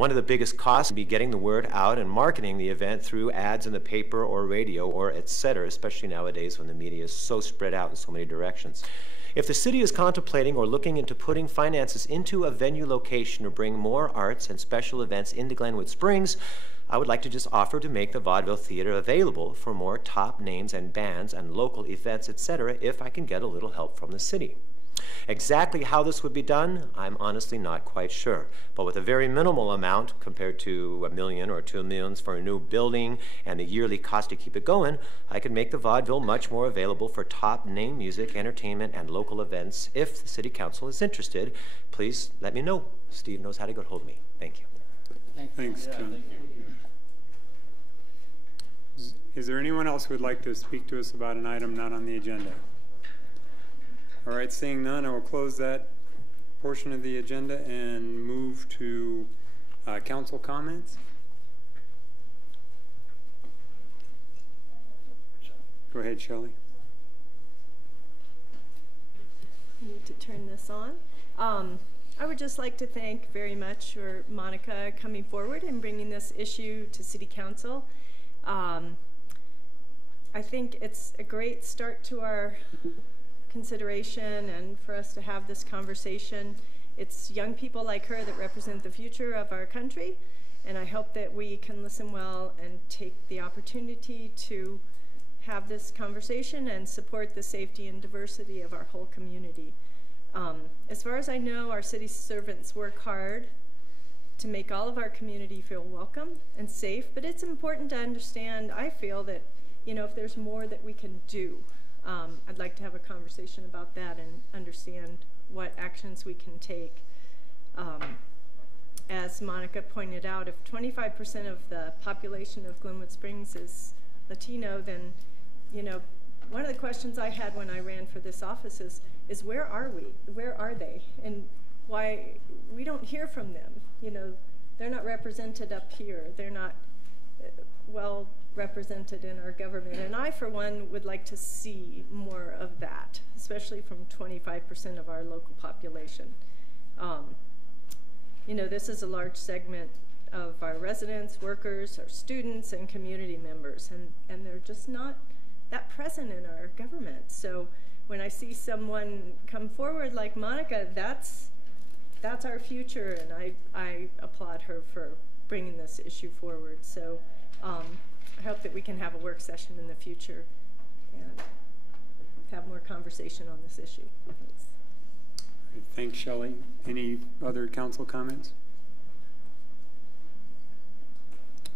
One of the biggest costs would be getting the word out and marketing the event through ads in the paper or radio or etc., especially nowadays when the media is so spread out in so many directions. If the city is contemplating or looking into putting finances into a venue location to bring more arts and special events into Glenwood Springs, I would like to just offer to make the Vaudeville Theater available for more top names and bands and local events, etc., if I can get a little help from the city. Exactly how this would be done, I'm honestly not quite sure. But with a very minimal amount compared to $1 million or $2 million for a new building and the yearly cost to keep it going, I could make the vaudeville much more available for top name music, entertainment, and local events. If the City Council is interested, please let me know. Steve knows how to get hold of me. Thank you. Thanks, John. Thank you. Is there anyone else who would like to speak to us about an item not on the agenda? All right, seeing none, I will close that portion of the agenda and move to council comments. Go ahead, Shelley. I need to turn this on. I would just like to thank very much for Monica coming forward and bringing this issue to City Council. I think it's a great start to our consideration and for us to have this conversation. It's young people like her that represent the future of our country, and I hope that we can listen well and take the opportunity to have this conversation and support the safety and diversity of our whole community. As far as I know, our city servants work hard to make all of our community feel welcome and safe, but it's important to understand, I feel that, you know, if there's more that we can do, I'd like to have a conversation about that and understand what actions we can take. As Monica pointed out, if 25% of the population of Glenwood Springs is Latino, then, you know, one of the questions I had when I ran for this office is where are we? Where are they? And why we don't hear from them. You know, they're not represented up here. They're not well represented in our government. And I, for one, would like to see more of that, especially from 25% of our local population. You know, this is a large segment of our residents, workers, our students, and community members, and they're just not that present in our government. So when I see someone come forward like Monica, that's our future, and I applaud her for bringing this issue forward. So I hope that we can have a work session in the future and have more conversation on this issue. Thanks. Thanks, Shelley. Any other council comments?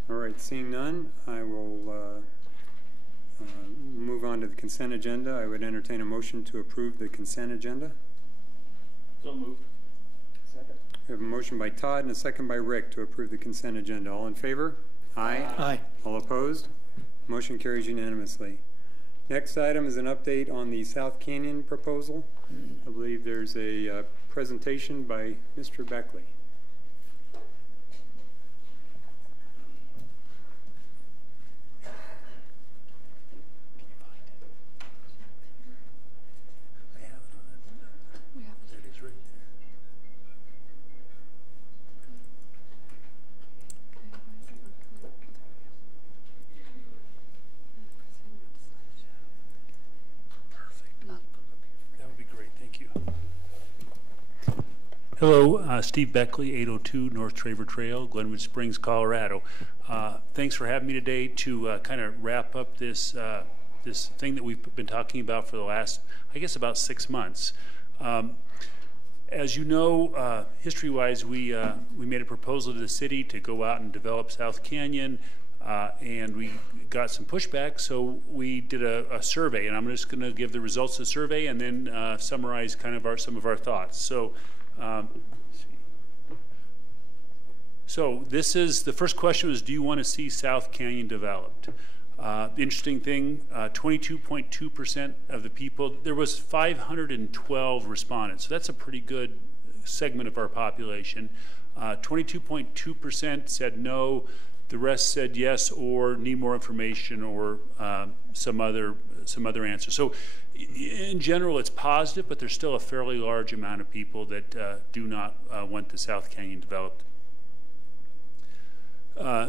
All right, seeing none, I will move on to the consent agenda. I would entertain a motion to approve the consent agenda. So moved. Second. We have a motion by Todd and a second by Rick to approve the consent agenda. All in favor? Aye. Aye. All opposed? Motion carries unanimously. Next item is an update on the South Canyon proposal. I believe there's a presentation by Mr. Beckley. Hello, Steve Beckley, 802 North Traver Trail, Glenwood Springs, Colorado. Thanks for having me today to kind of wrap up this this thing that we've been talking about for the last, I guess, about 6 months. As you know, history-wise, we made a proposal to the city to go out and develop South Canyon, and we got some pushback, so we did a survey, and I'm just going to give the results of the survey and then summarize kind of some of our thoughts. So this is, the first question was, do you want to see South Canyon developed? Interesting thing, 22.2% of the people, there was 512 respondents, so that's a pretty good segment of our population. 22.2% said no, the rest said yes or need more information or some other answer. So in general, it's positive, but there's still a fairly large amount of people that do not want the South Canyon developed.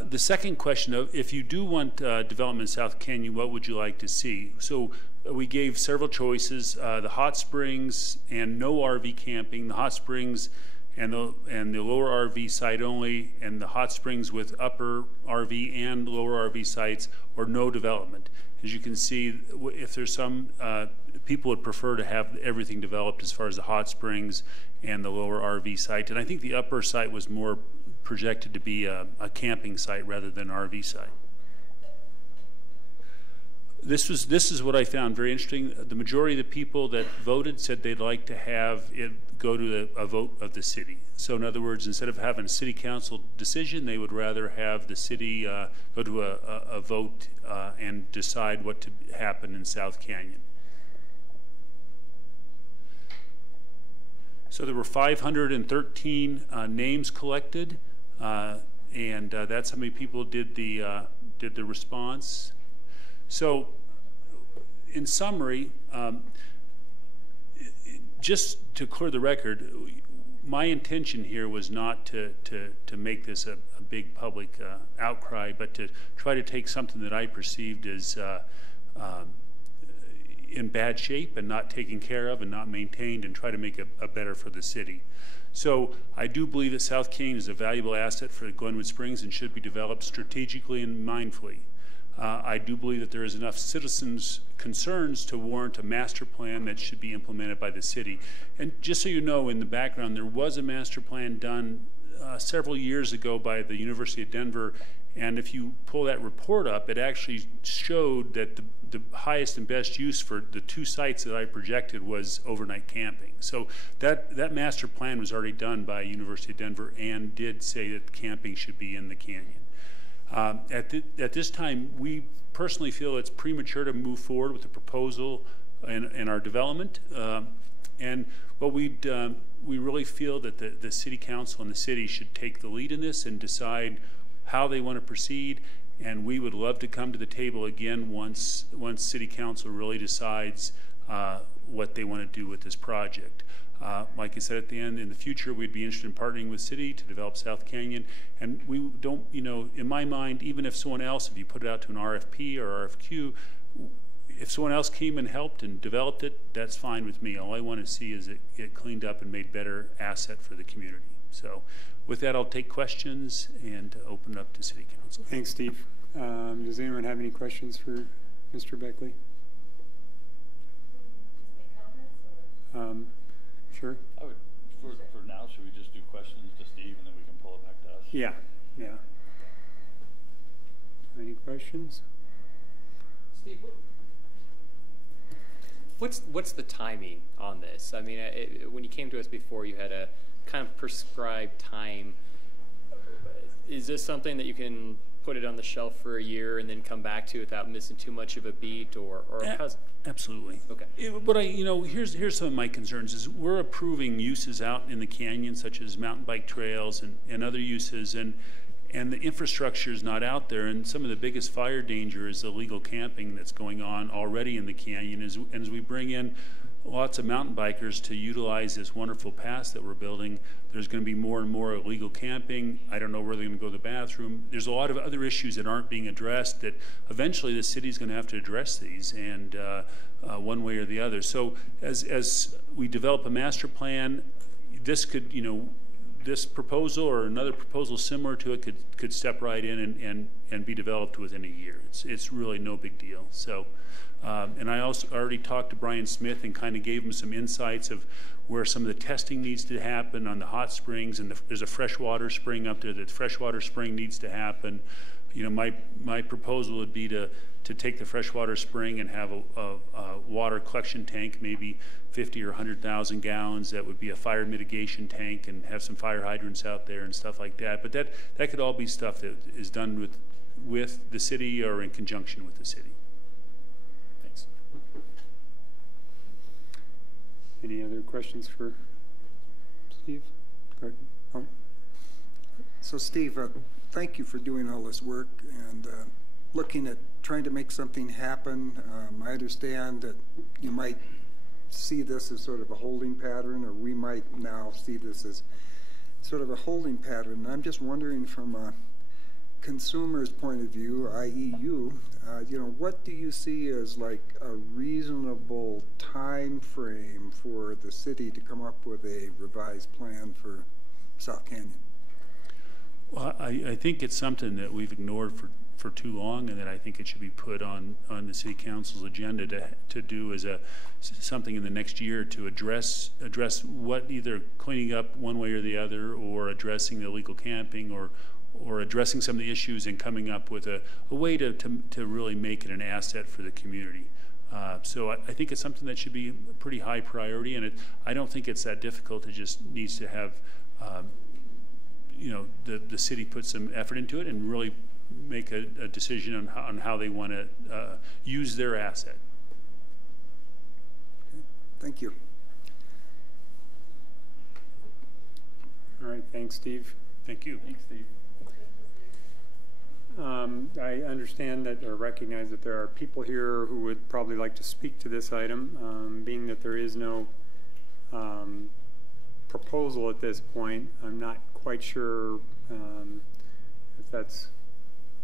The second question of, if you do want development in South Canyon, what would you like to see? So we gave several choices, the hot springs and no RV camping, the hot springs and the lower RV site only, and the hot springs with upper RV and lower RV sites, or no development. As you can see, if there's some, people would prefer to have everything developed as far as the hot springs and the lower RV site. And I think the upper site was more projected to be a camping site rather than an RV site. This is what I found very interesting. The majority of the people that voted said they'd like to have it go to a vote of the city. So in other words, instead of having a city council decision, they would rather have the city go to a vote and decide what to happen in South Canyon. So there were 513 names collected, and that's how many people did the response. So, in summary, just to clear the record, my intention here was not to make this a big public outcry, but to try to take something that I perceived as in bad shape and not taken care of and not maintained, and try to make it better for the city. So I do believe that South Canyon is a valuable asset for Glenwood Springs and should be developed strategically and mindfully. I do believe that there is enough citizens' concerns to warrant a master plan that should be implemented by the city. And just so you know, in the background, there was a master plan done several years ago by the University of Denver, and if you pull that report up, it actually showed that the highest and best use for the two sites that I projected was overnight camping. So that master plan was already done by University of Denver and did say that camping should be in the canyon. At this time, we personally feel it's premature to move forward with the proposal in our development. And what we really feel that the city council and the city should take the lead in this and decide how they want to proceed. And we would love to come to the table again once city council really decides what they want to do with this project. Like I said at the end, in the future, we'd be interested in partnering with city to develop South Canyon. And we don't, in my mind, even if someone else, if you put it out to an RFP or RFQ, if someone else came and helped and developed it, that's fine with me. All I want to see is it get cleaned up and made better asset for the community. So with that, I'll take questions and open it up to city council. Thanks, Steve. Does anyone have any questions for Mr. Beckley? Sure. I would, for now, should we just do questions to Steve and then we can pull it back to us? Yeah. Any questions? Steve, what's the timing on this? I mean, when you came to us before, you had a kind of prescribed time. Is this something that you can put it on the shelf for a year and then come back to without missing too much of a beat, or Absolutely. Okay. But here's some of my concerns is we're approving uses out in the canyon, such as mountain bike trails and other uses, and the infrastructure is not out there, and some of the biggest fire danger is illegal camping that's going on already in the canyon. As we bring in lots of mountain bikers to utilize this wonderful pass that we're building, there's going to be more and more illegal camping. I don't know where they're going to go to the bathroom. There's a lot of other issues that aren't being addressed that eventually the city's going to have to address these, and one way or the other. So as we develop a master plan, this could, this proposal or another proposal similar to it could step right in and be developed within a year. It's really no big deal. So. And I also already talked to Brian Smith and kind of gave him some insights of where some of the testing needs to happen on the hot springs, and there's a freshwater spring up there. That freshwater spring needs to happen. My proposal would be to take the freshwater spring and have a water collection tank, maybe 50 or 100,000 gallons. That would be a fire mitigation tank, and have some fire hydrants out there and stuff like that. But that could all be stuff that is done with the city or in conjunction with the city. Any other questions for Steve? Oh. So Steve, thank you for doing all this work and looking at trying to make something happen. I understand that you might see this as sort of a holding pattern, or we might now see this as sort of a holding pattern. I'm just wondering from consumer's point of view, i.e. you, what do you see as like a reasonable time frame for the city to come up with a revised plan for South Canyon? Well, I think it's something that we've ignored for too long, and that I think it should be put on the city council's agenda to do as something in the next year to address what, either cleaning up one way or the other, or addressing the illegal camping, or addressing some of the issues and coming up with a way to really make it an asset for the community. So I think it's something that should be a pretty high priority, and I don't think it's that difficult. It just needs to have the city put some effort into it and really make a decision on how they want to use their asset. Okay. Thank you. All right, thanks, Steve. Thank you. Thanks, Steve. I understand that, or recognize that there are people here who would probably like to speak to this item. Being that there is no proposal at this point, I'm not quite sure if that's...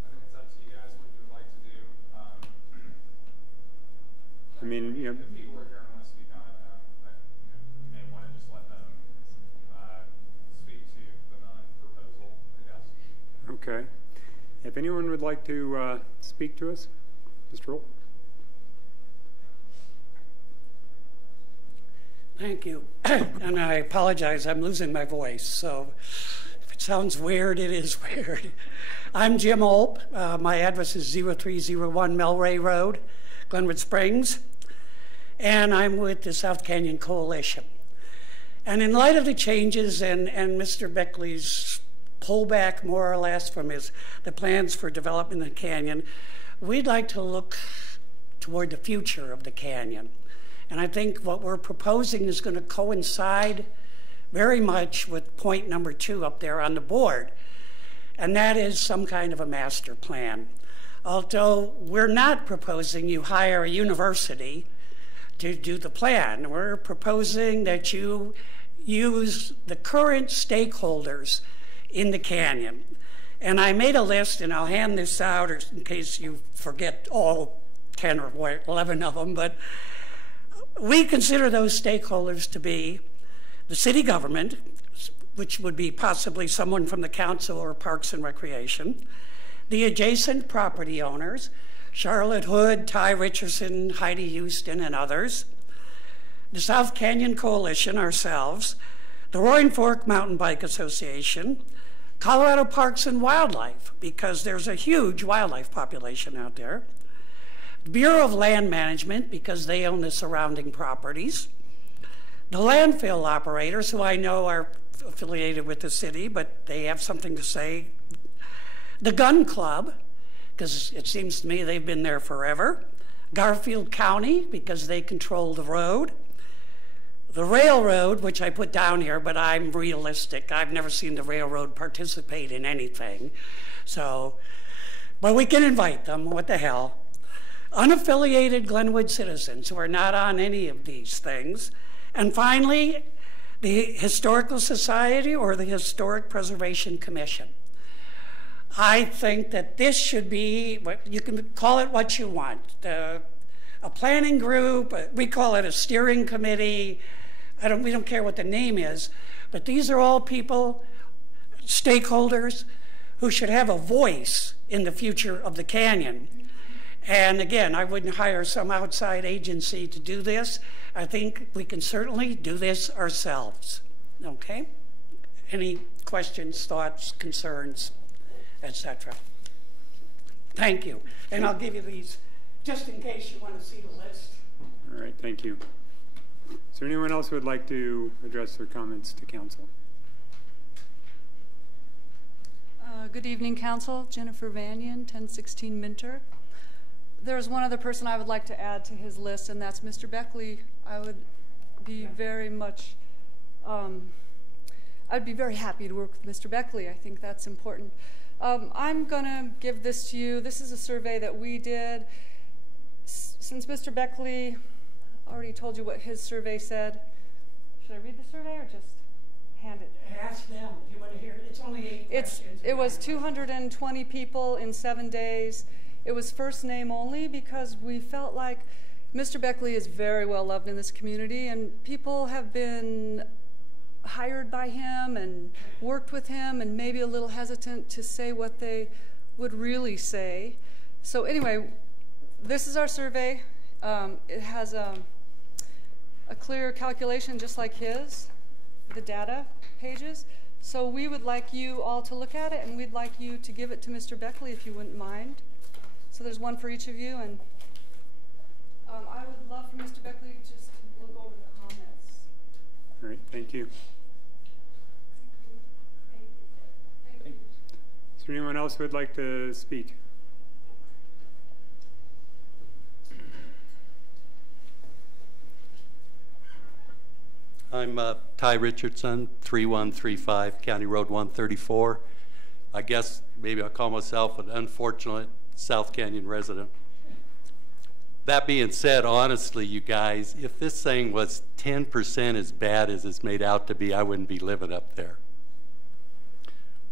I think it's up to you guys what you would like to do. I mean, if people are here and want to speak on it, you may want to just let them speak to the non-proposal, I guess. Okay. If anyone would like to speak to us, Mr. Roll. Thank you. And I apologize, I'm losing my voice, so if it sounds weird, it is weird. I'm Jim Olp. My address is 0301 Melray Road, Glenwood Springs, and I'm with the South Canyon Coalition. And in light of the changes and Mr. Beckley's pullback, more or less, from the plans for development in the canyon, we'd like to look toward the future of the canyon. And I think what we're proposing is going to coincide very much with point number 2 up there on the board, and that is some kind of a master plan. Although we're not proposing you hire a university to do the plan, we're proposing that you use the current stakeholders in the canyon. And I made a list, and I'll hand this out in case you forget all 10 or 11 of them, but we consider those stakeholders to be the city government, which would be possibly someone from the council or Parks and Recreation, the adjacent property owners, Charlotte Hood, Ty Richardson, Heidi Houston, and others, the South Canyon Coalition, ourselves, the Roaring Fork Mountain Bike Association, Colorado Parks and Wildlife, because there's a huge wildlife population out there, Bureau of Land Management, because they own the surrounding properties, the landfill operators, who I know are affiliated with the city, but they have something to say, the gun club, because it seems to me they've been there forever, Garfield County, because they control the road, the railroad, which I put down here, but I'm realistic. I've never seen the railroad participate in anything. So, but we can invite them, what the hell. Unaffiliated Glenwood citizens who are not on any of these things. And finally, the Historical Society or the Historic Preservation Commission. I think that this should be, you can call it what you want. A planning group, we call it a steering committee. We don't care what the name is, but these are all people, stakeholders, who should have a voice in the future of the canyon. And again, I wouldn't hire some outside agency to do this. I think we can certainly do this ourselves, okay? Any questions, thoughts, concerns, etc.? Thank you. And I'll give you these just in case you want to see the list. All right, thank you. Is there anyone else who would like to address their comments to council? Good evening, council. Jennifer Vanyan, 1016 Minter. There's one other person I would like to add to his list, and that's Mr. Beckley. I would be very much, I'd be very happy to work with Mr. Beckley. I think that's important. I'm going to give this to you. This is a survey that we did. Since Mr. Beckley already told you what his survey said, should I read the survey or just hand it. Ask them. Do you want to hear it? It's only 8 questions. It was 220 people in 7 days. It was first name only because we felt like Mr. Beckley is very well loved in this community, and people have been hired by him and worked with him and maybe a little hesitant to say what they would really say. So anyway, this is our survey. It has a clear calculation just like his, the data pages. So we would like you all to look at it, and we'd like you to give it to Mr. Beckley if you wouldn't mind. So there's one for each of you, and I would love for Mr. Beckley just to look over the comments. All right, thank you. Thank you. Is there anyone else who would like to speak? I'm Ty Richardson, 3135 County Road 134. I guess maybe I'll call myself an unfortunate South Canyon resident. That being said, honestly, you guys, if this thing was 10% as bad as it's made out to be, I wouldn't be living up there.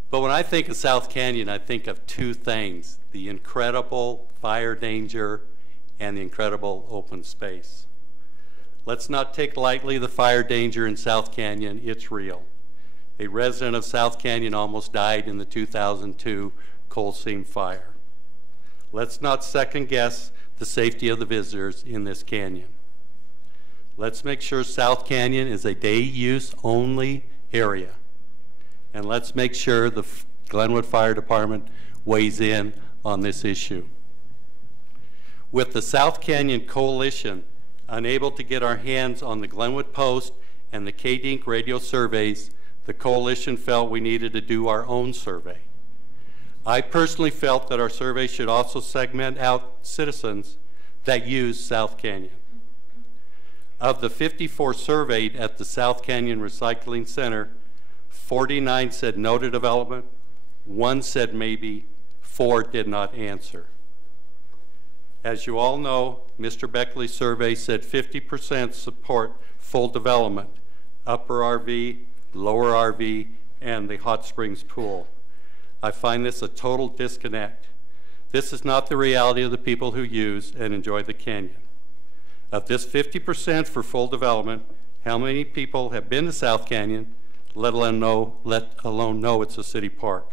But when I think of South Canyon, I think of two things: the incredible fire danger and the incredible open space. Let's not take lightly the fire danger in South Canyon. It's real. A resident of South Canyon almost died in the 2002 coal seam fire. Let's not second guess the safety of the visitors in this canyon. Let's make sure South Canyon is a day use only area. And let's make sure the Glenwood Fire Department weighs in on this issue. With the South Canyon Coalition unable to get our hands on the Glenwood Post and the KDINC radio surveys, the coalition felt we needed to do our own survey. I personally felt that our survey should also segment out citizens that use South Canyon. Of the 54 surveyed at the South Canyon Recycling Center, 49 said no to development, 1 said maybe, 4 did not answer. As you all know, Mr. Beckley's survey said 50% support full development, upper RV, lower RV, and the hot springs pool. I find this a total disconnect. This is not the reality of the people who use and enjoy the canyon. Of this 50% for full development, how many people have been to South Canyon, let alone know it's a city park?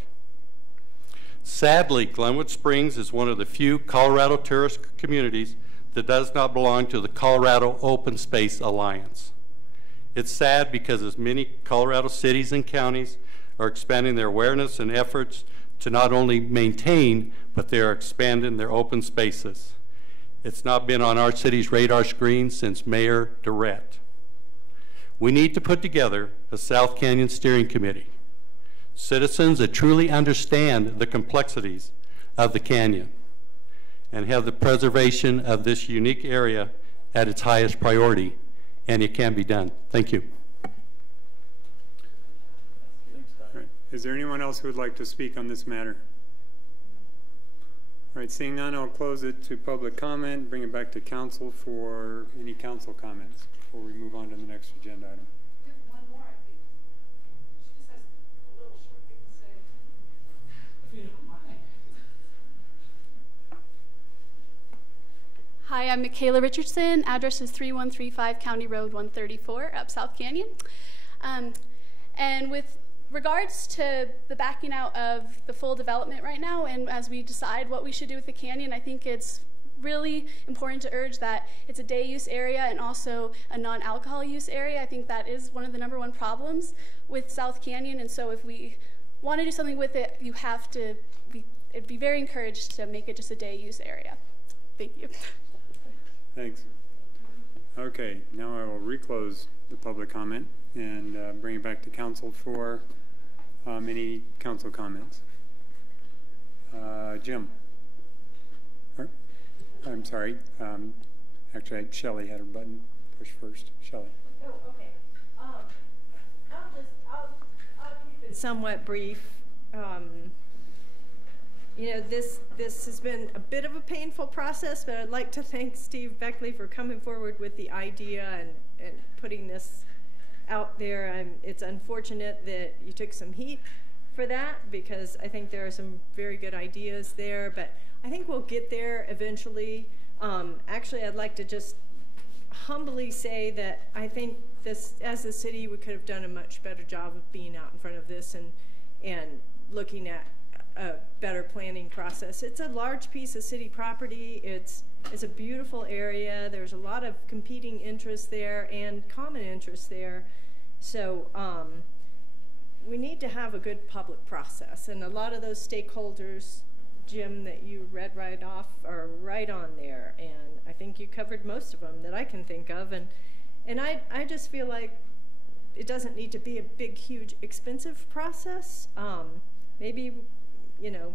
Sadly, Glenwood Springs is one of the few Colorado tourist communities that does not belong to the Colorado Open Space Alliance. It's sad because as many Colorado cities and counties are expanding their awareness and efforts to not only maintain, but they are expanding their open spaces. It's not been on our city's radar screen since Mayor Durrett. We need to put together a South Canyon Steering Committee. Citizens that truly understand the complexities of the canyon and have the preservation of this unique area at its highest priority, and it can be done. Thank you. Right. Is there anyone else who would like to speak on this matter? All right, seeing none, I'll close it to public comment, bring it back to council for any council comments before we move on to the next agenda item. One more, I think. She just has a little short thing to say, if you don't mind. Hi, I'm Michaela Richardson. Address is 3135 County Road 134 up South Canyon. And with regards to the backing out of the full development right now, and as we decide what we should do with the canyon, I think it's really important to urge that it's a day use area and also a non-alcohol use area. I think that is one of the #1 problems with South Canyon, and so if we want to do something with it, you have to it'd be very encouraged to make it just a day use area. Thank you. Thanks. Okay, now I will reclose the public comment and bring it back to council for any council comments. Jim. I'm sorry. Actually, Shelley had her button pushed first. Shelley. Oh, okay. I'll keep it somewhat brief. You know, this has been a bit of a painful process, but I'd like to thank Steve Beckley for coming forward with the idea and putting this out there. It's unfortunate that you took some heat for that, because I think there are some very good ideas there, but I think we'll get there eventually. Actually, I'd like to just humbly say that I think this, as a city, we could have done a much better job of being out in front of this and looking at a better planning process. It's a large piece of city property. It's a beautiful area. There's a lot of competing interests there and common interests there. So we need to have a good public process, and a lot of those stakeholders, Jim, that you read right off are right on there, and I think you covered most of them that I can think of, and I just feel like it doesn't need to be a big, huge, expensive process. Maybe, you know,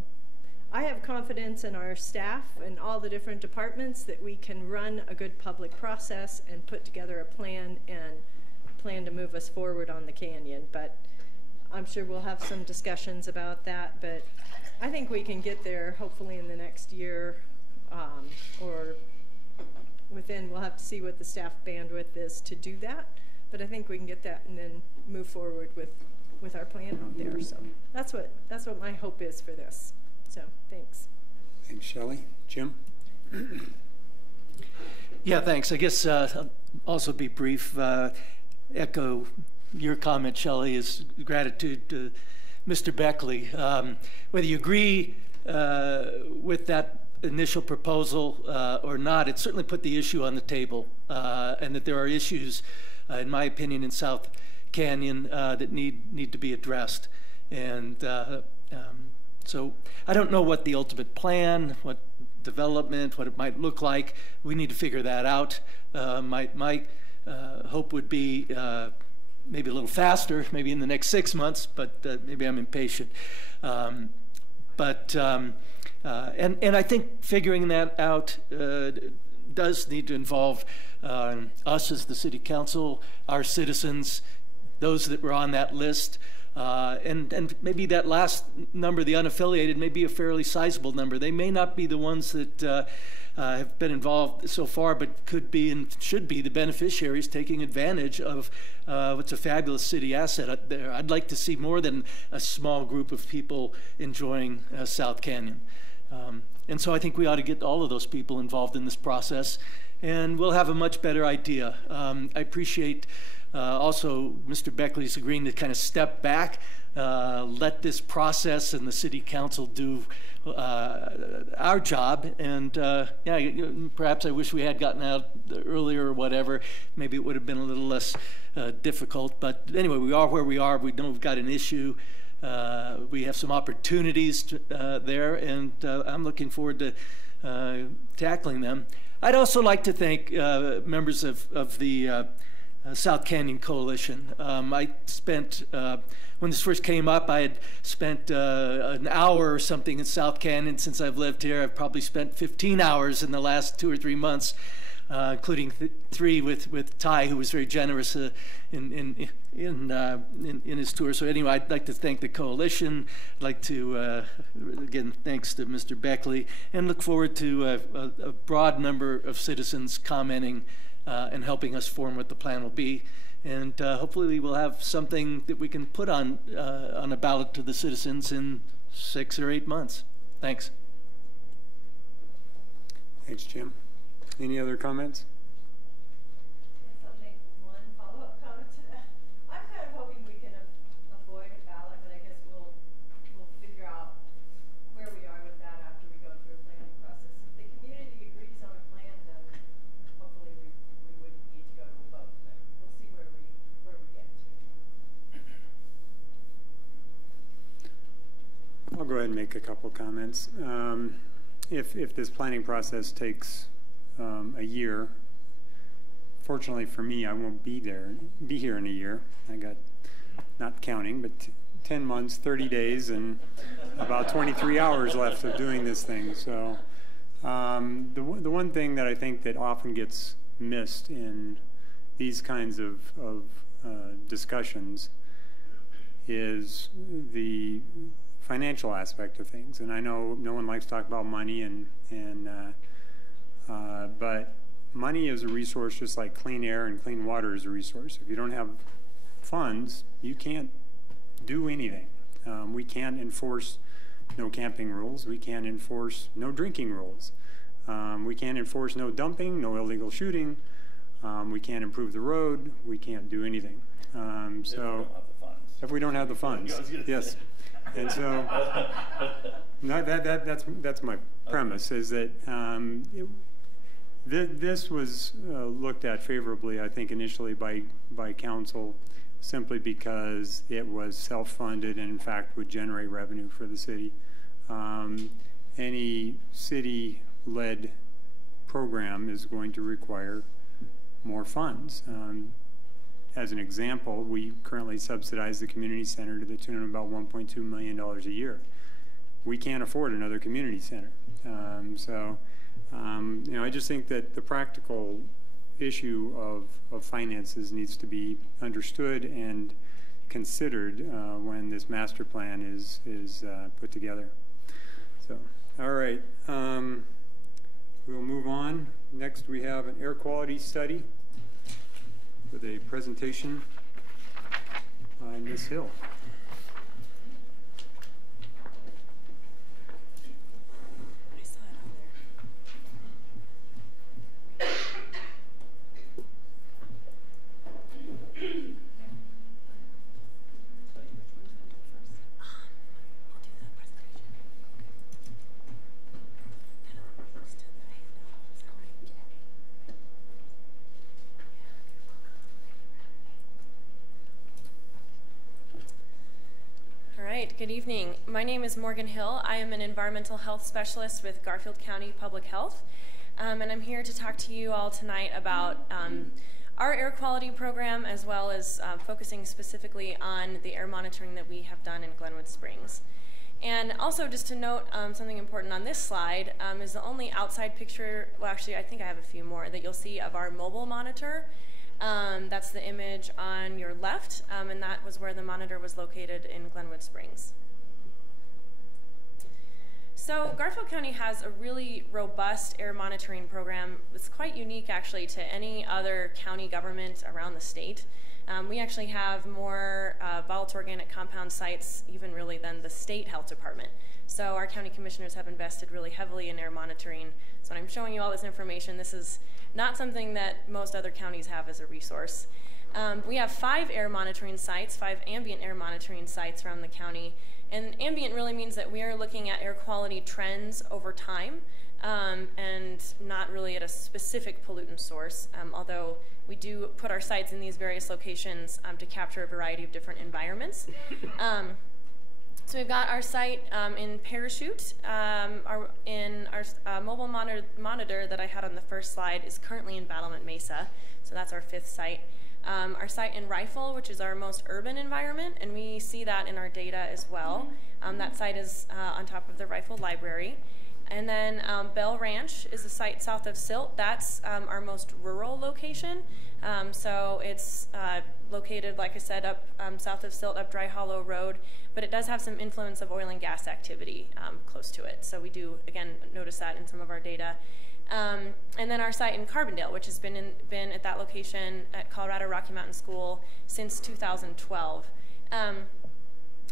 I have confidence in our staff and all the different departments that we can run a good public process and put together a plan to move us forward on the canyon. But I'm sure we'll have some discussions about that, but I think we can get there hopefully in the next year, or within. We'll have to see what the staff bandwidth is to do that, but I think we can get that and then move forward with our plan out there. So that's what my hope is for this. So thanks. Thanks, Shelley. Jim? Yeah, thanks. I guess I'll also be brief. Echo your comment, Shelley, is gratitude to Mr. Beckley. Whether you agree with that initial proposal or not, it certainly put the issue on the table, and that there are issues, in my opinion, in South Canyon that need to be addressed. And so I don't know what the ultimate plan, what development, what it might look like. We need to figure that out. My hope would be maybe a little faster, maybe in the next 6 months, but maybe I'm impatient. And I think figuring that out does need to involve us as the city council, our citizens, those that were on that list, and maybe that last number, the unaffiliated, may be a fairly sizable number. They may not be the ones that have been involved so far, but could be and should be the beneficiaries taking advantage of what's a fabulous city asset there. I'd like to see more than a small group of people enjoying South Canyon. And so I think we ought to get all of those people involved in this process, and we'll have a much better idea. I appreciate also Mr. Beckley's agreeing to kind of step back, let this process and the city council do our job, and yeah, perhaps I wish we had gotten out earlier or whatever. Maybe it would have been a little less difficult, but anyway, we are where we are. We know we've got an issue. We have some opportunities there, and I'm looking forward to tackling them. I'd also like to thank members of the South Canyon Coalition. I spent, when this first came up, I had spent an hour or something in South Canyon since I've lived here. I've probably spent 15 hours in the last 2 or 3 months, including 3 with Ty, who was very generous in his tour. So anyway, I'd like to thank the coalition. I'd like to, again, thanks to Mr. Beckley, and look forward to a broad number of citizens commenting and helping us form what the plan will be. And hopefully we'll have something that we can put on a ballot to the citizens in 6 or 8 months. Thanks. Thanks, Jim. Any other comments? I'll make one follow-up comment to that. I'm kind of hoping we can avoid a ballot, but I guess we'll figure out where we are with that after we go through a planning process. If the community agrees on a plan, then hopefully we wouldn't need to go to a vote, but we'll see where we get to. I'll go ahead and make a couple comments. If this planning process takes a year, fortunately for me, I won't be here in a year. I got, not counting, but 10 months, 30 days, and about 23 hours left of doing this thing. So the one thing that I think that often gets missed in these kinds of discussions is the financial aspect of things. And I know no one likes to talk about money, but money is a resource just like clean air and clean water is a resource. If you don't have funds, you can't do anything. We can't enforce no camping rules. We can't enforce no drinking rules. We can't enforce no dumping, no illegal shooting. We can't improve the road. We can't do anything. So if we don't have the funds, yes. And so that's my premise, is that this was looked at favorably, I think, initially by council, simply because it was self-funded and in fact would generate revenue for the city. Any city-led program is going to require more funds. As an example, we currently subsidize the community center to the tune of about $1.2 million a year. We can't afford another community center. You know, I just think that the practical issue of finances needs to be understood and considered when this master plan is put together. So, all right, we'll move on. Next, we have an air quality study with a presentation by Ms. Hill. Good evening. My name is Morgan Hill. I am an environmental health specialist with Garfield County Public Health, and I'm here to talk to you all tonight about our air quality program, as well as focusing specifically on the air monitoring that we have done in Glenwood Springs. And also, just to note something important on this slide is the only outside picture, well actually I think I have a few more, that you'll see of our mobile monitor. That's the image on your left, and that was where the monitor was located in Glenwood Springs. So Garfield County has a really robust air monitoring program. It's quite unique actually to any other county government around the state. We actually have more volatile organic compound sites even really than the state health department. So our county commissioners have invested really heavily in air monitoring. So when I'm showing you all this information, this is not something that most other counties have as a resource. We have 5 air monitoring sites, 5 ambient air monitoring sites around the county. And ambient really means that we are looking at air quality trends over time and not really at a specific pollutant source, although we do put our sites in these various locations to capture a variety of different environments. So we've got our site in Parachute. Our mobile monitor that I had on the first slide is currently in Battlement Mesa, so that's our 5th site. Our site in Rifle, which is our most urban environment, and we see that in our data as well. That site is on top of the Rifle Library. And then Bell Ranch is the site south of Silt. That's our most rural location. So it's located, like I said, up south of Silt, up Dry Hollow Road, but it does have some influence of oil and gas activity close to it. So we do, again, notice that in some of our data. And then our site in Carbondale, which has been at that location at Colorado Rocky Mountain School since 2012.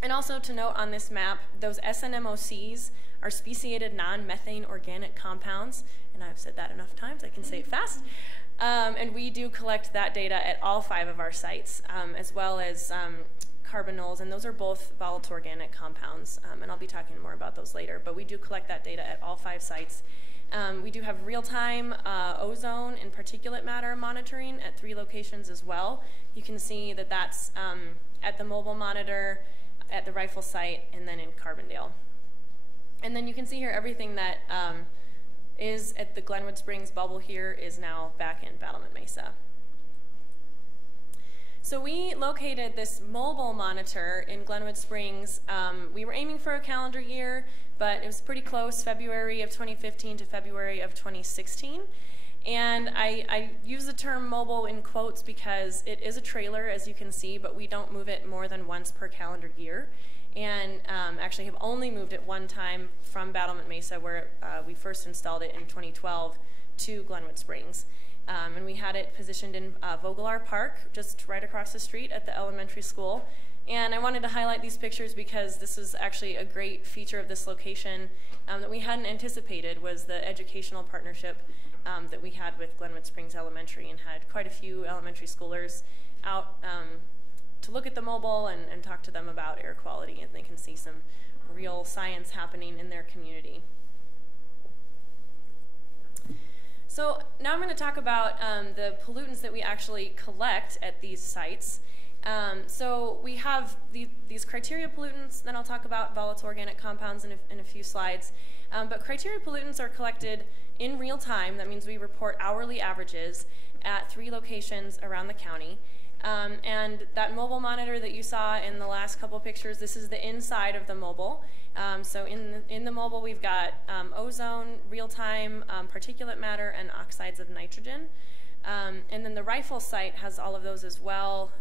And also to note on this map, those SNMOCs are speciated non-methane organic compounds, and I've said that enough times, I can say it fast. And we do collect that data at all 5 of our sites, as well as carbanols, and those are both volatile organic compounds, and I'll be talking more about those later, but we do collect that data at all 5 sites. We do have real-time ozone and particulate matter monitoring at 3 locations as well. You can see that that's at the mobile monitor, at the Rifle site, and then in Carbondale. And then you can see here everything that is at the Glenwood Springs bubble here is now back in Battlement Mesa. So we located this mobile monitor in Glenwood Springs. We were aiming for a calendar year, but it was pretty close, February of 2015 to February of 2016. And I use the term mobile in quotes because it is a trailer, as you can see, but we don't move it more than once per calendar year. And actually have only moved it one time from Battlement Mesa, where we first installed it in 2012, to Glenwood Springs. And we had it positioned in Vogelaar Park, just right across the street at the elementary school. And I wanted to highlight these pictures because this is actually a great feature of this location that we hadn't anticipated, was the educational partnership that we had with Glenwood Springs Elementary, and had quite a few elementary schoolers out to look at the mobile and talk to them about air quality, and they can see some real science happening in their community. So now I'm going to talk about the pollutants that we actually collect at these sites. So we have these criteria pollutants, then I'll talk about volatile organic compounds in a few slides. But criteria pollutants are collected in real time. That means we report hourly averages at 3 locations around the county. And that mobile monitor that you saw in the last couple pictures, this is the inside of the mobile. So in the mobile we've got ozone, real-time particulate matter, and oxides of nitrogen. And then the Rifle site has all of those as well,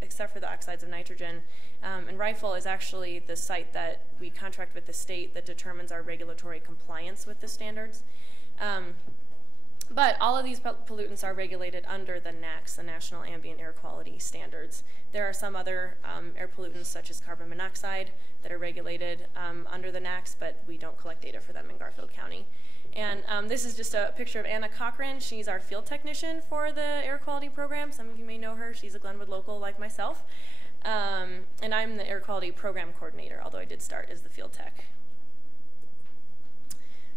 except for the oxides of nitrogen. And Rifle is actually the site that we contract with the state that determines our regulatory compliance with the standards. But all of these pollutants are regulated under the NAAQS, the National Ambient Air Quality Standards. There are some other air pollutants, such as carbon monoxide, that are regulated under the NAAQS, but we don't collect data for them in Garfield County. And this is just a picture of Anna Cochran. She's our field technician for the air quality program. Some of you may know her. She's a Glenwood local like myself. And I'm the air quality program coordinator, although I did start as the field tech.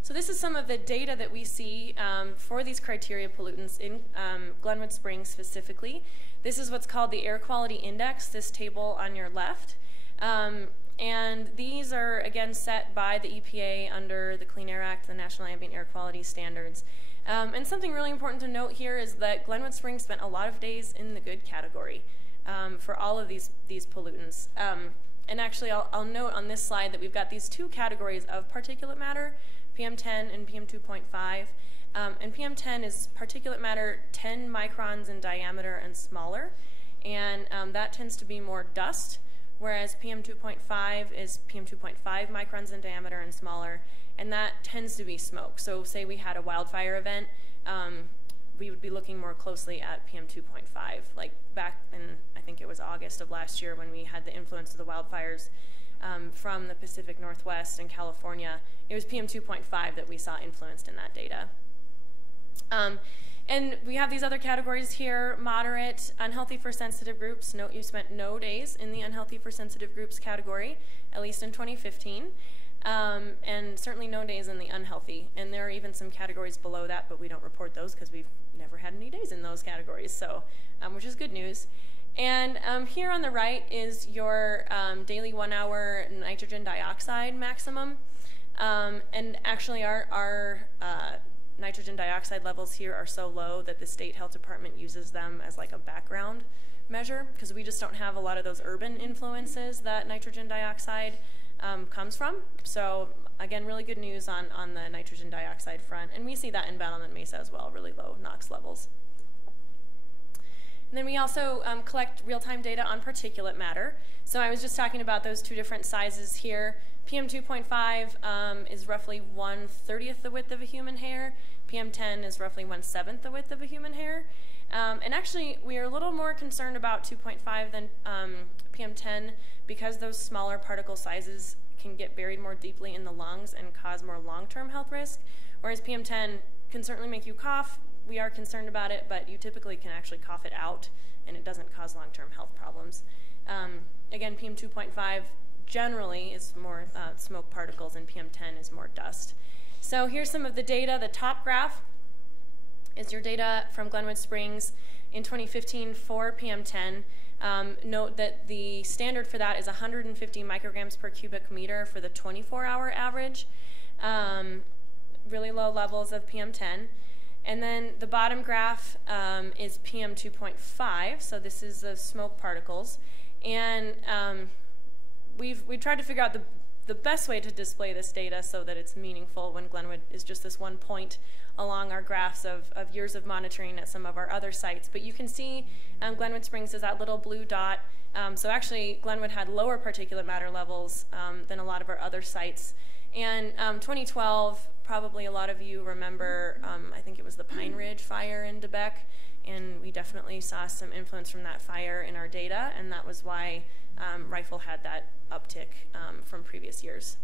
So this is some of the data that we see for these criteria pollutants in Glenwood Springs specifically. This is what's called the Air Quality Index, this table on your left. And these are, again, set by the EPA under the Clean Air Act, the National Ambient Air Quality Standards. And something really important to note here is that Glenwood Springs spent a lot of days in the good category for all of these pollutants. And actually, I'll note on this slide that we've got these 2 categories of particulate matter, PM10 and PM2.5. And PM10 is particulate matter 10 microns in diameter and smaller. And that tends to be more dust, whereas PM2.5 is PM2.5 microns in diameter and smaller, and that tends to be smoke. So say we had a wildfire event, we would be looking more closely at PM2.5. Like back in, I think it was August of last year when we had the influence of the wildfires from the Pacific Northwest and California, it was PM2.5 that we saw influenced in that data. And we have these other categories here: moderate, unhealthy for sensitive groups. Note you spent no days in the unhealthy for sensitive groups category, at least in 2015. And certainly no days in the unhealthy. And there are even some categories below that, but we don't report those because we've never had any days in those categories, so which is good news. And here on the right is your daily 1-hour nitrogen dioxide maximum. And actually our nitrogen dioxide levels here are so low that the state health department uses them as like a background measure, because we just don't have a lot of those urban influences that nitrogen dioxide comes from. So again, really good news on the nitrogen dioxide front. And we see that in Battlement Mesa as well, really low NOx levels. And then we also collect real-time data on particulate matter. So I was just talking about those 2 different sizes here. PM2.5 is roughly 1/30th the width of a human hair. PM10 is roughly 1/7 the width of a human hair. And actually, we are a little more concerned about 2.5 than PM10 because those smaller particle sizes can get buried more deeply in the lungs and cause more long-term health risk, whereas PM10 can certainly make you cough. We are concerned about it, but you typically can actually cough it out, and it doesn't cause long-term health problems. Again, PM2.5 generally is more smoke particles, and PM10 is more dust. So here's some of the data. The top graph is your data from Glenwood Springs in 2015 for PM10. Note that the standard for that is 150 micrograms per cubic meter for the 24-hour average. Really low levels of PM10. And then the bottom graph is PM2.5, so this is the smoke particles. And we've tried to figure out the best way to display this data so that it's meaningful when Glenwood is just this one point along our graphs of years of monitoring at some of our other sites. But you can see Glenwood Springs is that little blue dot. So actually, Glenwood had lower particulate matter levels than a lot of our other sites. And 2012, probably a lot of you remember, I think it was the Pine Ridge fire in DeBeck, and we definitely saw some influence from that fire in our data, and that was why Rifle had that uptick from previous years.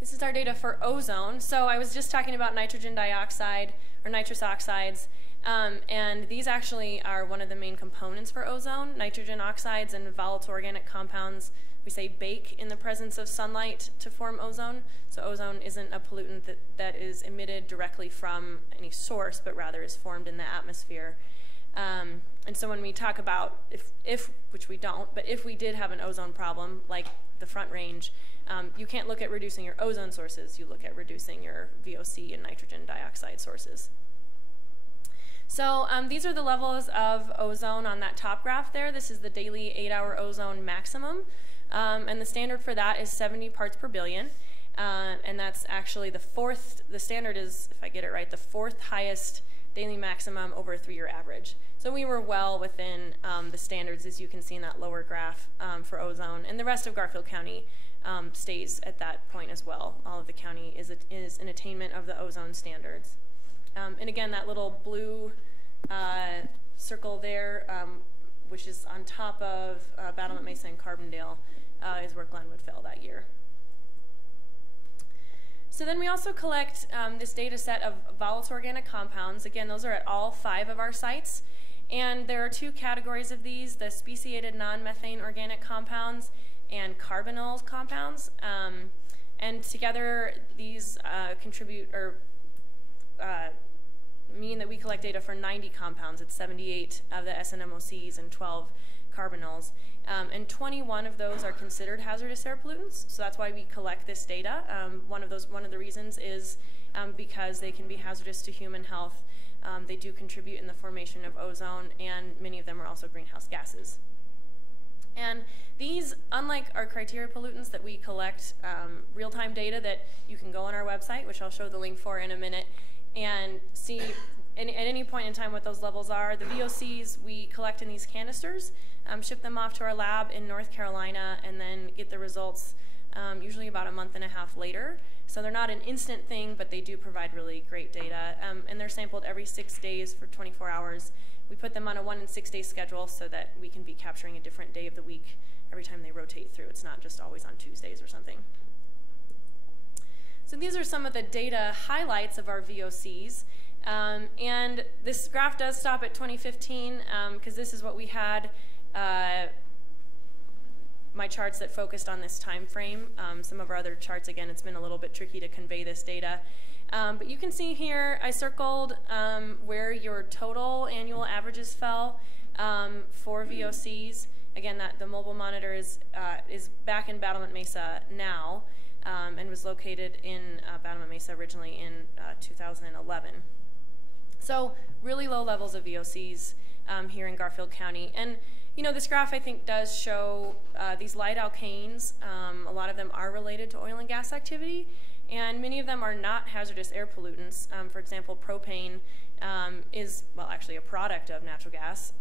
This is our data for ozone. So I was just talking about nitrogen dioxide or nitrous oxides, and these actually are one of the main components for ozone. Nitrogen oxides and volatile organic compounds, we say, bake in the presence of sunlight to form ozone. So ozone isn't a pollutant that is emitted directly from any source, but rather is formed in the atmosphere. And so when we talk about if, which we don't, but if we did have an ozone problem, like the Front Range, you can't look at reducing your ozone sources, you look at reducing your VOC and nitrogen dioxide sources. So these are the levels of ozone on that top graph there. This is the daily 8-hour ozone maximum. And the standard for that is 70 parts per billion. And that's actually the standard is, if I get it right, the 4th highest daily maximum over a 3-year average. So we were well within the standards, as you can see in that lower graph for ozone. And the rest of Garfield County stays at that point as well. All of the county is in attainment of the ozone standards. And again, that little blue circle there, which is on top of Battlement Mesa and Carbondale, is where Glenwood fell that year. So then we also collect this data set of volatile organic compounds. Again, those are at all 5 of our sites. And there are 2 categories of these, the speciated non-methane organic compounds and carbonyl compounds. And together, these contribute or mean that we collect data for 90 compounds. It's 78 of the SNMOCs and 12 carbonyls. And 21 of those are considered hazardous air pollutants, so that's why we collect this data. One of the reasons is because they can be hazardous to human health. They do contribute in the formation of ozone, and many of them are also greenhouse gases. And these, unlike our criteria pollutants that we collect real-time data that you can go on our website, which I'll show the link for in a minute, and see at any point in time what those levels are. The VOCs we collect in these canisters, ship them off to our lab in North Carolina, and then get the results usually about a month and a half later. So they're not an instant thing, but they do provide really great data. And they're sampled every 6 days for 24 hours. We put them on a 1 and 6 day schedule so that we can be capturing a different day of the week every time they rotate through. It's not just always on Tuesdays or something. So these are some of the data highlights of our VOCs. And this graph does stop at 2015 because this is what we had, my charts that focused on this time frame. Some of our other charts, again, it's been a little bit tricky to convey this data. But you can see here I circled where your total annual averages fell for VOCs. Again, the mobile monitor is back in Battlement Mesa now. And was located in Battlement Mesa originally in 2011. So really low levels of VOCs here in Garfield County. And you know, this graph I think does show these light alkanes. A lot of them are related to oil and gas activity, and many of them are not hazardous air pollutants. For example, propane is, well, actually a product of natural gas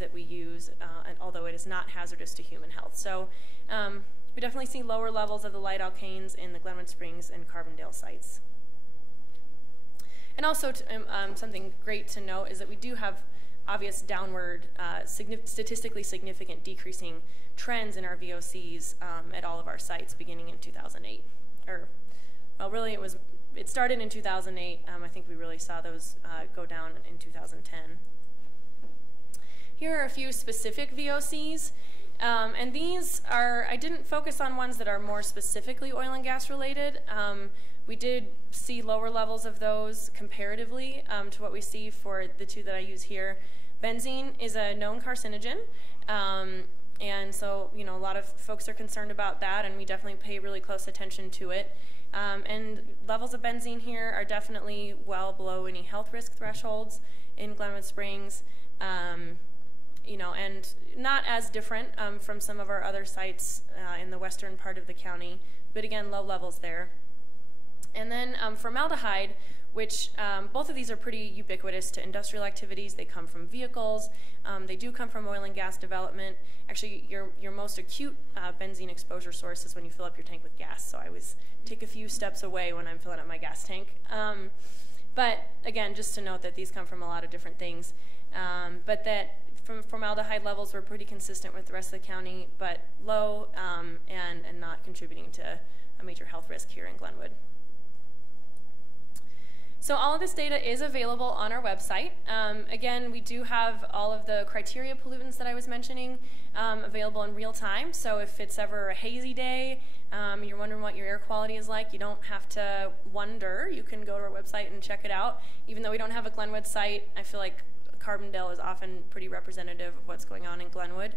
that we use, and although it is not hazardous to human health. So we definitely see lower levels of the light alkanes in the Glenwood Springs and Carbondale sites. And also, something great to note is that we do have obvious downward, statistically significant decreasing trends in our VOCs at all of our sites beginning in 2008. Or, well, really it started in 2008. I think we really saw those go down in 2010. Here are a few specific VOCs. And these are, I didn't focus on ones that are more specifically oil and gas related. We did see lower levels of those comparatively to what we see for the 2 that I use here. Benzene is a known carcinogen. And so, you know, a lot of folks are concerned about that, and we definitely pay really close attention to it. And levels of benzene here are definitely well below any health risk thresholds in Glenwood Springs. You know, and not as different from some of our other sites in the western part of the county, but again, low levels there. And then formaldehyde, which both of these are pretty ubiquitous to industrial activities. They come from vehicles. They do come from oil and gas development. Actually, your most acute benzene exposure source is when you fill up your tank with gas. So I always take a few steps away when I'm filling up my gas tank. But again, just to note that these come from a lot of different things. But that formaldehyde levels were pretty consistent with the rest of the county, but low and not contributing to a major health risk here in Glenwood. So all of this data is available on our website. Again, we do have all of the criteria pollutants that I was mentioning available in real time. So if it's ever a hazy day, you're wondering what your air quality is like, you don't have to wonder. You can go to our website and check it out. Even though we don't have a Glenwood site, I feel like Carbondale is often pretty representative of what's going on in Glenwood.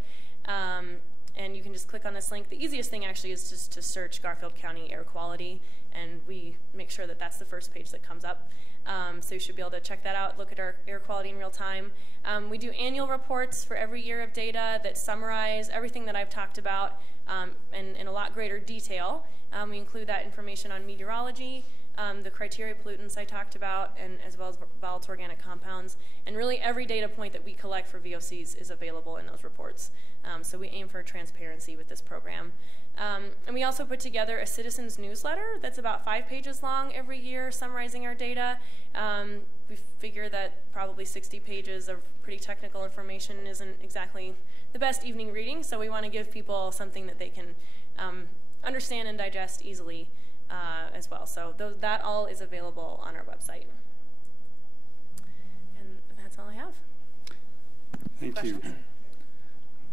And you can just click on this link. The easiest thing actually is just to search Garfield County air quality, and we make sure that that's the first page that comes up. So you should be able to check that out, look at our air quality in real time. We do annual reports for every year of data that summarize everything that I've talked about in a lot greater detail. We include that information on meteorology, the criteria pollutants I talked about, and as well as volatile organic compounds. And really every data point that we collect for VOCs is available in those reports. So we aim for transparency with this program. And we also put together a citizens newsletter that's about 5 pages long every year summarizing our data. We figure that probably 60 pages of pretty technical information isn't exactly the best evening reading, so we want to give people something that they can understand and digest easily as well. So that all is available on our website. And that's all I have. Thank you.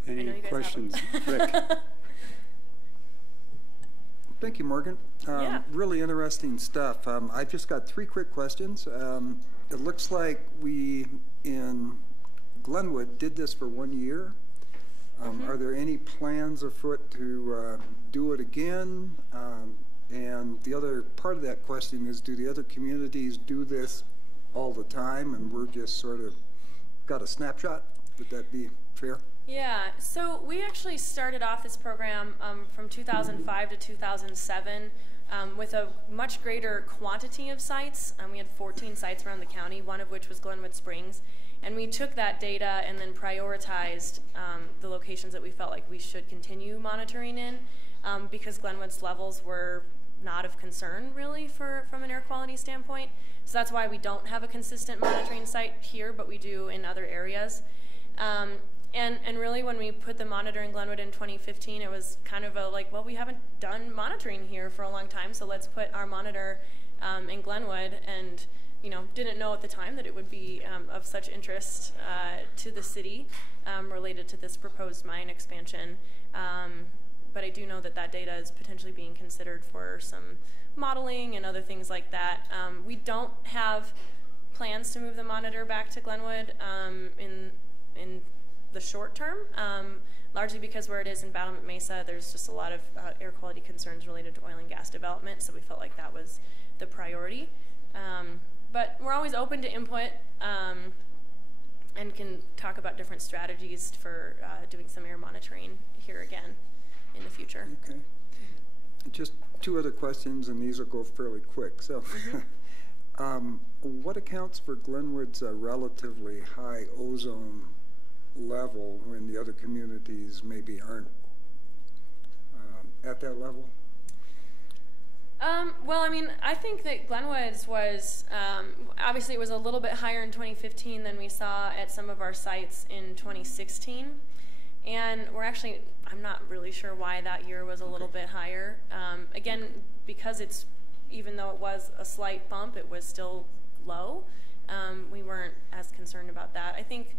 Any questions? Rick? Thank you, Morgan. Yeah. Really interesting stuff. I've just got 3 quick questions. It looks like we in Glenwood did this for 1 year. Are there any plans afoot to do it again? And the other part of that question is, do the other communities do this all the time and we're just sort of got a snapshot? Would that be fair? Yeah, so we actually started off this program from 2005 to 2007 with a much greater quantity of sites. We had 14 sites around the county, one of which was Glenwood Springs. And we took that data and then prioritized the locations that we felt like we should continue monitoring in because Glenwood's levels were not of concern really from an air quality standpoint. So that's why we don't have a consistent monitoring site here, but we do in other areas. And really when we put the monitor in Glenwood in 2015, it was kind of a like, well, we haven't done monitoring here for a long time, so let's put our monitor in Glenwood, and didn't know at the time that it would be of such interest to the city related to this proposed mine expansion. But I do know that that data is potentially being considered for some modeling and other things like that. We don't have plans to move the monitor back to Glenwood in the short term, largely because where it is in Battlement Mesa, there's just a lot of air quality concerns related to oil and gas development, so we felt like that was the priority. But we're always open to input and can talk about different strategies for doing some air monitoring here again in the future. Okay. Just 2 other questions, and these will go fairly quick. So, what accounts for Glenwood's relatively high ozone level when the other communities maybe aren't at that level? Well, I mean, I think that Glenwood's was, obviously it was a little bit higher in 2015 than we saw at some of our sites in 2016. And we're actually, I'm not really sure why that year was a little bit higher. Again, because it's, even though it was a slight bump, it was still low. We weren't as concerned about that. I think,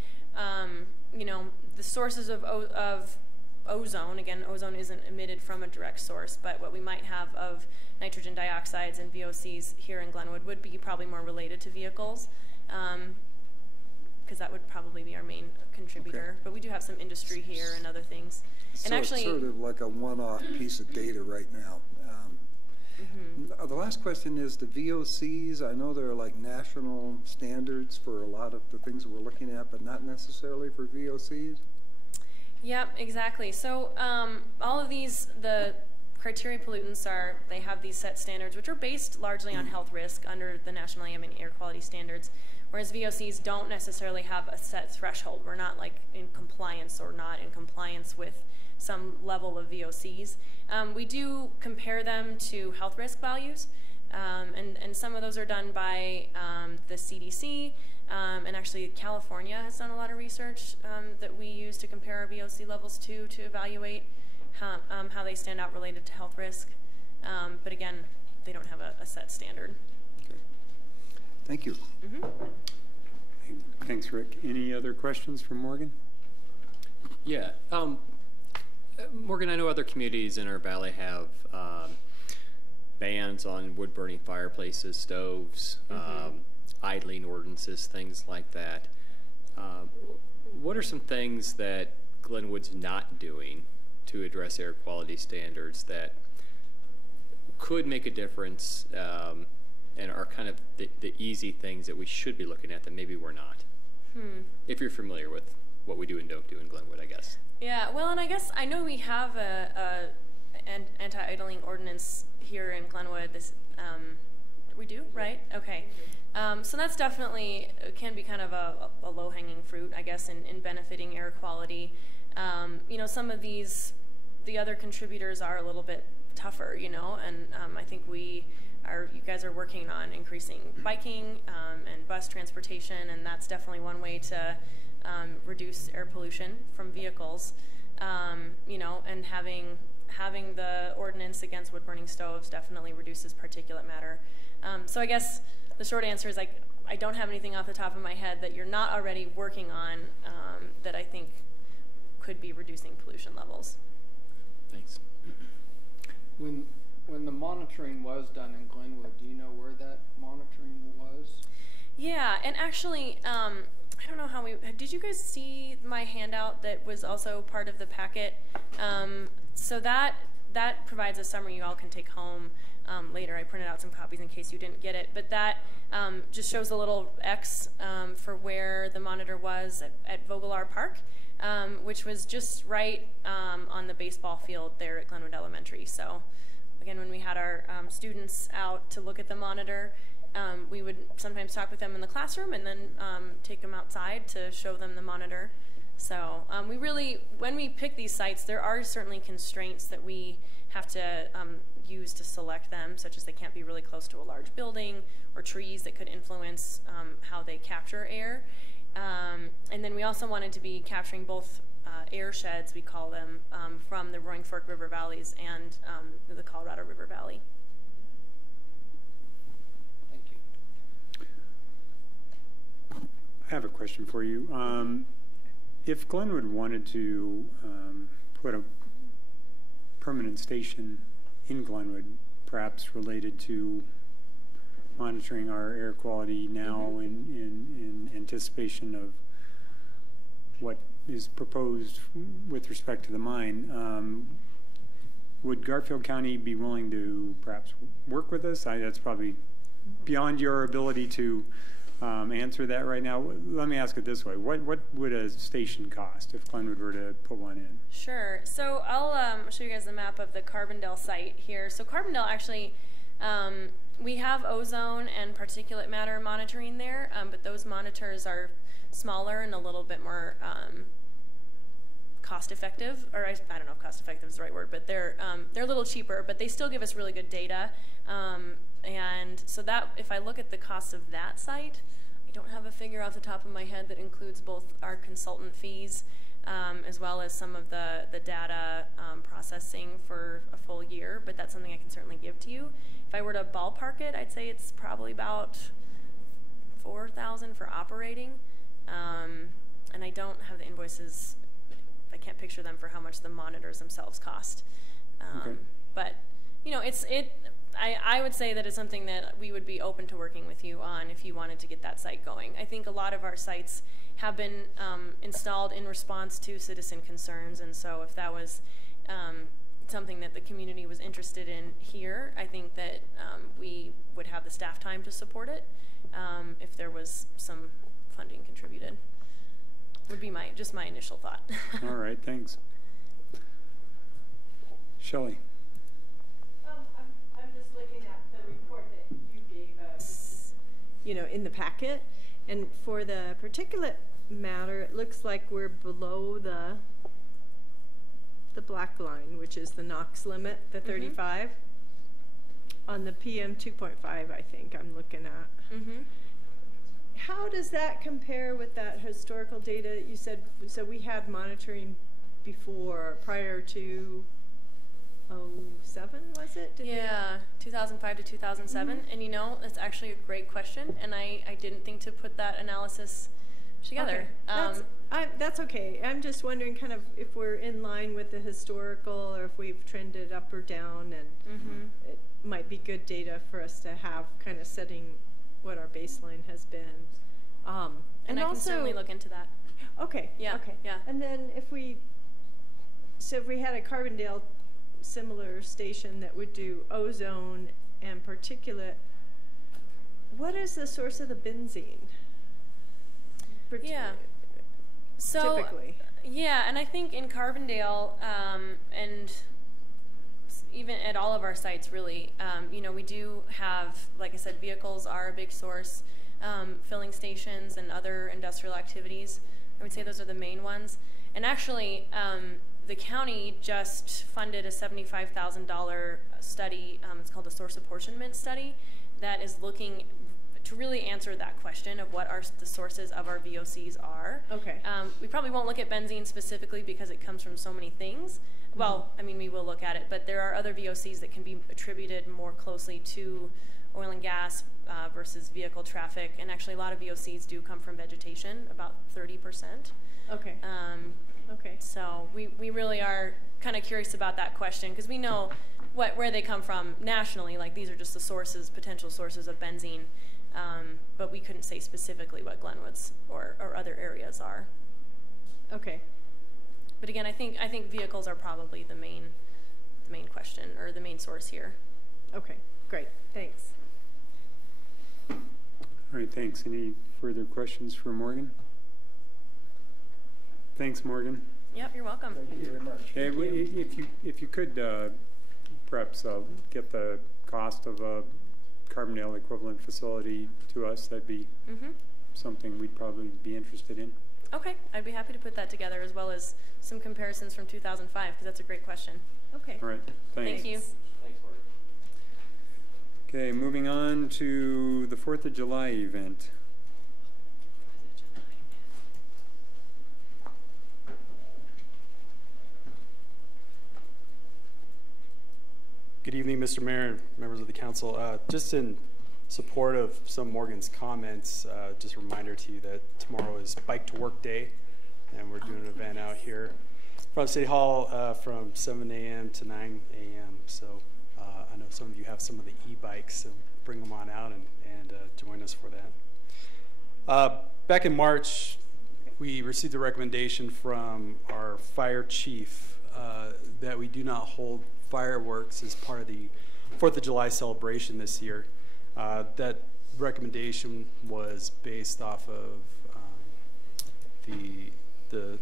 the sources of ozone, again, ozone isn't emitted from a direct source, but what we might have of nitrogen dioxides and VOCs here in Glenwood would be probably more related to vehicles, because that would probably be our main contributor. Okay. But we do have some industry here and other things. So and actually, it's sort of like a one-off piece of data right now. The last question is the VOCs. I know there are like national standards for a lot of the things that we're looking at, but not necessarily for VOCs. Yep, exactly. So all of these, the criteria pollutants they have these set standards, which are based largely on health risk under the National Ambient Air Quality Standards, whereas VOCs don't necessarily have a set threshold. We're not like in compliance or not in compliance with some level of VOCs. We do compare them to health risk values, and some of those are done by the CDC, and actually California has done a lot of research that we use to compare our VOC levels to evaluate how they stand out related to health risk. But again, they don't have a set standard. Okay. Thank you. Mm-hmm. Thanks, Rick. Any other questions for Morgan? Yeah. Morgan, I know other communities in our valley have bans on wood-burning fireplaces, stoves, idling ordinances, things like that. What are some things that Glenwood's not doing to address air quality standards that could make a difference and are kind of the easy things that we should be looking at that maybe we're not? If you're familiar with what we do and don't do in Glenwood, I guess. Yeah, well, and I guess I know we have an anti-idling ordinance here in Glenwood. We do, right? Okay. So that's definitely can be kind of a low-hanging fruit, I guess, in benefiting air quality. You know, some of the other contributors are a little bit tougher, you know, and I think you guys are working on increasing biking and bus transportation, and that's definitely one way to reduce air pollution from vehicles. You know, and having the ordinance against wood-burning stoves definitely reduces particulate matter. So I guess the short answer is I don't have anything off the top of my head that you're not already working on that I think could be reducing pollution levels. Thanks. When the monitoring was done in Glenwood, do you know where that monitoring was? Yeah, and actually, I don't know how did you guys see my handout that was also part of the packet? So that provides a summary you all can take home later. I printed out some copies in case you didn't get it, but that just shows a little X for where the monitor was at Vogelar Park, which was just right on the baseball field there at Glenwood Elementary. So again, when we had our students out to look at the monitor, we would sometimes talk with them in the classroom and then take them outside to show them the monitor. So we really, when we pick these sites, there are certainly constraints that we have to use to select them, such as they can't be really close to a large building or trees that could influence how they capture air. And then we also wanted to be capturing both air sheds, we call them, from the Roaring Fork River valleys and the Colorado River Valley. Thank you. I have a question for you. If Glenwood wanted to put a permanent station in Glenwood, perhaps related to monitoring our air quality now in anticipation of what is proposed with respect to the mine, would Garfield County be willing to perhaps work with us? That's probably beyond your ability to answer that right now. Let me ask it this way. What would a station cost if Glenwood were to put one in? Sure. So I'll show you guys the map of the Carbondale site here. So Carbondale actually, we have ozone and particulate matter monitoring there, but those monitors are smaller and a little bit more cost effective, or I don't know if cost effective is the right word, but they're a little cheaper, but they still give us really good data. And so that, if I look at the cost of that site, I don't have a figure off the top of my head that includes both our consultant fees as well as some of the data processing for a full year, but that's something I can certainly give to you. If I were to ballpark it, I'd say it's probably about $4,000 for operating, and I don't have the invoices. I can't picture them for how much the monitors themselves cost. Okay. But you know, I would say that it's something that we would be open to working with you on if you wanted to get that site going. I think a lot of our sites have been installed in response to citizen concerns, and so if that was something that the community was interested in here, I think that we would have the staff time to support it if there was some funding contributed. Would be just my initial thought. All right, thanks. Shelley. you know, in the packet. And for the particulate matter, it looks like we're below the black line, which is the NOx limit, the 35. On the PM 2.5, I think I'm looking at. How does that compare with that historical data you said? So we had monitoring before, prior to 07, was it? Yeah, 2005 to 2007. And you know, that's actually a great question, and I didn't think to put that analysis together. Okay. That's okay. I'm just wondering kind of if we're in line with the historical, or if we've trended up or down, and it might be good data for us to have, kind of setting what our baseline has been. And I can certainly look into that. Okay. Yeah. Okay. Yeah. And then if we had a Carbondale similar station that would do ozone and particulate, what is the source of the benzene? Yeah. So typically. Yeah, and I think in Carbondale, and even at all of our sites, really, you know, we do have, like I said, vehicles are a big source, filling stations and other industrial activities. I would say those are the main ones. And actually, the county just funded a $75,000 study. It's called the Source Apportionment Study, that is looking to really answer that question of what the sources of our VOCs are. Okay. We probably won't look at benzene specifically because it comes from so many things. Well, I mean, we will look at it, but there are other VOCs that can be attributed more closely to oil and gas versus vehicle traffic. And actually, a lot of VOCs do come from vegetation, about 30%. Okay. Okay. So we really are kind of curious about that question, because we know where they come from nationally. Like, these are just the sources, potential sources of benzene. But we couldn't say specifically what Glenwood's or other areas are. Okay. But again, I think vehicles are probably the main question, or the main source here. Okay, great, thanks. All right, thanks. Any further questions for Morgan? Thanks, Morgan. Yep, you're welcome. Thank you very much. Hey, if you could perhaps get the cost of a Carbondale equivalent facility to us, that'd be something we'd probably be interested in. Okay, I'd be happy to put that together, as well as some comparisons from 2005, because that's a great question. Okay. All right, thanks. Thank you. Thanks, Mark. Okay, moving on to the 4th of July event. Good evening, Mr. Mayor, members of the council. Just in support of some Morgan's comments, just a reminder to you that tomorrow is Bike to Work Day, and we're doing an event out here from City Hall from 7 a.m. to 9 a.m. So I know some of you have some of the e-bikes, so bring them on out and join us for that. Back in March, we received a recommendation from our fire chief that we do not hold fireworks as part of the 4th of July celebration this year. That recommendation was based off of the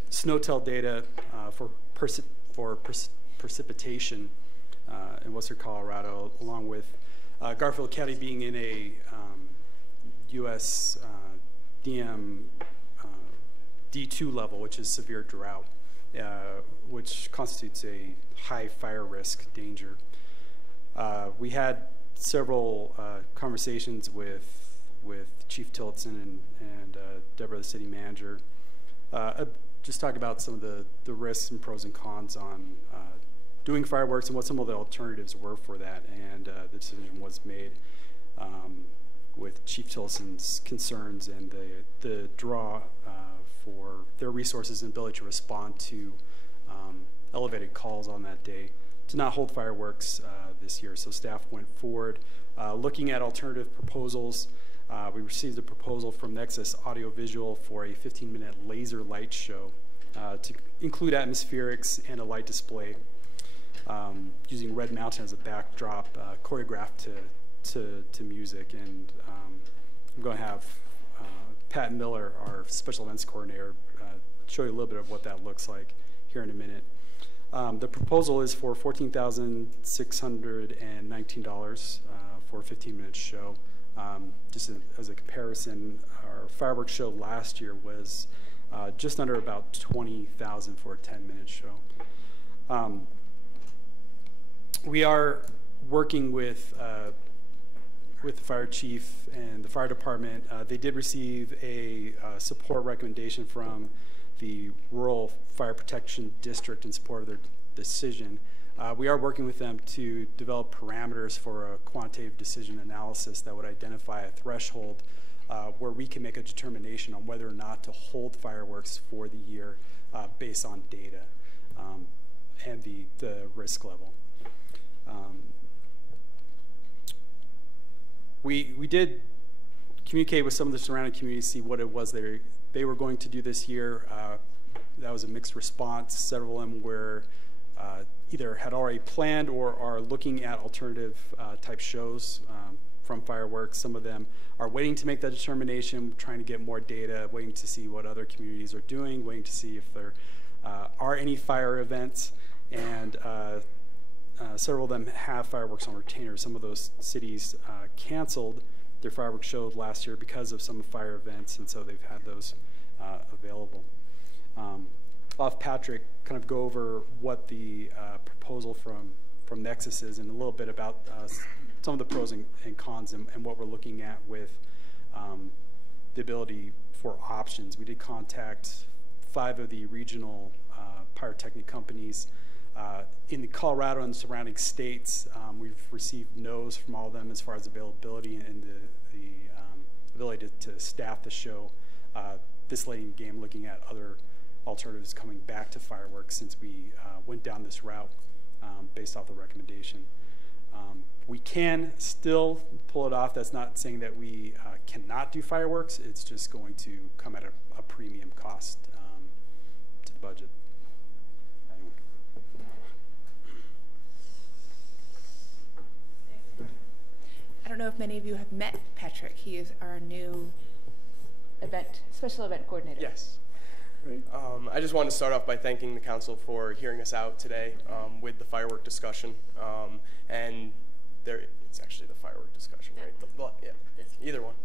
SNOTEL data for precipitation in Western Colorado, along with Garfield County being in a US DM D2 level, which is severe drought, which constitutes a high fire risk danger. We had several conversations with Chief Tillotson and Deborah, the city manager, just talk about some of the risks and pros and cons on doing fireworks and what some of the alternatives were for that, and the decision was made with Chief Tillotson's concerns and the draw for their resources and ability to respond to elevated calls on that day to not hold fireworks this year. So staff went forward looking at alternative proposals. We received a proposal from Nexus Audiovisual for a 15-minute laser light show to include atmospherics and a light display using Red Mountain as a backdrop, choreographed to music. And I'm going to have Pat Miller, our special events coordinator, show you a little bit of what that looks like here in a minute. The proposal is for $14,619 for a 15-minute show. Just as a comparison, our fireworks show last year was just under about 20,000 for a 10-minute show. We are working with the fire chief and the fire department. They did receive a support recommendation from the Rural Fire Protection District in support of their decision. We are working with them to develop parameters for a quantitative decision analysis that would identify a threshold where we can make a determination on whether or not to hold fireworks for the year based on data and the risk level. We did communicate with some of the surrounding communities to see what it was they were going to do this year. That was a mixed response. Several of them were either had already planned or are looking at alternative type shows from fireworks. Some of them are waiting to make that determination, trying to get more data, waiting to see what other communities are doing, waiting to see if there are any fire events, and several of them have fireworks on retainer. Some of those cities canceled their fireworks show last year because of some fire events, and so they've had those available. I'll have Patrick kind of go over what the proposal from Nexus is and a little bit about some of the pros and cons and what we're looking at with the ability for options. We did contact 5 of the regional pyrotechnic companies in the Colorado and surrounding states. We've received no's from all of them as far as availability and the ability to staff the show this late in the game, looking at other alternatives coming back to fireworks since we went down this route based off the recommendation. We can still pull it off. That's not saying that we cannot do fireworks. It's just going to come at a premium cost to the budget. I don't know if many of you have met Patrick. He is our new special event coordinator. Yes. I just wanted to start off by thanking the council for hearing us out today with the firework discussion. And it's actually the firework discussion, right? Yeah, either one.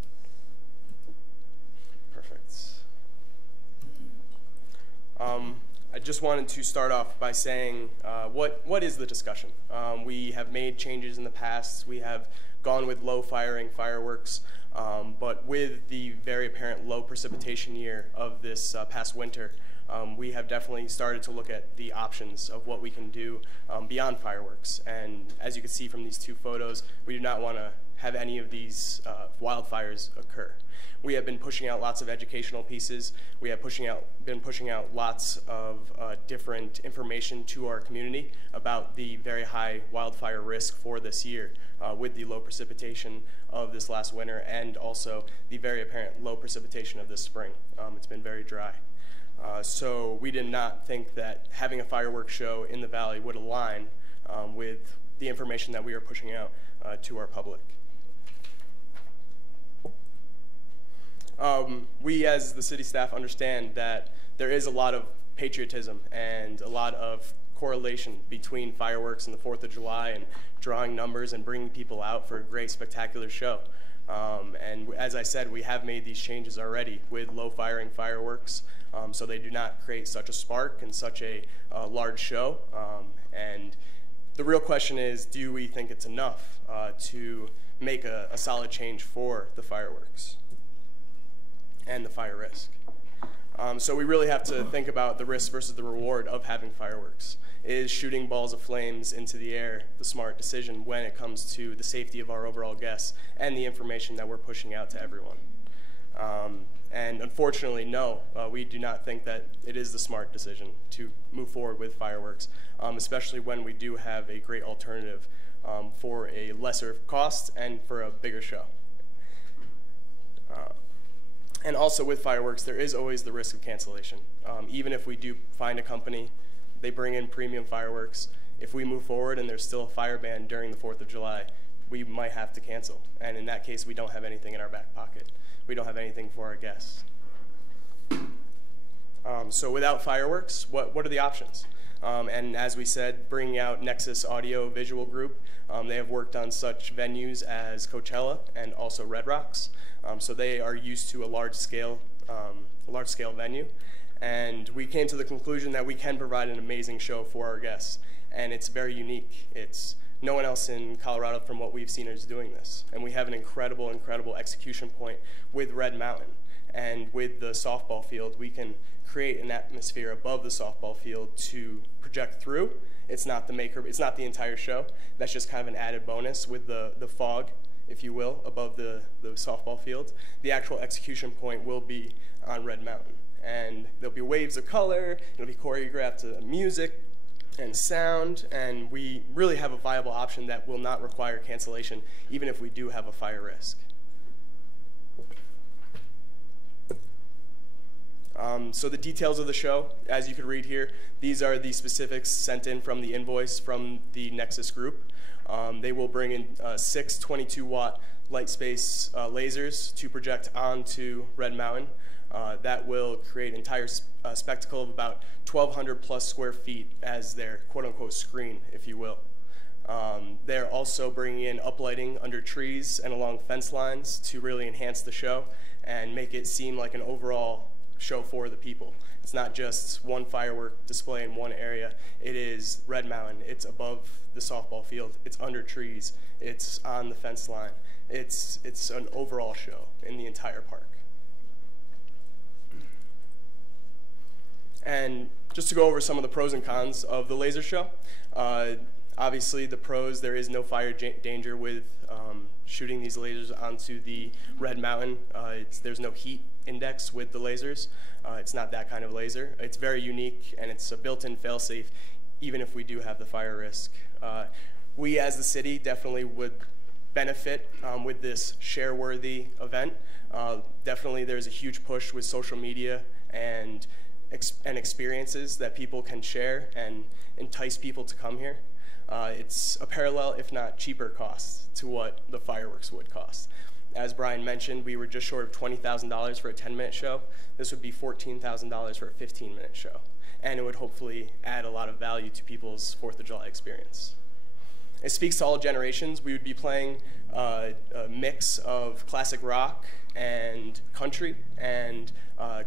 Perfect. I just wanted to start off by saying what is the discussion? We have made changes in the past. We have gone with low firing fireworks. But with the very apparent low precipitation year of this past winter, we have definitely started to look at the options of what we can do beyond fireworks. And as you can see from these 2 photos, we do not want to have any of these wildfires occur. We have been pushing out lots of educational pieces. We have been pushing out lots of different information to our community about the very high wildfire risk for this year with the low precipitation of this last winter and also the very apparent low precipitation of this spring. It's been very dry. So we did not think that having a fireworks show in the valley would align with the information that we are pushing out to our public. We as the city staff understand that there is a lot of patriotism and a lot of correlation between fireworks and the 4th of July and drawing numbers and bringing people out for a great spectacular show. And as I said, we have made these changes already with low firing fireworks so they do not create such a spark and such a large show. And the real question is, do we think it's enough to make a solid change for the fireworks and the fire risk? So we really have to think about the risk versus the reward of having fireworks. Is shooting balls of flames into the air the smart decision when it comes to the safety of our overall guests and the information that we're pushing out to everyone? And unfortunately, no, we do not think that it is the smart decision to move forward with fireworks, especially when we do have a great alternative for a lesser cost and for a bigger show. And also with fireworks, there is always the risk of cancellation. Even if we do find a company, they bring in premium fireworks. If we move forward and there's still a fire ban during the 4th of July, we might have to cancel. And in that case, we don't have anything in our back pocket. We don't have anything for our guests. So without fireworks, what are the options? And as we said, bringing out Nexus Audio Visual Group, they have worked on such venues as Coachella and also Red Rocks. So they are used to a large-scale venue. And we came to the conclusion that we can provide an amazing show for our guests. And it's very unique. No one else in Colorado, from what we've seen, is doing this. And we have an incredible, incredible execution point with Red Mountain. And with the softball field, we can create an atmosphere above the softball field to project through. It's not the entire show. That's just kind of an added bonus with the fog, if you will, above the softball field. The actual execution point will be on Red Mountain. And there'll be waves of color, it'll be choreographed to music and sound, and we really have a viable option that will not require cancellation, even if we do have a fire risk. So the details of the show, as you could read here, these are the specifics sent in from the invoice from the Nexus group. They will bring in 6 22-watt light space lasers to project onto Red Mountain. That will create an entire spectacle of about 1,200 plus square feet as their quote-unquote screen, if you will. They're also bringing in uplighting under trees and along fence lines to really enhance the show and make it seem like an overall show for the people. It's not just one firework display in one area. It is Red Mountain. It's above the softball field. It's under trees. It's on the fence line. It's an overall show in the entire park. And just to go over some of the pros and cons of the laser show, obviously the pros, there is no fire danger with shooting these lasers onto the Red Mountain. There's no heat index with the lasers. It's not that kind of laser. It's very unique, and it's a built-in fail-safe, even if we do have the fire risk. We as the city definitely would benefit with this share-worthy event. Definitely there's a huge push with social media and experiences that people can share and entice people to come here. It's a parallel, if not cheaper cost to what the fireworks would cost. As Brian mentioned, we were just short of $20,000 for a 10-minute show. This would be $14,000 for a 15-minute show. And it would hopefully add a lot of value to people's 4th of July experience. It speaks to all generations. We would be playing a mix of classic rock and country and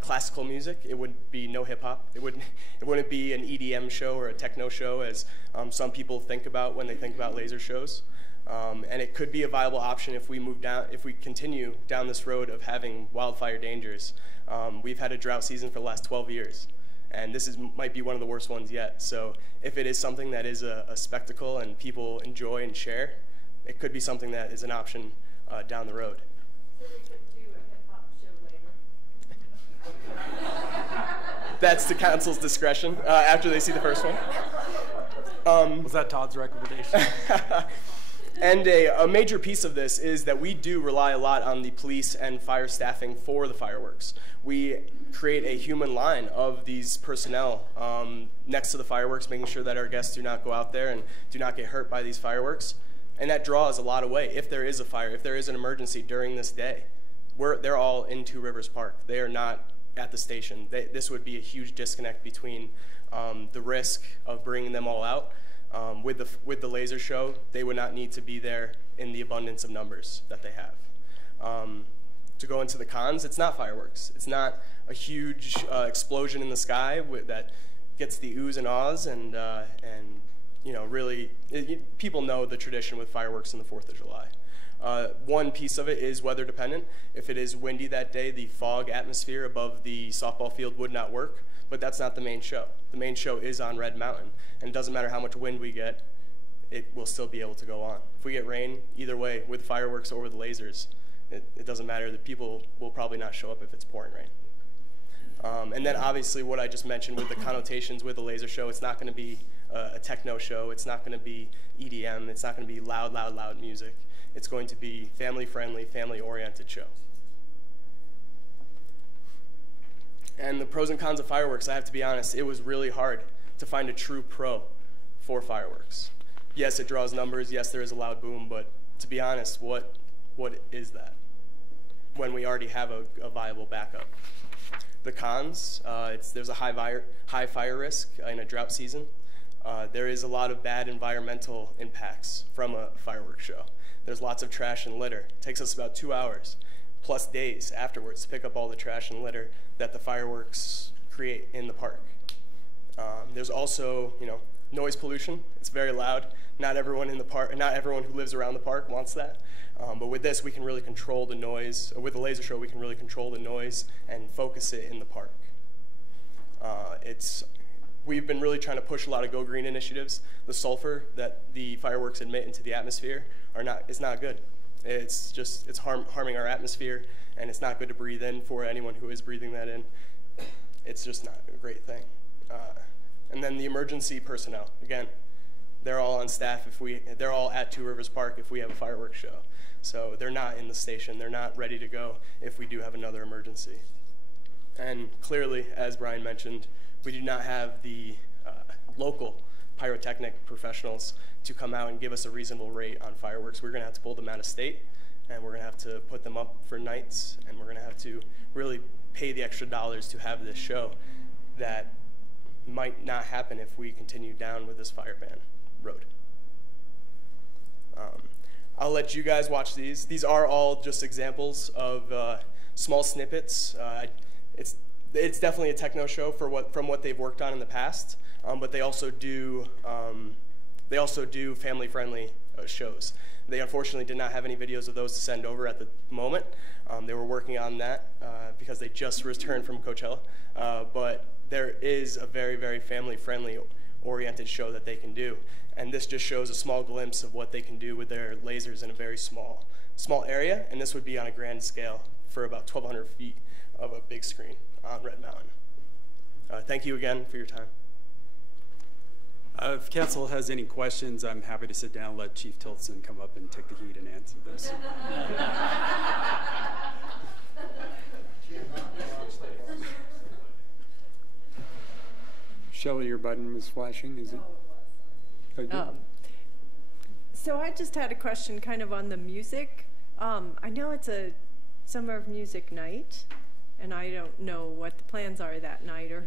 classical music. It would be no hip-hop. It wouldn't be an EDM show or a techno show, as some people think about when they think about laser shows. And it could be a viable option if we continue down this road of having wildfire dangers. We've had a drought season for the last 12 years, and this might be one of the worst ones yet. So if it is something that is a spectacle and people enjoy and share, it could be something that is an option down the road. So we could do a hip-hop show later? That's the council's discretion after they see the first one. Was that Todd's recommendation? And a major piece of this is that we do rely a lot on the police and fire staffing for the fireworks. We create a human line of these personnel next to the fireworks, making sure that our guests do not go out there and do not get hurt by these fireworks. And that draws a lot away. If there is a fire, if there is an emergency during this day, they're all in Two Rivers Park. They are not at the station. This would be a huge disconnect between the risk of bringing them all out. With the laser show, they would not need to be there in the abundance of numbers that they have. To go into the cons, it's not fireworks. It's not a huge explosion in the sky that gets the oohs and ahs, and you know, really, people know the tradition with fireworks on the 4th of July. One piece of it is weather dependent. If it is windy that day, the fog atmosphere above the softball field would not work, but that's not the main show. The main show is on Red Mountain, and it doesn't matter how much wind we get, it will still be able to go on. If we get rain, either way, with fireworks or with lasers, it doesn't matter. The people will probably not show up if it's pouring rain. And then obviously what I just mentioned with the connotations with the laser show, it's not going to be a techno show. It's not going to be EDM. It's not going to be loud, loud, loud music. It's going to be family-friendly, family-oriented show. And the pros and cons of fireworks, I have to be honest, it was really hard to find a true pro for fireworks. Yes, it draws numbers. Yes, there is a loud boom, but to be honest, what is that? when we already have a viable backup. The cons, there's a high fire risk in a drought season. There is a lot of bad environmental impacts from a fireworks show. There's lots of trash and litter. It takes us about 2 hours plus days afterwards to pick up all the trash and litter that the fireworks create in the park. There's also, noise pollution. It's very loud. Not everyone in the park, not everyone who lives around the park wants that. But with this, we can really control the noise. With the laser show, we can really control the noise and focus it in the park. We've been really trying to push a lot of Go Green initiatives. The sulfur that the fireworks emit into the atmosphere is not good. It's harming our atmosphere, and it's not good to breathe in for anyone who is breathing that in. It's just not a great thing. And then the emergency personnel, again, they're all on staff they're all at Two Rivers Park if we have a fireworks show. So they're not in the station. They're not ready to go if we do have another emergency. And clearly, as Brian mentioned, we do not have the local pyrotechnic professionals to come out and give us a reasonable rate on fireworks. We're going to have to pull them out of state, and we're going to have to put them up for nights, and we're going to have to really pay the extra dollars to have this show that might not happen if we continue down with this fire ban road. I'll let you guys watch these. These are all just examples of small snippets. It's definitely a techno show from what they've worked on in the past, but they also do family-friendly shows. They unfortunately did not have any videos of those to send over at the moment. They were working on that because they just returned from Coachella, but there is a very, very family-friendly oriented show that they can do. And this just shows a small glimpse of what they can do with their lasers in a very small area, and this would be on a grand scale for about 1,200 feet of a big screen on Red Mountain. Thank you again for your time. If council has any questions, I'm happy to sit down and let Chief Tilson come up and take the heat and answer this. Shelley, your button was flashing, is it? So I just had a question kind of on the music. I know it's a Summer of Music night, and I don't know what the plans are that night or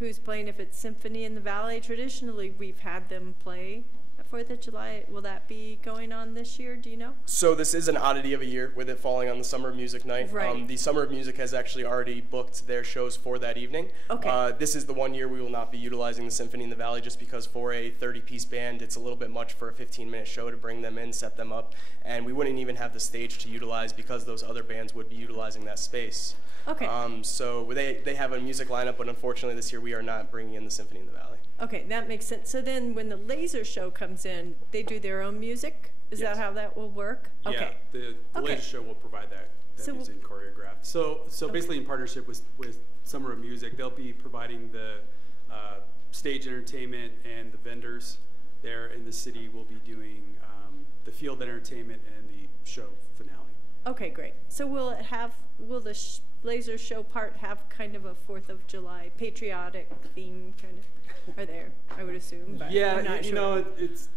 who's playing. If it's Symphony in the Valley, traditionally we've had them play at 4th of July. Will that be going on this year? Do you know? So this is an oddity of a year with it falling on the Summer of Music night. Right. The Summer of Music has actually already booked their shows for that evening. Okay. This is the one year we will not be utilizing the Symphony in the Valley just because for a 30-piece band, it's a little bit much for a 15-minute show to bring them in, set them up, and we wouldn't even have the stage to utilize because those other bands would be utilizing that space. Okay. So they have a music lineup, but unfortunately this year we are not bringing in the Symphony in the Valley. Okay, that makes sense. So then when the laser show comes in, they do their own music? Is that how that will work? Okay. Yeah, the laser show will provide that music choreographed. So basically in partnership with Summer of Music, they'll be providing the stage entertainment and the vendors there in the city will be doing the field entertainment and the show finale. Okay, great. So will the laser show part have kind of a 4th of July patriotic theme kind of? Are there? I would assume. But yeah, I'm not you sure. know, it's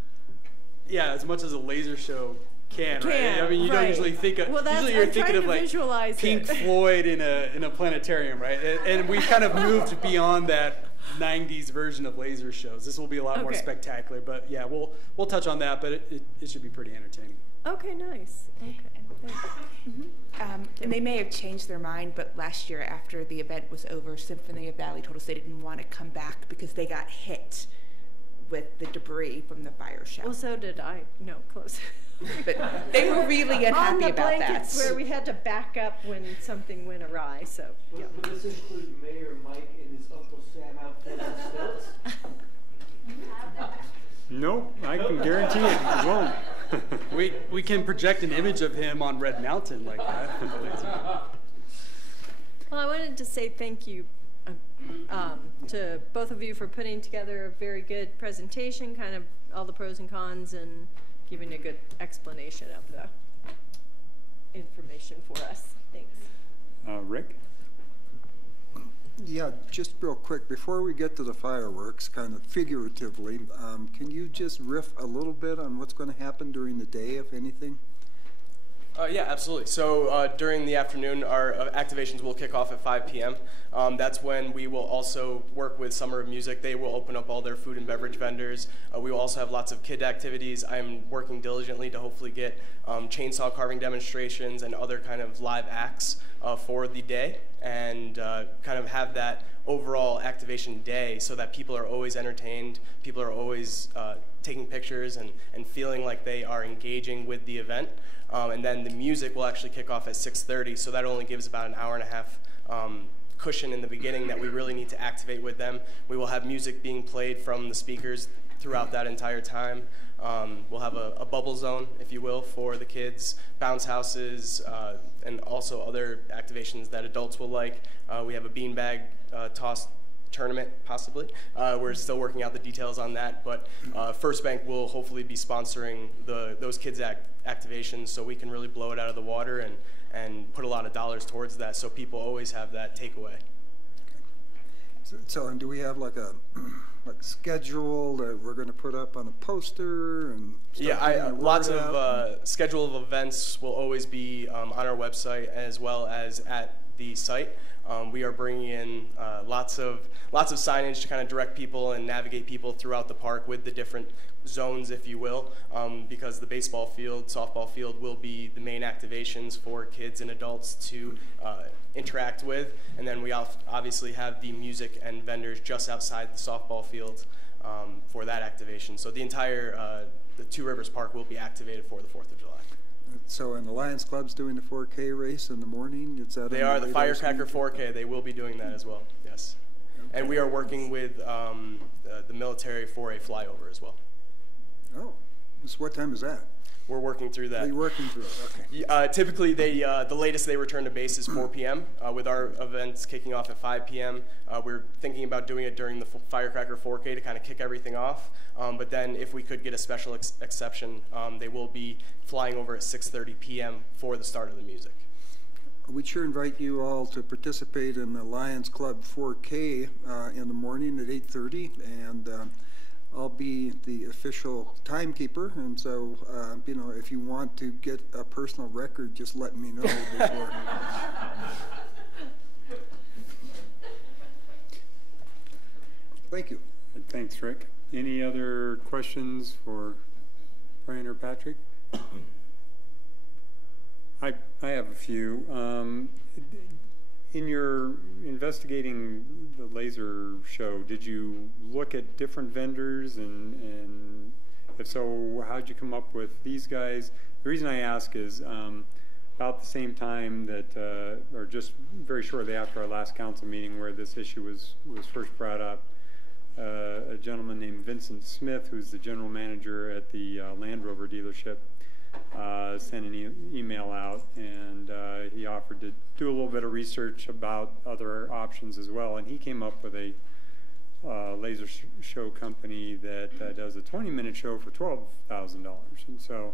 as much as a laser show can, right? I mean, you don't usually think of. Well, usually you're thinking of like Pink Floyd in a planetarium, right? And we kind of moved beyond that 90s version of laser shows. This will be a lot more spectacular, but yeah, we'll touch on that, but it should be pretty entertaining. Okay, nice. Okay. And they may have changed their mind, but last year after the event was over, Symphony of Valley told us they didn't want to come back because they got hit with the debris from the fire show. Well, so did I. No, close. But they were really unhappy about that. On the blankets where we had to back up when something went awry, so. Yeah. Will this include Mayor Mike and his Uncle Sam out there on stilts? Nope, I can guarantee it won't. We can project an image of him on Red Mountain like that. Well, I wanted to say thank you to both of you for putting together a very good presentation, kind of all the pros and cons, and giving a good explanation of the information for us. Thanks. Rick? Yeah, just real quick, before we get to the fireworks, kind of figuratively, can you just riff a little bit on what's going to happen during the day, if anything? Yeah, absolutely. So during the afternoon, our activations will kick off at 5 p.m. That's when we will also work with Summer of Music. They will open up all their food and beverage vendors. We will also have lots of kid activities. I'm working diligently to hopefully get chainsaw carving demonstrations and other kind of live acts for the day, and kind of have that overall activation day so that people are always entertained, people are always taking pictures and feeling like they are engaging with the event. And then the music will actually kick off at 6:30, so that only gives about an hour and a half cushion in the beginning that we really need to activate with them. We will have music being played from the speakers throughout that entire time. We'll have a bubble zone, if you will, for the kids, bounce houses, and also other activations that adults will like. We have a beanbag toss tournament, possibly. We're still working out the details on that, but First Bank will hopefully be sponsoring those kids' activations so we can really blow it out of the water and put a lot of dollars towards that so people always have that takeaway. So, and do we have like a schedule that we're going to put up on a poster? And yeah, lots of schedule of events will always be on our website as well as at the site. We are bringing in lots of signage to kind of direct people and navigate people throughout the park with the different zones, if you will, because the baseball field, softball field will be the main activations for kids and adults to interact with, and then we obviously have the music and vendors just outside the softball field for that activation. So the entire the Two Rivers Park will be activated for the 4th of July. So, and the Lions Club's doing the 4K race in the morning? Is that they are the Firecracker 4K. They will be doing that as well. Yes, okay. And we are working with the military for a flyover as well. Oh, so what time is that? We're working through that. Are you working through it? Okay. Typically, the latest they return to base is 4 p.m. With our events kicking off at 5 p.m. We're thinking about doing it during the Firecracker 4K to kind of kick everything off. But then if we could get a special exception, they will be flying over at 6:30 p.m. for the start of the music. We'd sure invite you all to participate in the Lions Club 4K in the morning at 8:30, and I'll be the official timekeeper, and so, you know, if you want to get a personal record, just let me know before. Thank you. Thanks, Rick. Any other questions for Brian or Patrick? I have a few. In your investigating the laser show, did you look at different vendors, and if so, how'd you come up with these guys? The reason I ask is about the same time that, or just very shortly after our last council meeting where this issue was first brought up, a gentleman named Vincent Smith, who's the general manager at the Land Rover dealership, sent an email out, and he offered to do a little bit of research about other options as well, and he came up with a laser show company that does a 20-minute show for $12,000, and so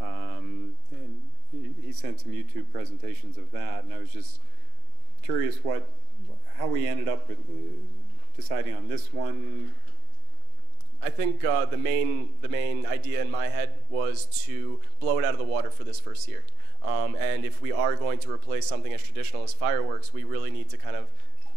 and he sent some YouTube presentations of that, and I was just curious how we ended up with deciding on this one. I think the main idea in my head was to blow it out of the water for this first year. And if we are going to replace something as traditional as fireworks, we really need to kind of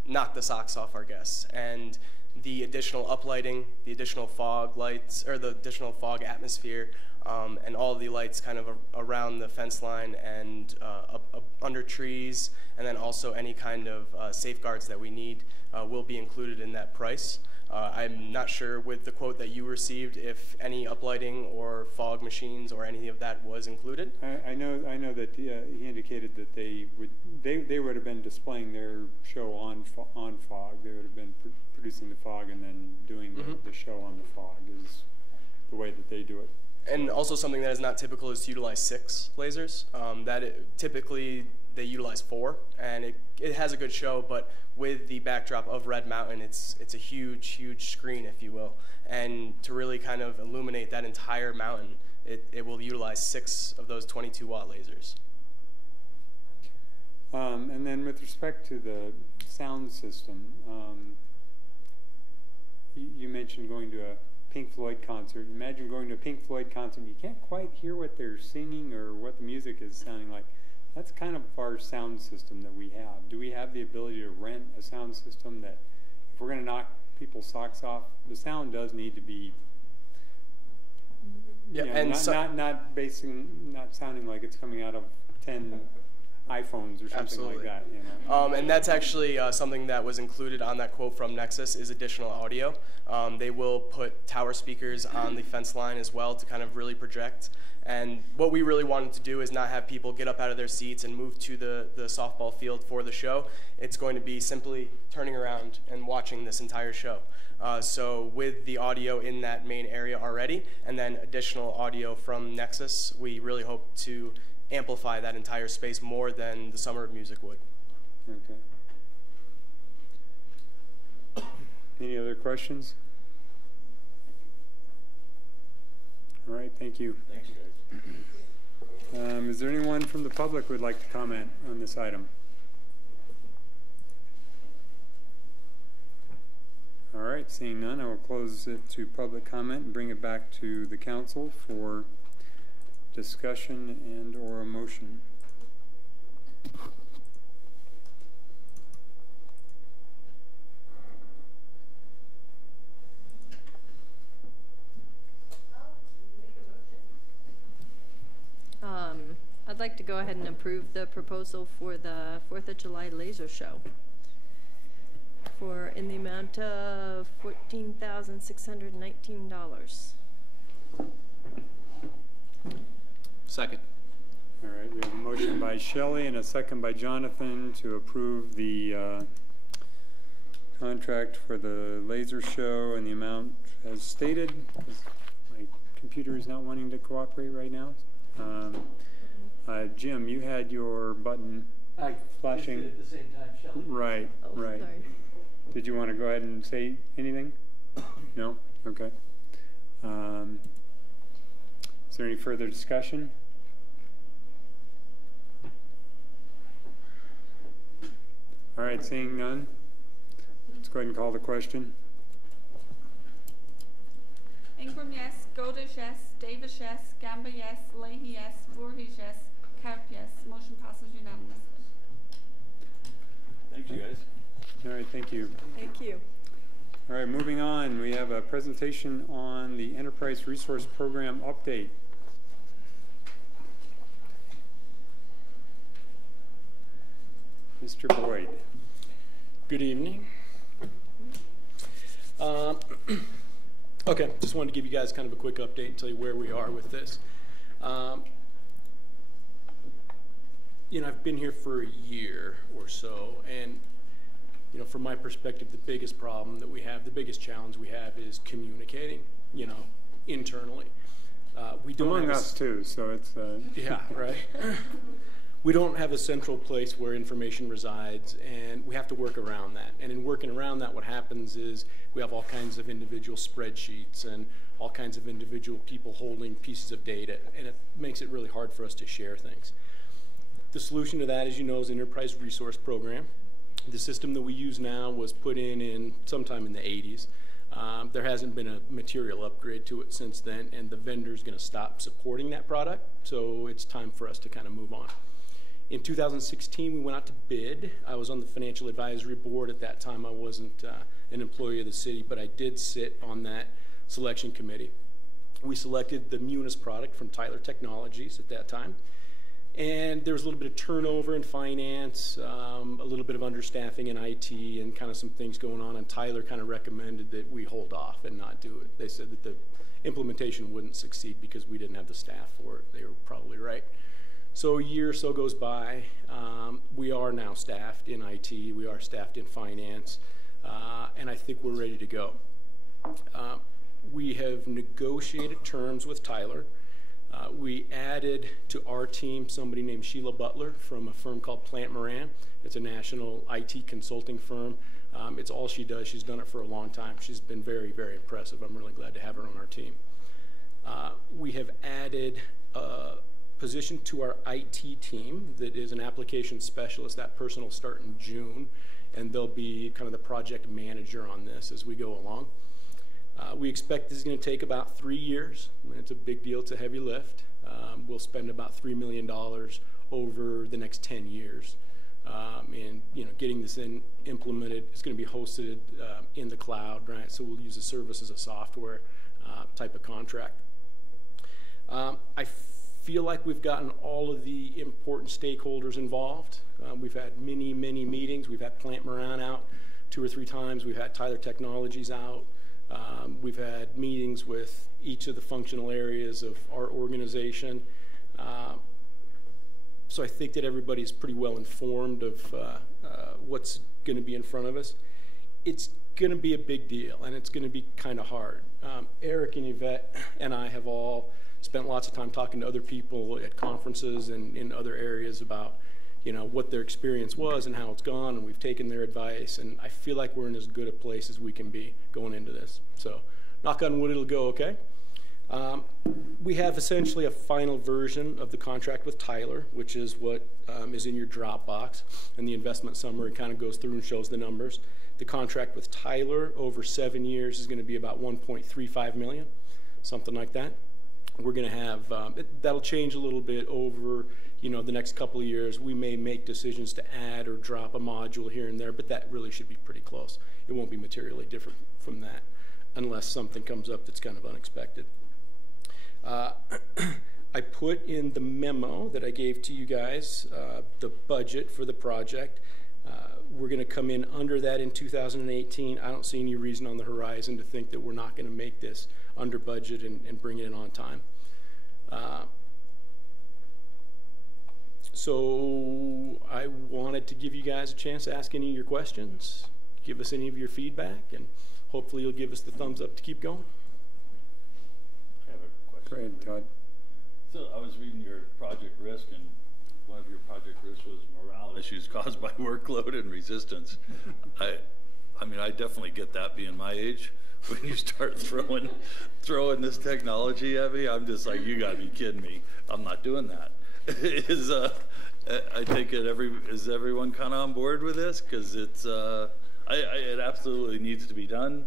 knock the socks off our guests. And the additional uplighting, the additional fog lights, or the additional fog atmosphere, and all the lights kind of around the fence line and under trees, and then also any kind of safeguards that we need will be included in that price. I'm not sure with the quote that you received if any uplighting or fog machines or any of that was included. I know that he indicated that they would have been displaying their show on fog. They would have been producing the fog and then doing the show on the fog is the way that they do it. And also something that is not typical is to utilize 6 lasers. Typically they utilize 4, and it has a good show, but with the backdrop of Red Mountain, it's a huge screen, if you will. And to really kind of illuminate that entire mountain, it will utilize 6 of those 22-watt lasers. And then with respect to the sound system, you mentioned going to Pink Floyd concert. Imagine going to a Pink Floyd concert. You can't quite hear what they're singing or what the music is sounding like. That's kind of our sound system that we have. Do we have the ability to rent a sound system that, if we're going to knock people's socks off, the sound does need to be, Yeah, and not sounding like it's coming out of 10 iPhones or something Absolutely. like that. You know? And that's actually something that was included on that quote from Nexus is additional audio. They will put tower speakers on the fence line as well to kind of really project. And what we really wanted to do is not have people get up out of their seats and move to the softball field for the show. It's going to be simply turning around and watching this entire show. So with the audio in that main area already, and then additional audio from Nexus, we really hope to amplify that entire space more than the Summer of Music would. Okay. Any other questions? All right, thank you. Thanks, guys. Is there anyone from the public who would like to comment on this item? All right, seeing none, I will close it to public comment and bring it back to the council for discussion and or a motion. I'd like to go ahead and approve the proposal for the 4th of July laser show in the amount of $14,619. Second. All right, we have a motion by Shelley and a second by Jonathan to approve the contract for the laser show and the amount as stated. My computer is not wanting to cooperate right now. Jim, you had your button flashing. At the same time, Shelley. Right, right. Sorry. Did you want to go ahead and say anything? No? Okay. Is there any further discussion? All right, seeing none, let's go ahead and call the question. Ingram, yes. Goldish, yes. Davis, yes. Gamba, yes. Leahy, yes. Voorhees, yes. Kaup, yes. Motion passes unanimously. Thank you, guys. All right, thank you. Thank you. All right, moving on, we have a presentation on the Enterprise Resource Program update. Mr. Boyd. Good evening. Okay, just wanted to give you guys kind of a quick update and tell you where we are with this. You know, I've been here for a year or so, and you know, from my perspective, the biggest problem that we have, the biggest challenge we have is communicating, you know, internally. We don't Among have us too, so it's... Yeah, right. We don't have a central place where information resides, and we have to work around that. And in working around that, what happens is we have all kinds of individual spreadsheets and all kinds of individual people holding pieces of data, and it makes it really hard for us to share things. The solution to that, as you know, is Enterprise Resource Program. The system that we use now was put in sometime in the 80s. There hasn't been a material upgrade to it since then, and the vendor's going to stop supporting that product, so it's time for us to kind of move on. In 2016, we went out to bid. I was on the financial advisory board at that time. I wasn't an employee of the city, but I did sit on that selection committee. We selected the Munis product from Tyler Technologies at that time. And there was a little bit of turnover in finance, a little bit of understaffing in IT, and kind of some things going on. And Tyler kind of recommended that we hold off and not do it. They said that the implementation wouldn't succeed because we didn't have the staff for it. They were probably right. So a year or so goes by. We are now staffed in IT. We are staffed in finance. And I think we're ready to go. We have negotiated terms with Tyler. We added to our team somebody named Sheila Butler from a firm called Plant Moran. It's a national IT consulting firm. It's all she does. She's done it for a long time. She's been very, very impressive. I'm really glad to have her on our team. We have added a position to our IT team that is an application specialist. That person will start in June, and they'll be kind of the project manager on this as we go along. We expect this is going to take about 3 years. It's a big deal. It's a heavy lift. We'll spend about $3 million over the next 10 years. And getting this implemented. It's going to be hosted in the cloud, right? So we'll use the service as a software type of contract. I feel like we've gotten all of the important stakeholders involved. We've had many meetings. We've had Plant Moran out 2 or 3 times. We've had Tyler Technologies out. We've had meetings with each of the functional areas of our organization. So I think that everybody's pretty well informed of what's going to be in front of us. It's going to be a big deal, and it's going to be kind of hard. Eric and Yvette and I have all spent lots of time talking to other people at conferences and in other areas about what their experience was and how it's gone, and we've taken their advice, and I feel like we're in as good a place as we can be going into this. So knock on wood, it'll go okay. We have essentially a final version of the contract with Tyler, which is what is in your Dropbox, and the investment summary kind of goes through and shows the numbers. The contract with Tyler over 7 years is going to be about $1.35 million, something like that. We're going to have, that'll change a little bit over the next couple of years. We may make decisions to add or drop a module here and there, but that really should be pretty close. It won't be materially different from that unless something comes up that's kind of unexpected. I put in the memo that I gave to you guys, the budget for the project. We're going to come in under that in 2018. I don't see any reason on the horizon to think that we're not going to make this under budget and bring it in on time. So I wanted to give you guys a chance to ask any of your questions, give us any of your feedback, and hopefully you'll give us the thumbs up to keep going. I have a question. Go ahead, Todd. So I was reading your project risk, and one of your project risks was morale issues caused by workload and resistance. I mean, I definitely get that being my age. When you start throwing this technology at me, I'm just like, you gotta be kidding me. I'm not doing that. I take it is everyone kind of on board with this? Because it's it absolutely needs to be done.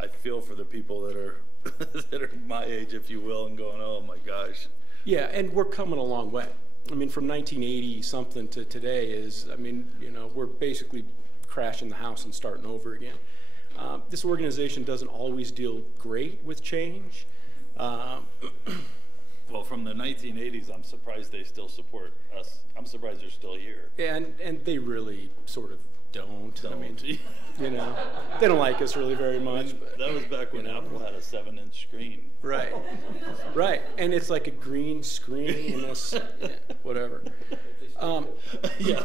I feel for the people that are that are my age, if you will, and going, oh my gosh. Yeah, and we're coming a long way. I mean, from 1980 something to today is, I mean, we're basically crashing the house and starting over again. This organization doesn't always deal great with change. Well, from the 1980s, I'm surprised they still support us. I'm surprised they're still here. And they really sort of don't. I mean, they don't like us really very much. But, that was back when Apple had a 7-inch screen. Right, right. And it's like a green screen and this, whatever. Yeah,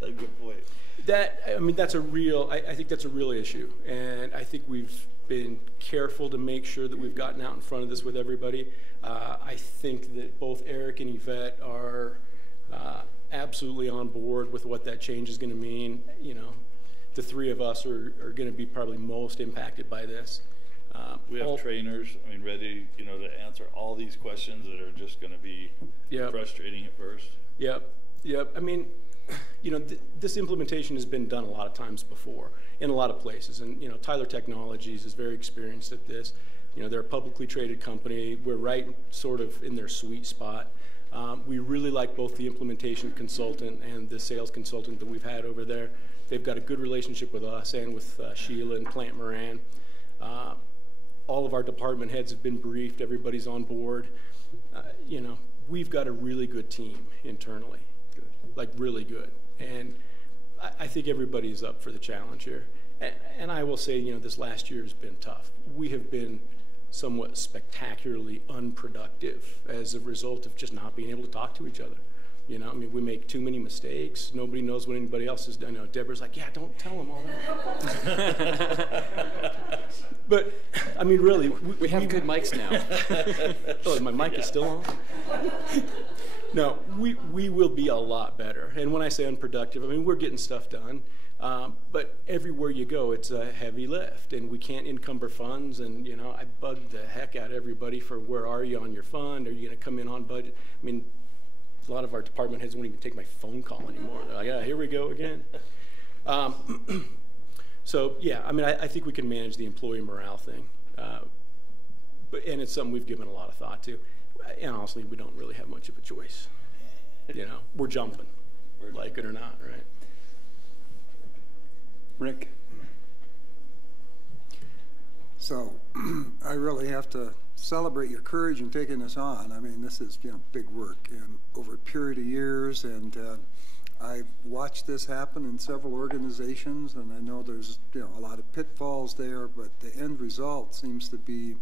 good point. That's a real, I think that's a real issue. And I think we've been careful to make sure that we've gotten out in front of this with everybody. I think that both Eric and Yvette are absolutely on board with what that change is going to mean. The three of us are going to be probably most impacted by this. We have trainers, ready, to answer all these questions that are just going to be frustrating at first. Yep. I mean, this implementation has been done a lot of times before in a lot of places, and Tyler Technologies is very experienced at this. They're a publicly traded company. We're right sort of in their sweet spot. We really like both the implementation consultant and the sales consultant that we've had over there. They've got a good relationship with us and with Sheila and Plant Moran. All of our department heads have been briefed. Everybody's on board. We've got a really good team internally. Like really good, and I think everybody's up for the challenge here. And I will say, this last year has been tough. We have been somewhat spectacularly unproductive as a result of just not being able to talk to each other. We make too many mistakes. Nobody knows what anybody else has done. Deborah's like, yeah, don't tell them all that. But really, we have good mics now. Oh, my mic is still on. No, we will be a lot better. And when I say unproductive, we're getting stuff done. But everywhere you go, it's a heavy lift, and we can't encumber funds. And I bug the heck out of everybody for where are you on your fund? Are you going to come in on budget? A lot of our department heads won't even take my phone call anymore. They're like, yeah, here we go again. So yeah, I think we can manage the employee morale thing. And it's something we've given a lot of thought to. And honestly, we don't really have much of a choice. You know, we're jumping, like it or not, right? Rick? So I really have to celebrate your courage in taking this on. I mean, this is, you know, big work and over a period of years, and I've watched this happen in several organizations, and I know there's, you know, a lot of pitfalls there, but the end result seems to be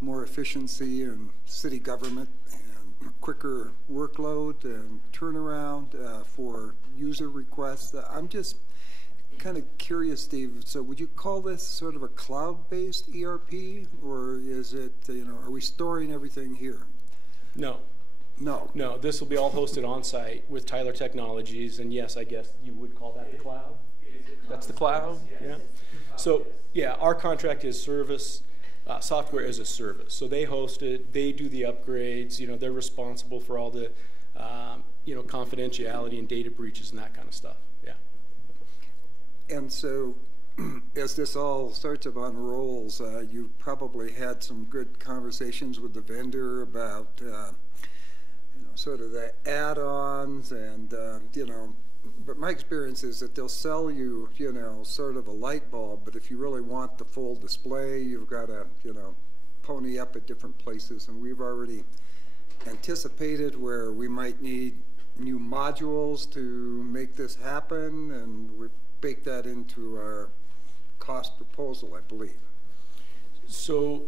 more efficiency in city government and quicker workload and turnaround for user requests. I'm just kind of curious, Steve, so would you call this sort of a cloud-based ERP, or is it, you know, are we storing everything here? No. No. No, this will be all hosted on-site with Tyler Technologies, and yes, I guess you would call that the cloud? That's the cloud, yeah. So, yeah, our contract is service, software as a service. So they host it, they do the upgrades, you know, they're responsible for all the, you know, confidentiality and data breaches and that kind of stuff, yeah. And so, as this all sorts of unrolls, you probably had some good conversations with the vendor about, you know, sort of the add-ons and, you know, but my experience is that they'll sell you, you know, sort of a light bulb, but if you really want the full display, you've got to, you know, pony up at different places. And we've already anticipated where we might need new modules to make this happen, and we've baked that into our cost proposal, I believe. So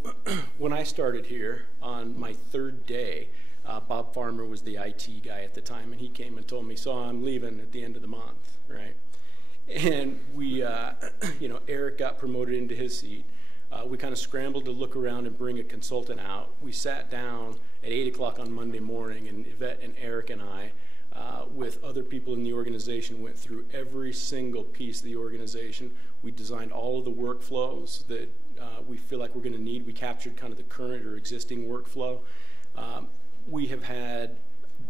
when I started here on my third day, Bob Farmer was the IT guy at the time, and he came and told me, so I'm leaving at the end of the month, right? And we, you know, Eric got promoted into his seat. We kind of scrambled to look around and bring a consultant out. We sat down at 8 o'clock on Monday morning, and Yvette and Eric and I, with other people in the organization, went through every single piece of the organization. We designed all of the workflows that we feel like we're going to need. We captured kind of the current or existing workflow. We have had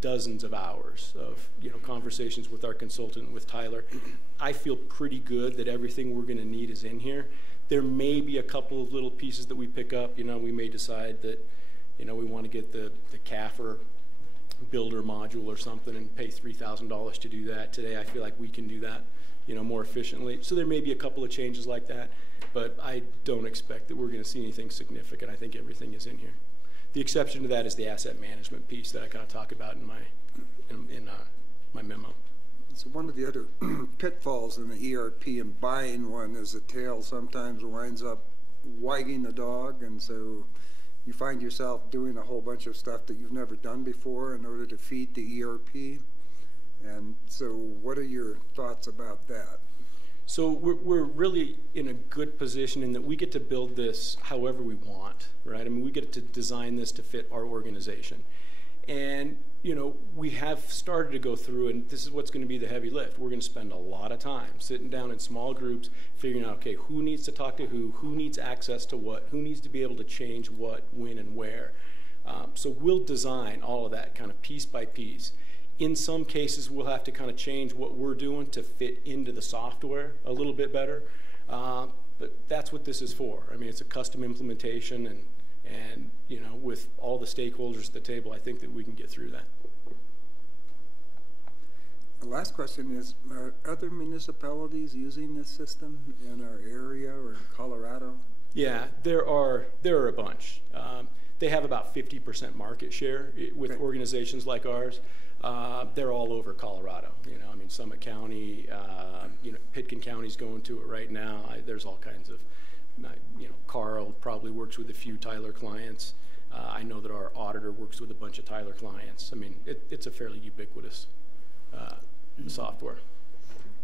dozens of hours of, you know, conversations with our consultant, with Tyler. I feel pretty good that everything we're going to need is in here. There may be a couple of little pieces that we pick up. You know, we may decide that, you know, we want to get the CAFR builder module or something and pay $3,000 to do that. Today I feel like we can do that, you know, more efficiently. So there may be a couple of changes like that, but I don't expect that we're going to see anything significant. I think everything is in here. The exception to that is the asset management piece that I kind of talk about in my memo. So one of the other pitfalls in the ERP and buying one is the tail sometimes winds up wagging the dog, and so you find yourself doing a whole bunch of stuff that you've never done before in order to feed the ERP. And so what are your thoughts about that? So we're really in a good position in that we get to build this however we want, right? I mean, we get to design this to fit our organization. And, you know, we have started to go through, and this is what's going to be the heavy lift. We're going to spend a lot of time sitting down in small groups, figuring out, okay, who needs to talk to who needs access to what, who needs to be able to change what, when, and where. So we'll design all of that kind of piece by piece. In some cases, we'll have to kind of change what we're doing to fit into the software a little bit better. But that's what this is for. I mean, it's a custom implementation, and you know, with all the stakeholders at the table, I think that we can get through that. The last question is, are other municipalities using this system in our area or in Colorado? Yeah, there are a bunch. They have about 50% market share with organizations like ours. They're all over Colorado. You know, I mean, Summit County, you know, Pitkin County's going to it right now. There's all kinds of, you know, Carl probably works with a few Tyler clients. I know that our auditor works with a bunch of Tyler clients. I mean, it's a fairly ubiquitous software.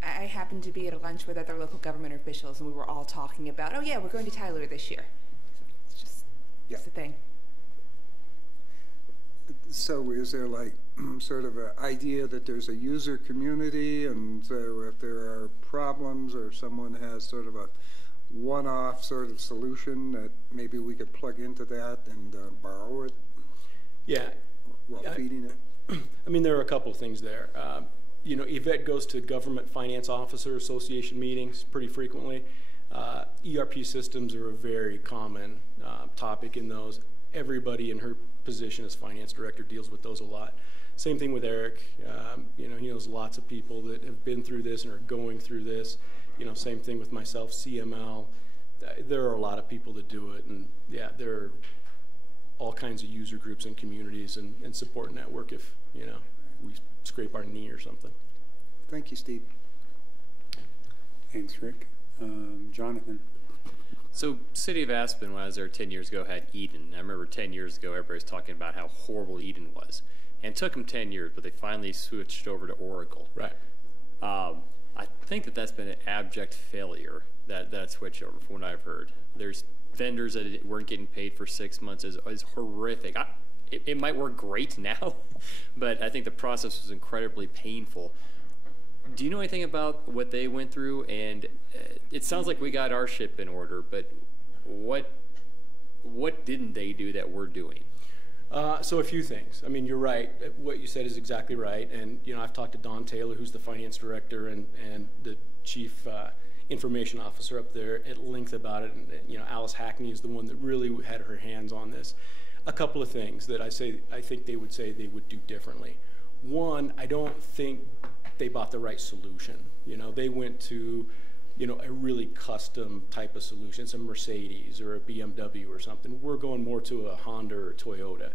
I happened to be at a lunch with other local government officials, and we were all talking about, oh yeah, we're going to Tyler this year. It's just, it's a thing. So is there like sort of an idea that there's a user community, and so if there are problems or someone has sort of a one-off sort of solution that maybe we could plug into that and borrow it? Yeah. While feeding it? I mean, there are a couple of things there. You know, Yvette goes to Government Finance Officer Association meetings pretty frequently. ERP systems are a very common topic in those. Everybody in her position as finance director deals with those a lot. Same thing with Eric. You know, he knows lots of people that have been through this and are going through this. You know, same thing with myself, CML. There are a lot of people that do it, and yeah, there are all kinds of user groups and communities and support network if, you know, we scrape our knee or something. Thank you, Steve. Thanks, Rick. Jonathan. So City of Aspen, when I was there 10 years ago, had Eden. I remember 10 years ago, everybody was talking about how horrible Eden was. And it took them 10 years, but they finally switched over to Oracle. Right. I think that that's been an abject failure, that switch over, from what I've heard. There's vendors that weren't getting paid for 6 months. Is horrific. It might work great now, but I think the process was incredibly painful. Do you know anything about what they went through? And it sounds like we got our ship in order, but what didn't they do that we're doing? So a few things. I mean, you're right. What you said is exactly right. And, you know, I've talked to Don Taylor, who's the finance director and the chief information officer up there at length about it. And, you know, Alice Hackney is the one that really had her hands on this. A couple of things that I think they would say they would do differently. One, I don't think they bought the right solution. You know, they went to, you know, a really custom type of solution. It's a Mercedes or a BMW or something. We're going more to a Honda or a Toyota,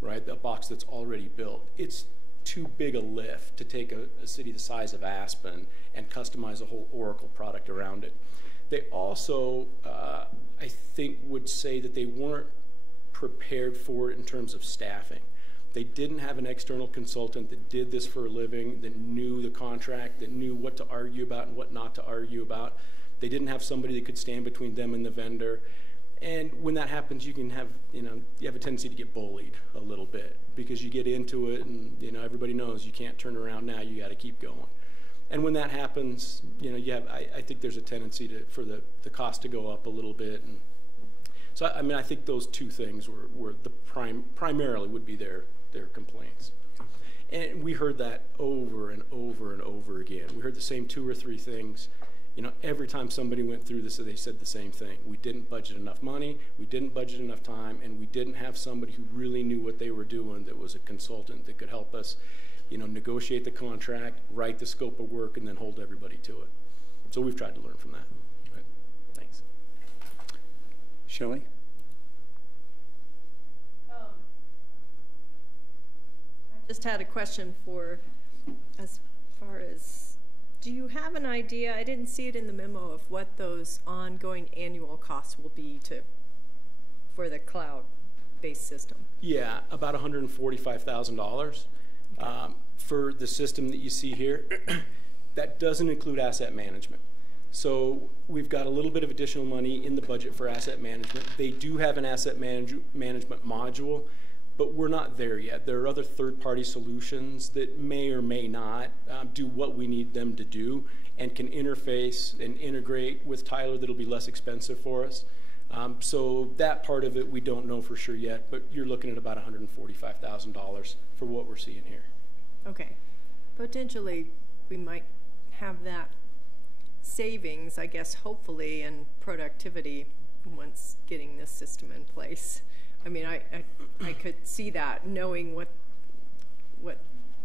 right? A box that's already built. It's too big a lift to take a city the size of Aspen and customize a whole Oracle product around it. They also, I think, would say that they weren't prepared for it in terms of staffing. They didn't have an external consultant that did this for a living, that knew the contract, that knew what to argue about and what not to argue about. They didn't have somebody that could stand between them and the vendor. And when that happens, you can have, you know, you have a tendency to get bullied a little bit because you get into it and, you know, everybody knows you can't turn around now, you got to keep going. And when that happens, you know, you have, I think there's a tendency for the cost to go up a little bit. And so, I mean, I think those two things were the primarily would be their complaints. And we heard that over and over and over again. We heard the same 2 or 3 things. You know, every time somebody went through this, they said the same thing. We didn't budget enough money, we didn't budget enough time, and we didn't have somebody who really knew what they were doing that was a consultant that could help us, you know, negotiate the contract, write the scope of work, and then hold everybody to it. So we've tried to learn from that. Right. Thanks. Shelley? Just had a question for, as far as, do you have an idea, I didn't see it in the memo, of what those ongoing annual costs will be for the cloud-based system? Yeah, about $145,000 for the system that you see here. That doesn't include asset management. So we've got a little bit of additional money in the budget for asset management. They do have an asset management module, but we're not there yet. There are other third-party solutions that may or may not do what we need them to do and can interface and integrate with Tyler that'll be less expensive for us. So that part of it we don't know for sure yet, but you're looking at about $145,000 for what we're seeing here. Okay. Potentially we might have that savings, I guess, hopefully, and productivity once getting this system in place. I mean, I could see that, knowing what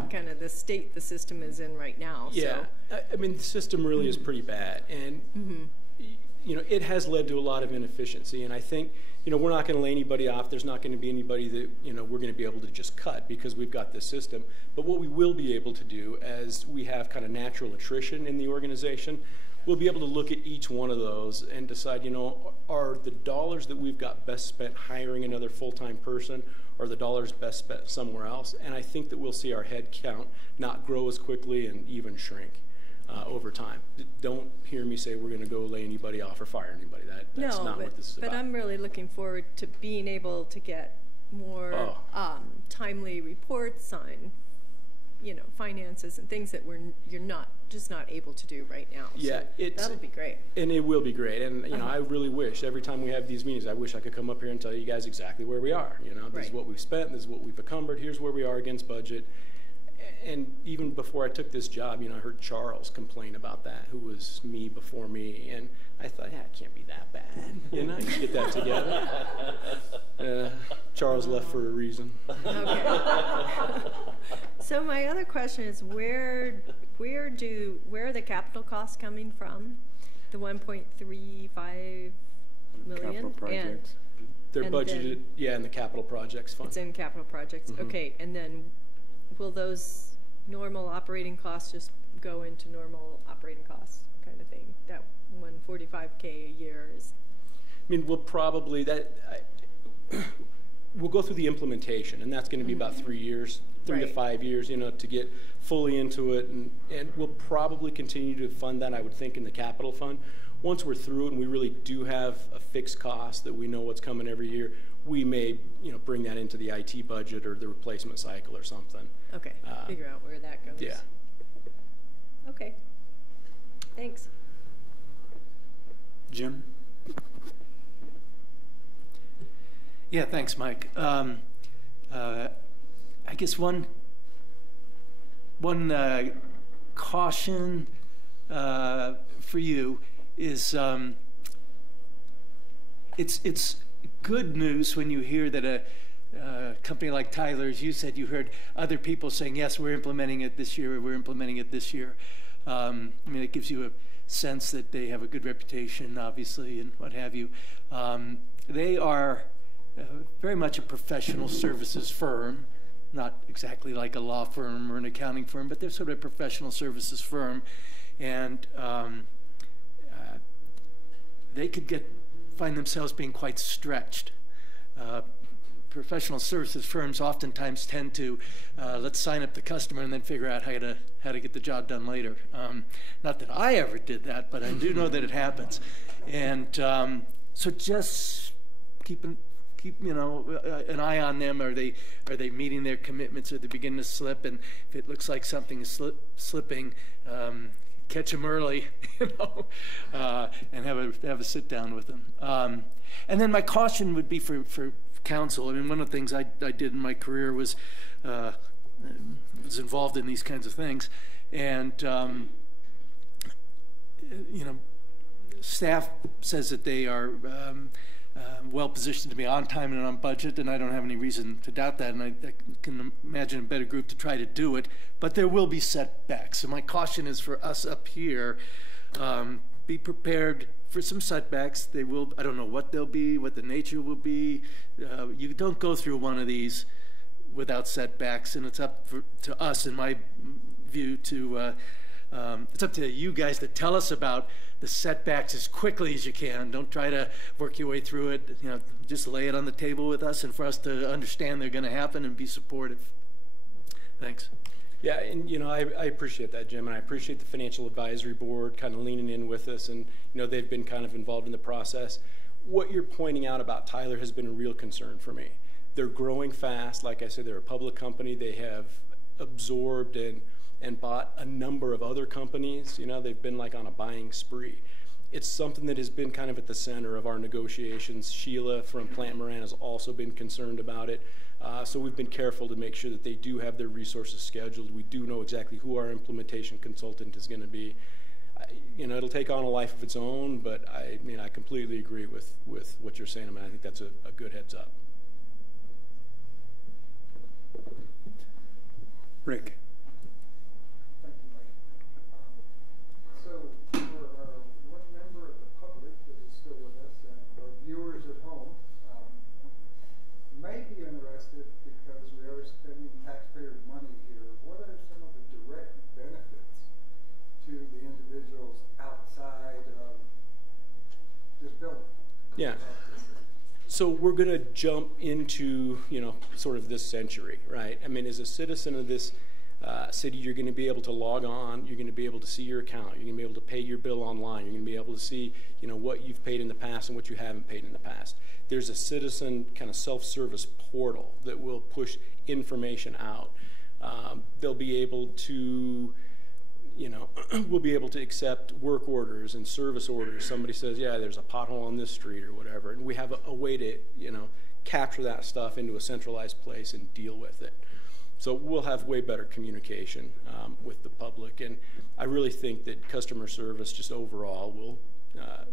kind of the state the system is in right now. Yeah, so. I mean, the system really is pretty bad, and you know, it has led to a lot of inefficiency. And I think, you know, we're not going to lay anybody off. There's not going to be anybody that, you know, we're going to be able to just cut because we've got this system. But what we will be able to do, as we have kind of natural attrition in the organization, we'll be able to look at each one of those and decide, you know, are the dollars that we've got best spent hiring another full-time person, or the dollars best spent somewhere else? And I think that we'll see our head count not grow as quickly and even shrink over time. Don't hear me say we're going to go lay anybody off or fire anybody. That's not what this is about. But I'm really looking forward to being able to get more timely reports on, you know, finances and things that you're not able to do right now. Yeah, so that'll be great. And it will be great. And you know, I really wish every time we have these meetings, I wish I could come up here and tell you guys exactly where we are. You know, this is what we've spent, this is what we've encumbered, here's where we are against budget. And even before I took this job, you know, I heard Charles complain about that, who was me before me, and I thought, yeah, it can't be that bad, you know, you get that together. Charles left for a reason. Okay. So my other question is, where are the capital costs coming from? The 1.35 million. Capital projects. They're and budgeted, in the capital projects fund. It's in capital projects. Mhm. Okay, and then will those normal operating costs just go into normal operating costs kind of thing? That 145K a year is. I mean, we'll probably we'll go through the implementation, and that's going to be about 3 years, 3 to 5 years, you know, to get fully into it, and we'll probably continue to fund that, I would think, in the capital fund. Once we're through it and we really do have a fixed cost that we know what's coming every year, we may, you know, bring that into the IT budget or the replacement cycle or something. Okay, figure out where that goes. Yeah. Okay, thanks. Jim? Yeah, thanks, Mike. I guess one caution for you is it's good news when you hear that a company like Tyler's, you said you heard other people saying, yes, we're implementing it this year, we're implementing it this year. I mean, it gives you a sense that they have a good reputation, obviously, and what have you. They are very much a professional services firm, not exactly like a law firm or an accounting firm, but they're sort of a professional services firm. And they could find themselves being quite stretched. Professional services firms oftentimes tend to let's sign up the customer and then figure out how to get the job done later. Not that I ever did that, but I do know that it happens. And so just keep you know an eye on them. Are they meeting their commitments? Are they beginning to slip? And if it looks like something is slipping, catch them early, you know, and have a sit down with them. And then my caution would be for council. I mean, one of the things I did in my career was involved in these kinds of things, and you know, staff says that they are well positioned to be on time and on budget, and I don't have any reason to doubt that, and I can imagine a better group to try to do it, but there will be setbacks. So my caution is for us up here, be prepared for some setbacks. They will, I don't know what they'll be, what the nature will be. You don't go through one of these without setbacks, and it's up to us, in my view, to it's up to you guys to tell us about the setbacks as quickly as you can. Don't try to work your way through it. You know, just lay it on the table with us, and for us to understand they're going to happen and be supportive. Thanks. Yeah, and you know, I appreciate that, Jim, and I appreciate the Financial Advisory Board kind of leaning in with us, and you know, they've been kind of involved in the process. What you're pointing out about Tyler has been a real concern for me. They're growing fast. Like I said, they're a public company. They have absorbed and bought a number of other companies. You know, they've been like on a buying spree. It's something that has been kind of at the center of our negotiations. Sheila from Plant Moran has also been concerned about it. So we've been careful to make sure that they do have their resources scheduled. We do know exactly who our implementation consultant is going to be. You know, it'll take on a life of its own, but I mean, I completely agree with what you're saying. I mean, I think that's a good heads up. Rick. Thank you, Mike. So for our one member of the public that is still with us and our viewers at home, may be interested, because we are spending taxpayers' money here, what are some of the direct benefits to the individuals outside of this building? Yeah. So we're going to jump into, you know, sort of this century, right? I mean, as a citizen of this city, you're going to be able to log on, you're going to be able to see your account, you're going to be able to pay your bill online, you're going to be able to see, you know, what you've paid in the past and what you haven't paid in the past. There's a citizen kind of self-service portal that will push information out. They'll be able to, you know, we'll be able to accept work orders and service orders. Somebody says, yeah, there's a pothole on this street or whatever, and we have a way to, you know, capture that stuff into a centralized place and deal with it. So we'll have way better communication with the public, and I really think that customer service just overall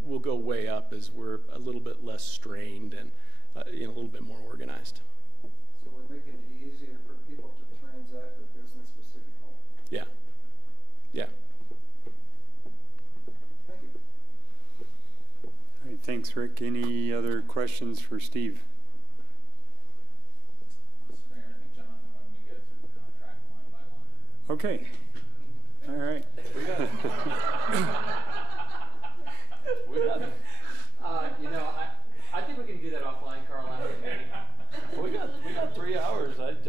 will go way up as we're a little bit less strained and a little bit more organized. So we're making it easier for people to transact their business with City Hall. Yeah. Yeah. Thank you. All right, thanks, Rick. Any other questions for Steve? Mr. Mayor, I think Jonathan wanted me to go through the contract line by line. Okay. All right. We got it. I think we can do that offline, Carl. We got 3 hours. I'd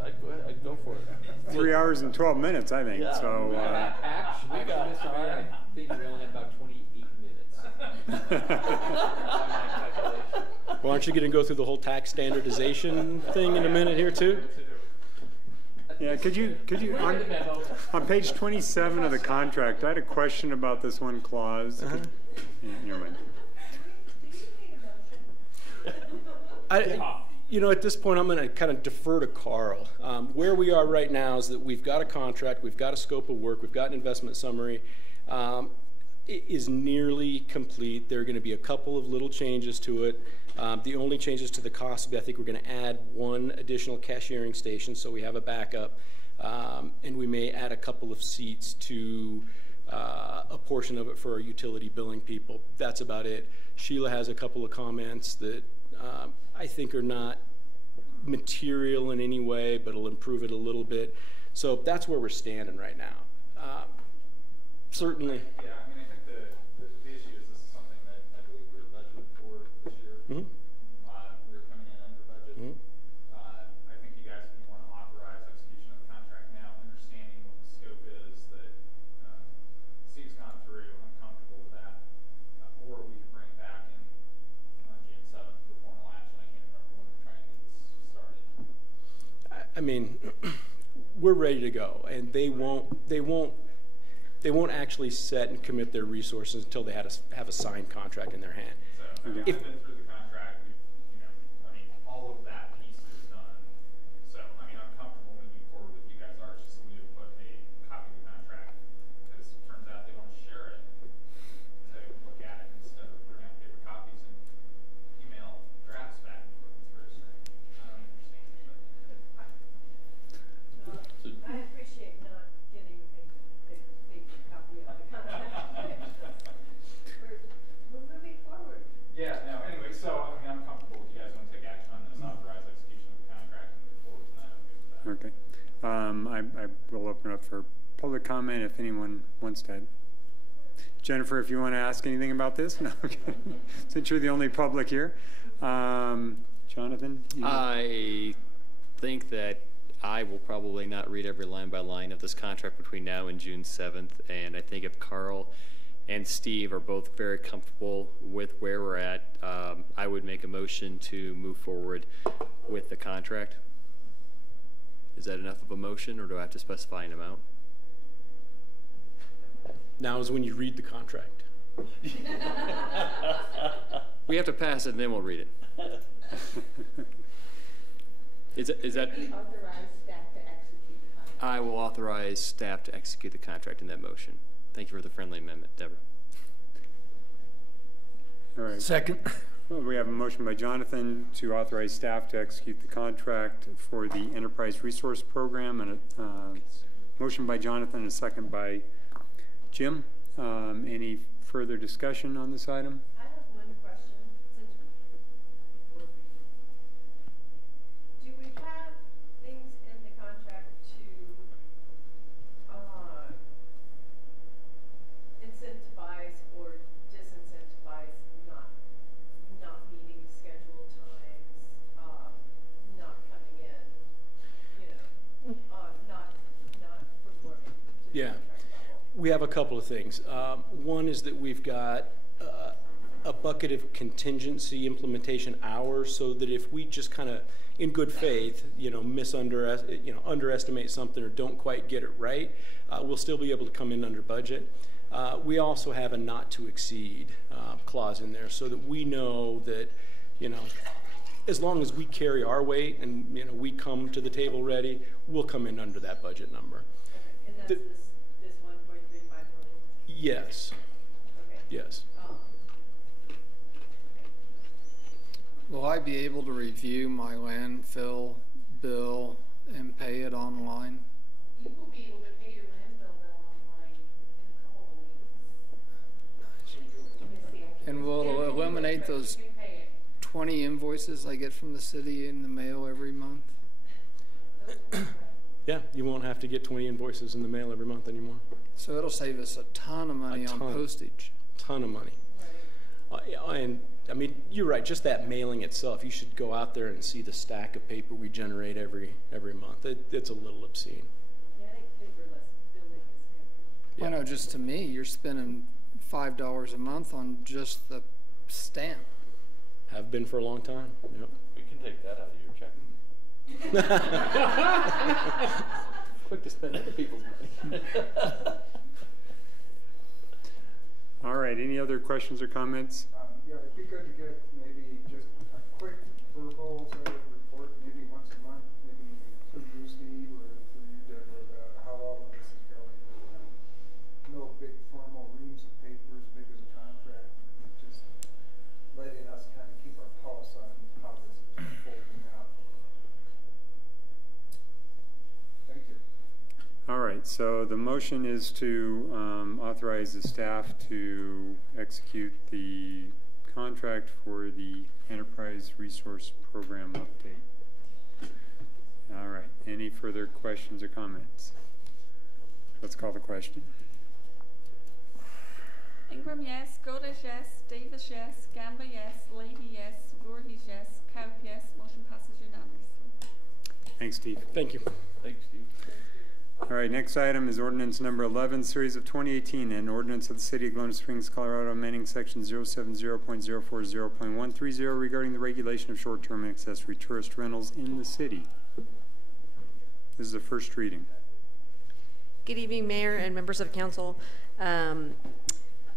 go for it. 3 hours and 12 minutes, I think. Yeah. So. Actually, Mr. Mayor, I think we only have about 28 minutes. Well, aren't you going to go through the whole tax standardization thing in a minute here too? Yeah, could you on page 27 of the contract, I had a question about this one clause. Yeah, never mind. At this point, I'm going to kind of defer to Carl. Where we are right now is that we've got a contract, we've got a scope of work, we've got an investment summary. It is nearly complete. There are going to be a couple of little changes to it. The only changes to the cost, I think we're going to add one additional cashiering station so we have a backup. And we may add a couple of seats to a portion of it for our utility billing people. That's about it. Sheila has a couple of comments that I think are not material in any way, but will improve it a little bit. So that's where we're standing right now. Certainly. Yeah, I mean, I think the issue is this is something that I believe we were budgeted for this year. Mm-hmm. We were coming in under budget. Mm-hmm. I think you guys, if you want to authorize execution of the contract now, understanding what the scope is that Steve's gone through, I'm comfortable with that. Or we could bring it back in on June 7th for formal action. I can't remember when we're trying to get this started. I mean, we're ready to go, and they won't actually set and commit their resources until they have a signed contract in their hand. So, I've been through the contract. All of that piece is done. So, I'm comfortable moving forward with you guys. Just so we would put a copy of the contract, because it turns out they want to share it to look at it instead of putting out paper copies and email drafts back and forth. It's very strange. I don't understand it, but I appreciate not getting a paper copy of the contract. We're moving forward. yeah, no, anyway, so I'm comfortable with you guys want to take action on this, authorize execution of the contract and move forward with that. I'm good with that. Okay. I will open up for public comment if anyone wants to. Jennifer, if you want to ask anything about this, no. Okay. Since you're the only public here, Jonathan. I think that I will probably not read every line by line of this contract between now and June 7th, and I think if Carl and Steve are both very comfortable with where we're at, I would make a motion to move forward with the contract. Is that enough of a motion, or do I have to specify an amount? Now is when you read the contract. We have to pass it, and then we'll read it. Is that? Authorize staff to execute the contract. I will authorize staff to execute the contract in that motion. Thank you for the friendly amendment, Deborah. All right. Second. Well, we have a motion by Jonathan to authorize staff to execute the contract for the Enterprise Resource Program, and a motion by Jonathan and a second by Jim. Any further discussion on this item? I have one question. Do we have things in the contract to incentivize or disincentivize not meeting scheduled times, not coming in, not performing to the Yeah. contract level? We have a couple of things. One is that we've got a bucket of contingency implementation hours, so that if we just kind of, in good faith, underestimate something or don't quite get it right, we'll still be able to come in under budget. We also have a not to exceed clause in there, so that we know that, as long as we carry our weight and we come to the table ready, we'll come in under that budget number. Okay. And that's this 1.35 million? Yes. Okay. Yes. Will I be able to review my landfill bill and pay it online? You will be able to pay your landfill bill online in a couple of weeks. And will it eliminate those 20 invoices I get from the city in the mail every month? Yeah, you won't have to get 20 invoices in the mail every month anymore. So it'll save us a ton of money on postage. Ton of money. And I mean, you're right, just that mailing itself, you should go out there and see the stack of paper we generate every month. It's a little obscene. Yeah, I think paperless billing is good. Well, no, just to me, you're spending $5 a month on just the stamp. Have been for a long time. Yep. We can take that out of your check. Quick to spend other people's money. All right, any other questions or comments? Yeah, it'd be good to get maybe just a quick verbal report, maybe once a month, maybe for you, Steve, or for you, Deborah, about how all of this is going. No big formal reams of paper as big as a contract, just letting us kind of keep our pulse on how this is holding out. Thank you. All right, so the motion is to authorize the staff to execute the contract for the Enterprise Resource Program update. All right, any further questions or comments? Let's call the question. Ingram, yes. Goldish, yes. Davis, yes. Gamba, yes. Leahy, yes. Voorhees, yes. Kaup, yes. Motion passes unanimously. Thanks, Steve. Thank you. Thanks, Steve. All right, next item is ordinance number 11, series of 2018, and ordinance of the City of Galena Springs, Colorado, amending section 070.040.130 regarding the regulation of short-term and accessory tourist rentals in the city. This is the first reading. Good evening, Mayor and members of council.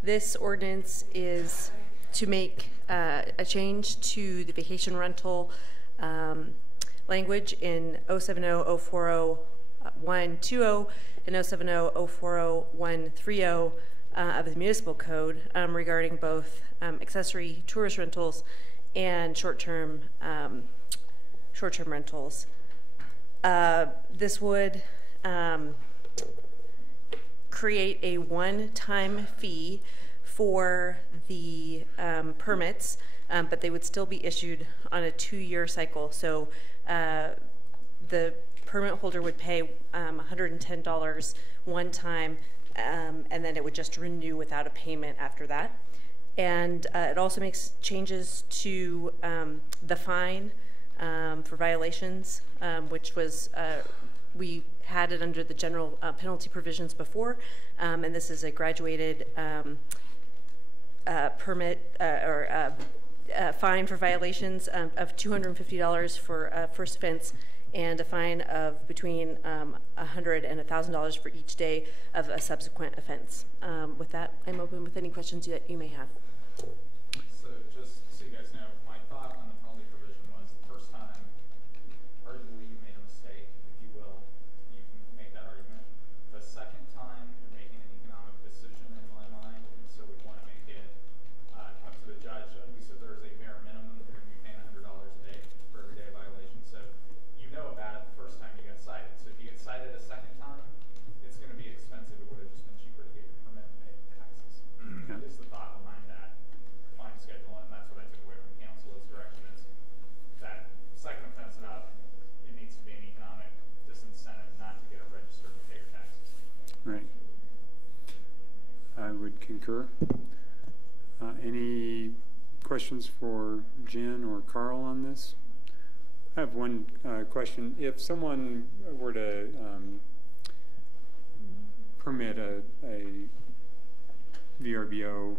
This ordinance is to make a change to the vacation rental language in 070-040-120 and 070-040-130 of the municipal code regarding both accessory tourist rentals and short-term rentals. This would create a one-time fee for the permits, but they would still be issued on a 2-year cycle. So the permit holder would pay $110 one time, and then it would just renew without a payment after that. And it also makes changes to the fine for violations, which was we had it under the general penalty provisions before, and this is a graduated permit or fine for violations of $250 for first offense, and a fine of between $100 and $1,000 for each day of a subsequent offense. With that, I'm open with any questions that you may have. So just so you guys know, my thought on the penalty provision was the first time, arguably you made a mistake, if you will, you can make that argument. The second time, you're making an economic decision in my mind, and so we want to make it up to the judge. We said there's a bare minimum, you're going to be paying $100 a day for every day violation. So you know about it the first time you get cited. So if you get cited a second time, it's going to be expensive. It would have just been cheaper to get your permit and pay taxes. Yeah. Is the thought behind that fine schedule, and that's what I took away from council. Its direction is that second offense and up, it needs to be an economic disincentive not to get it registered and pay your taxes. Right. I would concur. Any questions for Jen or Carl on this? I have one question. If someone were to permit a VRBO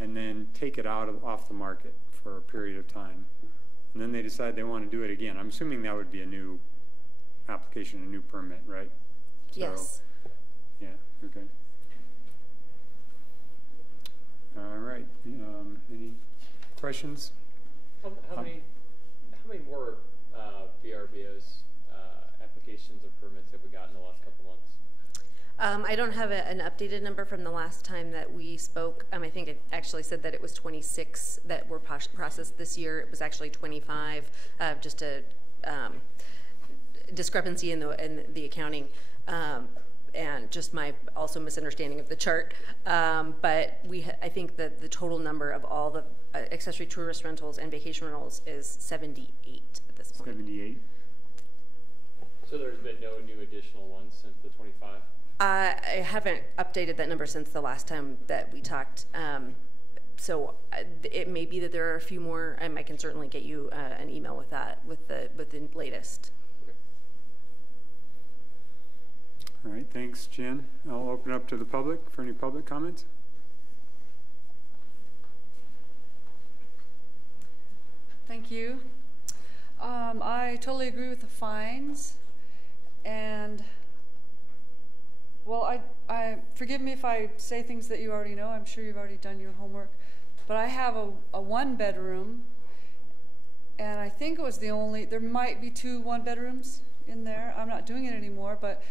and then take it off the market for a period of time, and then they decide they want to do it again, I'm assuming that would be a new application, a new permit, right? Yes. So, yeah, okay. All right. Any questions? How many more VRBOs applications or permits have we gotten in the last couple months? I don't have an updated number from the last time that we spoke. I think it actually said that it was 26 that were processed this year. It was actually 25, just a discrepancy in the accounting, and just my also misunderstanding of the chart. But I think that the total number of all the accessory tourist rentals and vacation rentals is 78 at this point. 78. So there's been no new additional ones since the 25? I haven't updated that number since the last time that we talked. So it may be that there are a few more. I can certainly get you an email with that, with the latest. All right, thanks, Jen. I'll open up to the public for any public comments. Thank you. I totally agree with the fines, and well, I forgive me if I say things that you already know. I'm sure you've already done your homework, but I have a 1-bedroom, and I think it was there might be 2 1-bedrooms in there. I'm not doing it anymore, but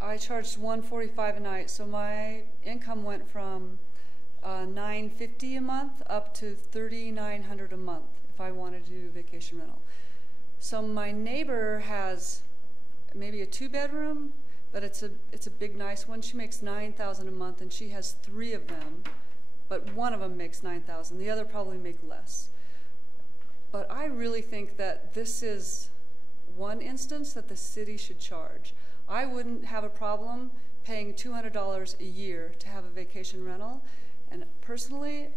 I charged $145 a night, so my income went from $950 a month up to $3,900 a month if I wanted to do vacation rental. So my neighbor has maybe a 2-bedroom, but it's a big, nice one. She makes $9,000 a month, and she has 3 of them, but one of them makes $9,000. The other probably make less. But I really think that this is one instance that the city should charge. I wouldn't have a problem paying $200 a year to have a vacation rental, and personally,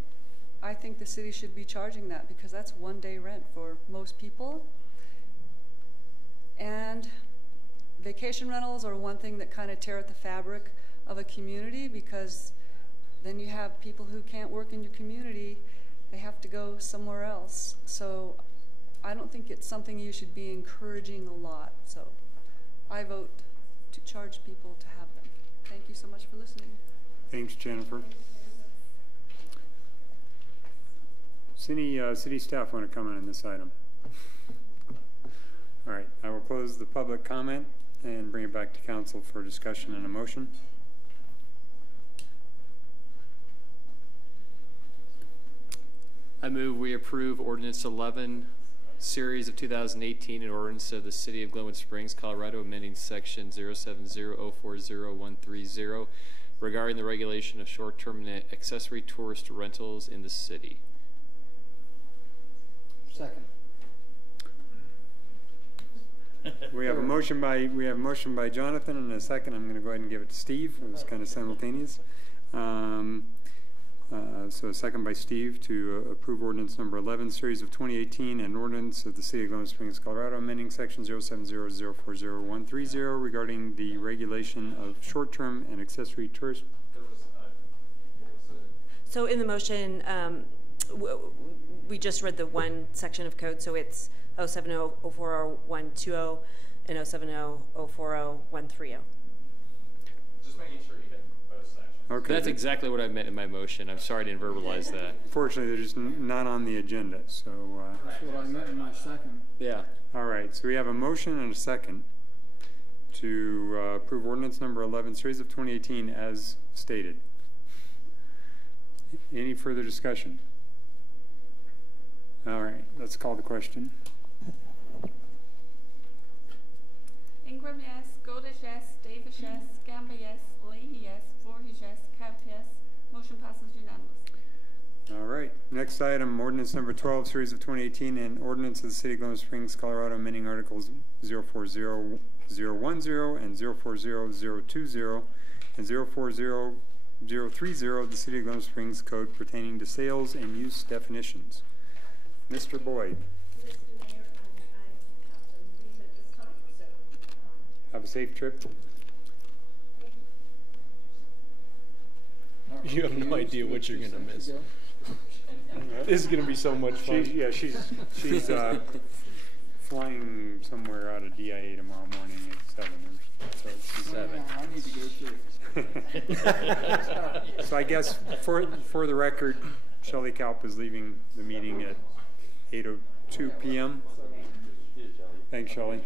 I think the city should be charging that because that's 1-day rent for most people. And vacation rentals are one thing that kind of tear at the fabric of a community, because then you have people who can't work in your community. They have to go somewhere else. So I don't think it's something you should be encouraging a lot. So I vote to charge people to have them. Thank you so much for listening. Thanks, Jennifer. City staff want to comment on this item? All right, I will close the public comment and bring it back to council for discussion and a motion. I move we approve Ordinance 11, Series of 2018, an ordinance of the City of Glenwood Springs, Colorado, amending Section 070040130 regarding the regulation of short-term and accessory tourist rentals in the city. Second. We have a motion by Jonathan and a second. I'm going to go ahead and give it to Steve. It was kind of simultaneous. So a second by Steve to approve ordinance number 11, series of 2018, and ordinance of the City of Glenwood Springs, Colorado, amending section 070040130 regarding the regulation of short-term and accessory tourist. So in the motion, we just read the one section of code, so it's 070040120 and 070040130. Just making sure you hit both sections. Okay. That's exactly what I meant in my motion. I'm sorry I didn't verbalize that. Fortunately, they're just not on the agenda. So That's what I meant in my second. Yeah. All right. So we have a motion and a second to approve ordinance number 11, series of 2018, as stated. Any further discussion? All right. Let's call the question. Ingram, yes. Goldish, yes. Davis, yes. Gamba, yes. Leahy, yes. Voorhees, yes. Couch, yes. Motion passes unanimous. All right. Next item, ordinance number 12, series of 2018, and ordinance of the City of Glenwood Springs, Colorado, amending articles 040010 and 040020 and 040030 of the City of Glenwood Springs Code pertaining to sales and use definitions. Mr. Boyd. Have a safe trip. You have no idea what you're gonna miss. This is gonna be so much fun. She's flying somewhere out of DIA tomorrow morning at 7 or so. I need to go too. So I guess for the record, Shelley Kalp is leaving the meeting at 8:02 p.m. Thanks, Shelley.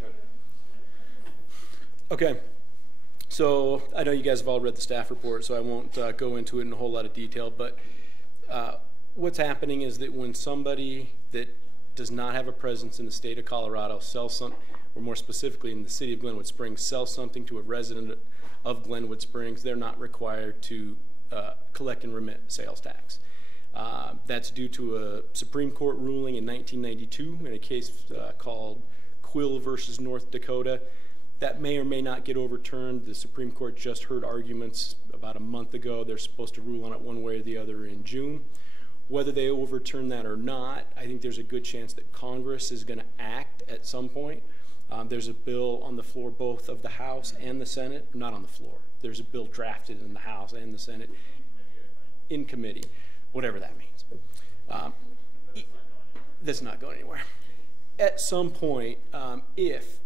Okay. So I know you guys have all read the staff report, so I won't go into it in a whole lot of detail, but what's happening is that when somebody that does not have a presence in the state of Colorado sells something, or more specifically in the city of Glenwood Springs, sells something to a resident of Glenwood Springs, they're not required to collect and remit sales tax. That's due to a Supreme Court ruling in 1992 in a case called Quill versus North Dakota. That may or may not get overturned. The Supreme Court just heard arguments about a month ago. They're supposed to rule on it one way or the other in June. Whether they overturn that or not, I think there's a good chance that Congress is going to act at some point. There's a bill on the floor both of the House and the Senate. Not on the floor. There's a bill drafted in the House and the Senate in committee, whatever that means. That's not going anywhere. At some point, if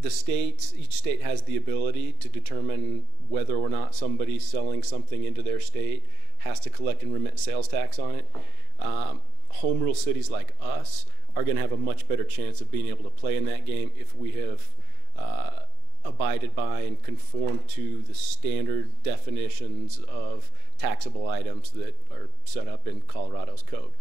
the states, each state has the ability to determine whether or not somebody selling something into their state has to collect and remit sales tax on it. Home rule cities like us are going to have a much better chance of being able to play in that game if we have abided by and conformed to the standard definitions of taxable items that are set up in Colorado's code.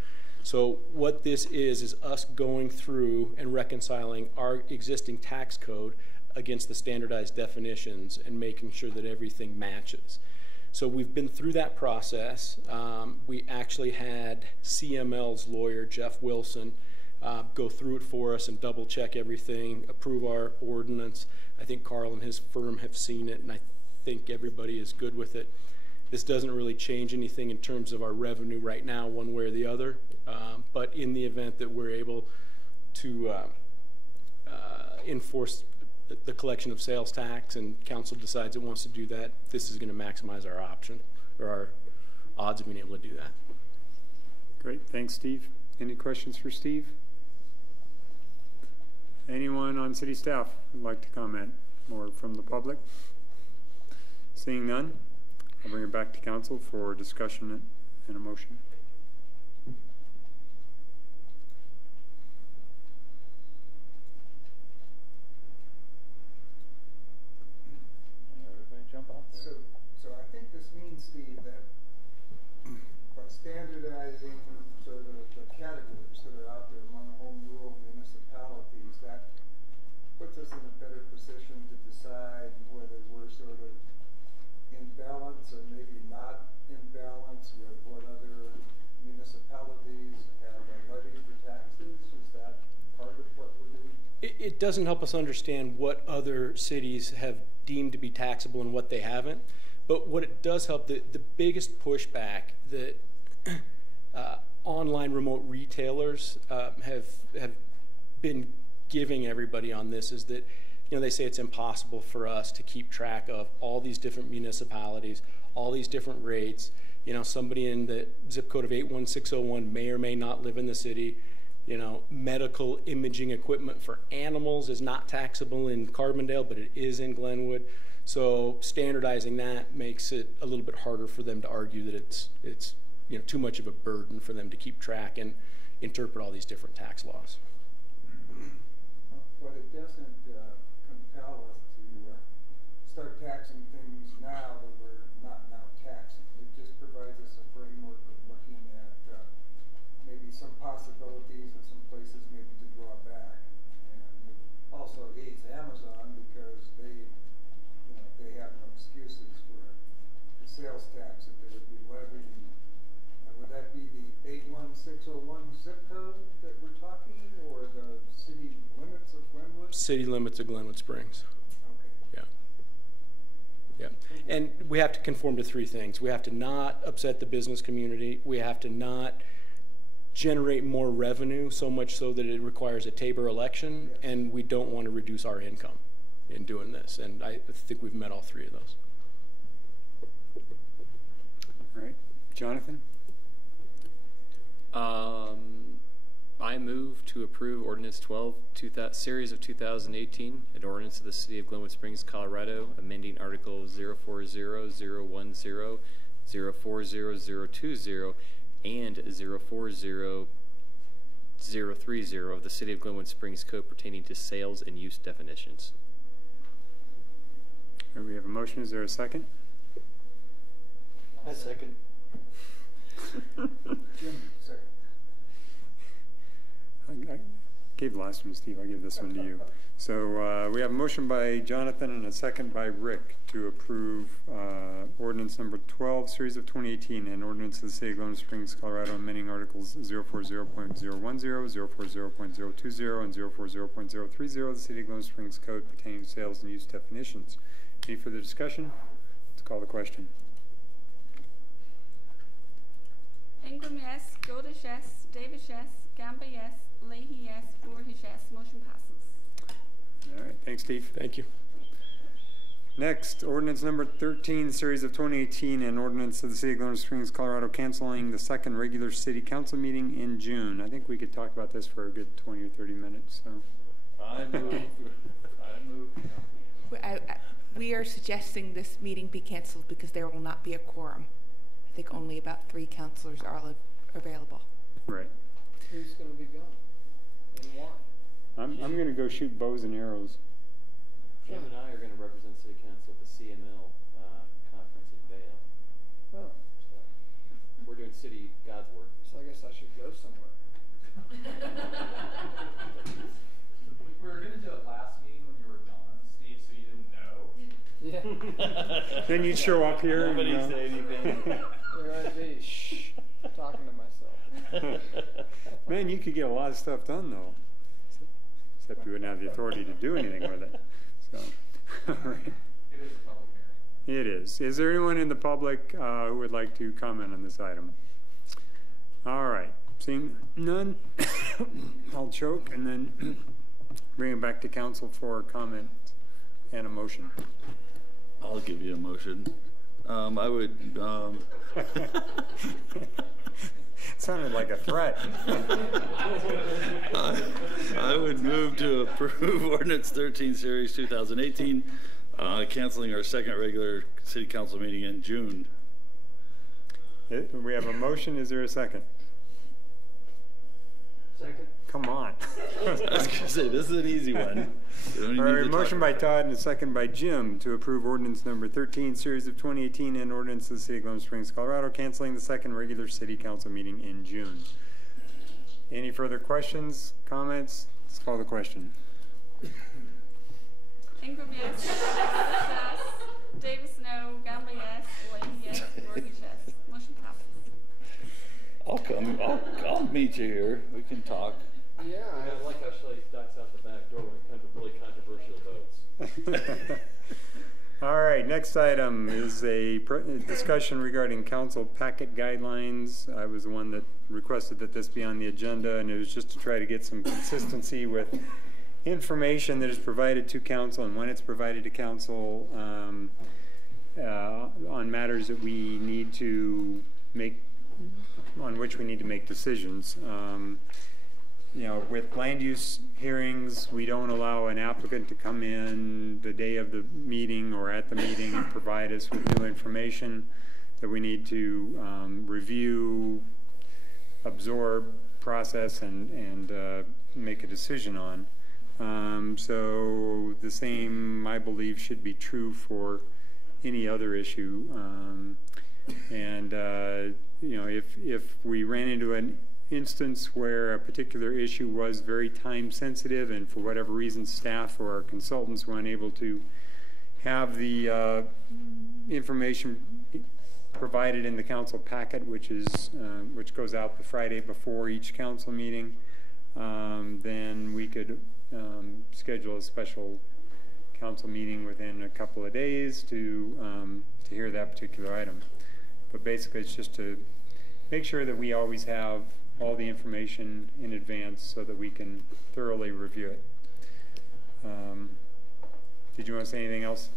So what this is us going through and reconciling our existing tax code against the standardized definitions and making sure that everything matches. So we've been through that process. We actually had CML's lawyer, Jeff Wilson, go through it for us and double check everything, approve our ordinance. I think Carl and his firm have seen it, and I think everybody is good with it. This doesn't really change anything in terms of our revenue right now, one way or the other. But in the event that we're able to enforce the collection of sales tax and council decides it wants to do that, this is going to maximize our option or our odds of being able to do that. Great. Thanks, Steve. Any questions for Steve? Anyone on city staff would like to comment or from the public? Seeing none, I'll bring it back to council for discussion and a motion. Everybody jump off there. So I think this means, Steve, that by standardizing sort of the categories that are out there among home rule municipalities, that puts us in a better position to decide whether we're sort of in balance or maybe not in balance with what other municipalities have levied for taxes. Is that part of what we're doing? It doesn't help us understand what other cities have deemed to be taxable and what they haven't. But what it does help, the biggest pushback that online remote retailers have been giving everybody on this is that, you know, they say it's impossible for us to keep track of all these different municipalities, all these different rates. You know, somebody in the zip code of 81601 may or may not live in the city. You know, medical imaging equipment for animals is not taxable in Carbondale, but it is in Glenwood. So standardizing that makes it a little bit harder for them to argue that it's you know, too much of a burden for them to keep track and interpret all these different tax laws. But it doesn't compel us to start taxing things now that we're not now taxing. It just provides us a framework of looking at maybe some possibilities and some places maybe to draw back. And it also aids Amazon because they, you know, they have no excuses for the sales tax that they would be levying. Would that be the 81601 zip code that we're talking, or the city limits of Glenwood? City limits of Glenwood Springs. Okay. Yeah. Yeah. And we have to conform to three things. We have to not upset the business community. We have to not generate more revenue so much so that it requires a Tabor election, yes. And we don't want to reduce our income in doing this. And I think we've met all three of those. All right. Jonathan? I move to approve Ordinance 12, Series of 2018, an ordinance of the City of Glenwood Springs, Colorado, amending Article 040010, 040020, and 040010 030 of the City of Glenwood Springs Code pertaining to sales and use definitions. All right, we have a motion. Is there a second? I second. Jim, second. I gave the last one to Steve. I'll give this one to you. So we have a motion by Jonathan and a second by Rick to approve ordinance number 12, series of 2018, and ordinance of the City of Glenwood Springs, Colorado, amending articles 040.010, 040.020, and 040.030 of the City of Glenwood Springs Code pertaining to sales and use definitions. Any further discussion? Let's call the question. Ingram, yes. Goldish, yes. Davis, yes. Gamba, yes. Leahy, yes. Voorhees, yes. Motion passes. All right, thanks, Steve. Thank you. Next, ordinance number 13, series of 2018, and ordinance of the City of Glenwood Springs, Colorado, canceling the second regular city council meeting in June. I think we could talk about this for a good 20 or 30 minutes. So, I move. We are suggesting this meeting be canceled because there will not be a quorum. I think only about 3 councilors are available. right. Who's going to be gone? And why? I'm going to go shoot bows and arrows. Jim and I are going to represent City Council at the CML conference in Vail. Oh. So we're doing city God's work. So I guess I should go somewhere. We were going to do it last meeting when you were gone, Steve, so you didn't know. Yeah. Then you'd show up here. Nobody and, say anything. There I'd be, shh, talking to myself. Man, you could get a lot of stuff done, though. Except you wouldn't have the authority to do anything with it. So, all right. It is a public hearing. It is. Is there anyone in the public who would like to comment on this item? All right. Seeing none, I'll choke and then bring it back to council for comment and a motion. I'll give you a motion. I would. Sounded like a threat. I would move to approve ordinance 13, series 2018, canceling our second regular city council meeting in June. We have a motion. Is there a second? Second. Come on. I was going to say, this is an easy one. All right, motion by Todd and a second by Jim to approve ordinance number 13, series of 2018, and ordinance of the City of Glenwood Springs, Colorado, canceling the second regular city council meeting in June. Any further questions, comments? Let's call the question. Ingram, yes. Goldish, yes. Davis, no. Gamba, yes. Leahy, yes. Voorhees, yes. Motion passes. I'll meet you here. We can talk. Yeah. I like how Shelley ducks out the back door when it comes to really controversial votes. All right, next item is a discussion regarding council packet guidelines. I was the one that requested that this be on the agenda, and it was just to try to get some consistency with information that is provided to council and when it's provided to council on matters that we need to make, on which we need to make decisions. You know, with land use hearings, we don't allow an applicant to come in the day of the meeting or at the meeting and provide us with new information that we need to review, absorb, process, and make a decision on. So the same, I believe, should be true for any other issue. You know, if we ran into an instance where a particular issue was very time sensitive and for whatever reason staff or our consultants were unable to have the information provided in the council packet, which goes out the Friday before each council meeting, then we could schedule a special council meeting within a couple of days to hear that particular item. But basically it's just to make sure that we always have all the information in advance so that we can thoroughly review it. Did you want to say anything else?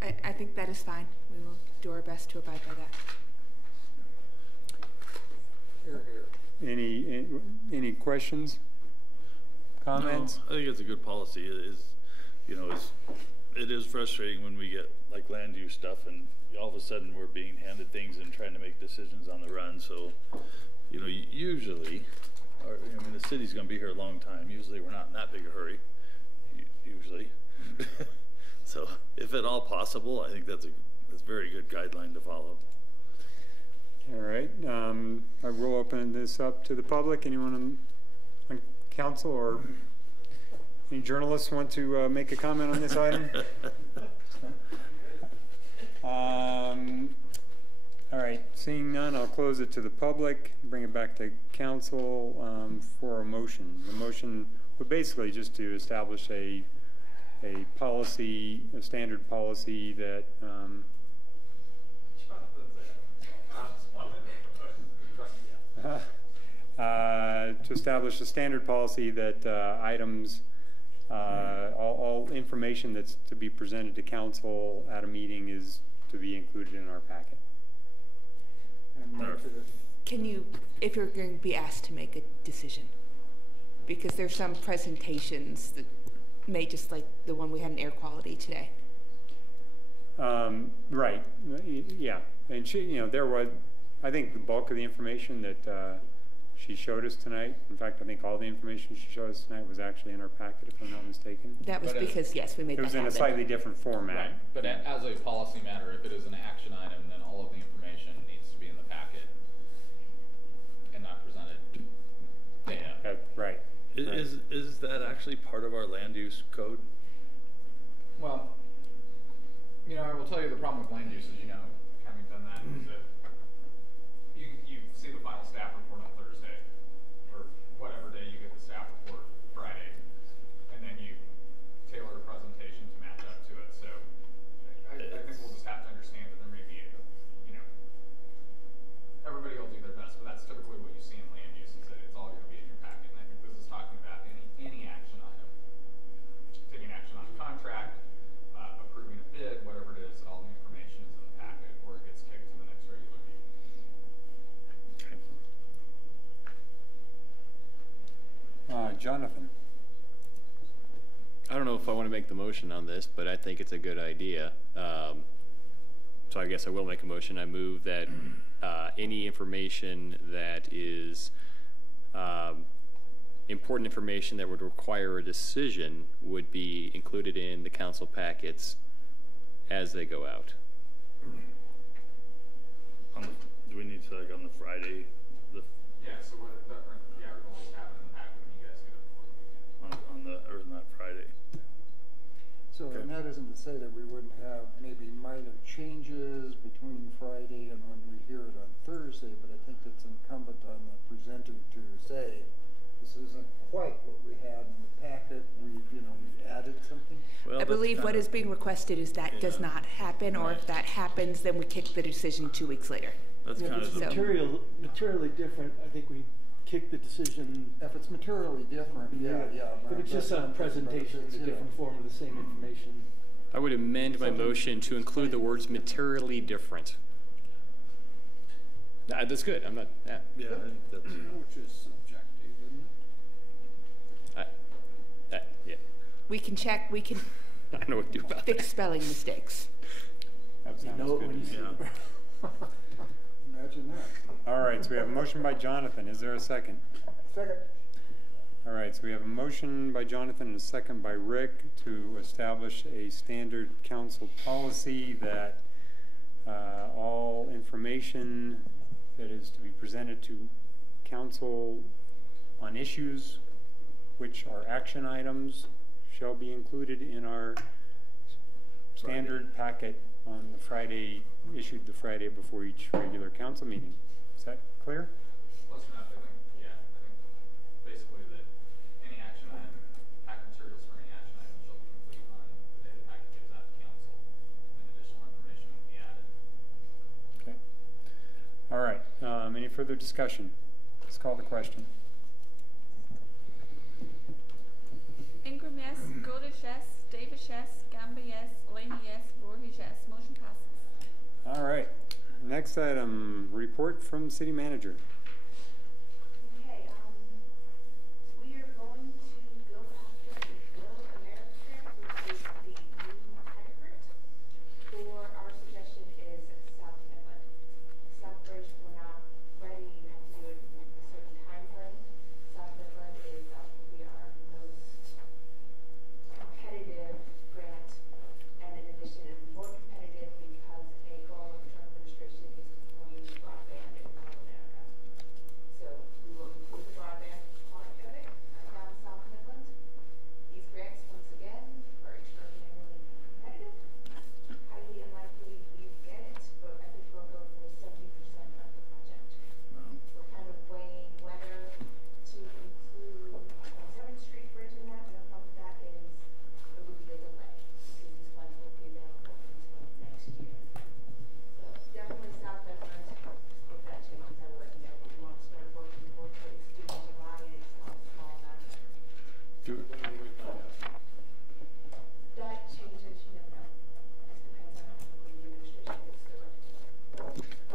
I think that is fine. We will do our best to abide by that. Here, here. Any questions? Comments? No, I think it's a good policy. It is frustrating when we get like land use stuff and all of a sudden we're being handed things and trying to make decisions on the run. So, usually I mean, the city's gonna be here a long time. Usually we're not in that big a hurry, usually. So if at all possible, I think that's a very good guideline to follow. All right, I will open this up to the public. Anyone on council or any journalists want to make a comment on this item? All right, seeing none, I'll close it to the public, bring it back to council for a motion. The motion would basically just to establish a policy, a standard policy that to establish a standard policy that items, all information that's to be presented to council at a meeting is to be included in our packet. Can you, if you're going to be asked to make a decision, because there's some presentations that may, just like the one we had in air quality today. Right, yeah, and she, you know, there was, I think the bulk of the information that she showed us tonight, in fact, I think all the information she showed us tonight was actually in our packet, if I'm not mistaken. That was because, yes, we made that happen. It was in a slightly different format. Right. But as a policy matter, if it is an action item, then all of the information needs to be in the packet and not presented. Yeah. Right. Is that actually part of our land use code? Well, you know, I will tell you the problem with land use is, you know, having done that, is that you see the final staff report on Thursday, or whatever day you get the staff report, Friday, and then you tailor a presentation to match up to it. So I think we'll just have to understand that there may be, you know, everybody will do their best, but that's typically what you see in land use, is that it's all going to be in your packet. And I think this is talking about any action item, taking action on a contract, approving a bid, whatever it is, all the information is in the packet, or it gets kicked to the next regular meeting. Jonathan. I don't know if I want to make the motion on this, but I think it's a good idea. So I guess I will make a motion. I move that any information that is important information that would require a decision would be included in the council packets as they go out. Do we need to, like, on the Friday? Yeah, so what, yeah, we'll always have it in the packet when you guys get it before the weekend. Or not Friday. So, and that isn't to say that we wouldn't have maybe minor changes between Friday and when we hear it on Thursday, but I think it's incumbent on the presenter to say, this isn't quite what we had in the packet, we've added something. Well, I believe what is being requested is that does not happen, or if that happens, then we kick the decision 2 weeks later. That's kind of the materially different. I think we kick the decision. If it's materially different, yeah. If it's just a presentation in a different form of the same information. I would amend my motion to include the words materially different. That's good. I'm not. Yeah. Yeah, I think that's. Which is subjective, isn't it? Yeah. We can check. We can. I know what to do about fix that. spelling mistakes. That sounds good to me. Imagine that. All right, so we have a motion by Jonathan. Is there a second? Second. All right, so we have a motion by Jonathan and a second by Rick to establish a standard council policy that all information that is to be presented to council on issues which are action items shall be included in our standard packet on the Friday, issued the Friday before each regular council meeting. Is that clear? Close enough, I think. Yeah, I think basically that any action item, packet materials for any action item shall be complete on the day the packet goes out to council, and additional information will be added. Okay. All right. Any further discussion? Let's call the question. Ingram, yes. Goldish, yes. Davis, yes. Gamba, yes. Leahy, yes. Voorhees, yes. Motion passes. All right. Next item, report from city manager. Okay, we are going to go after the Bill American, which is the new hydrant. Or our suggestion is South Midland. Southbridge, we're not ready. You have to do it in a certain time frame.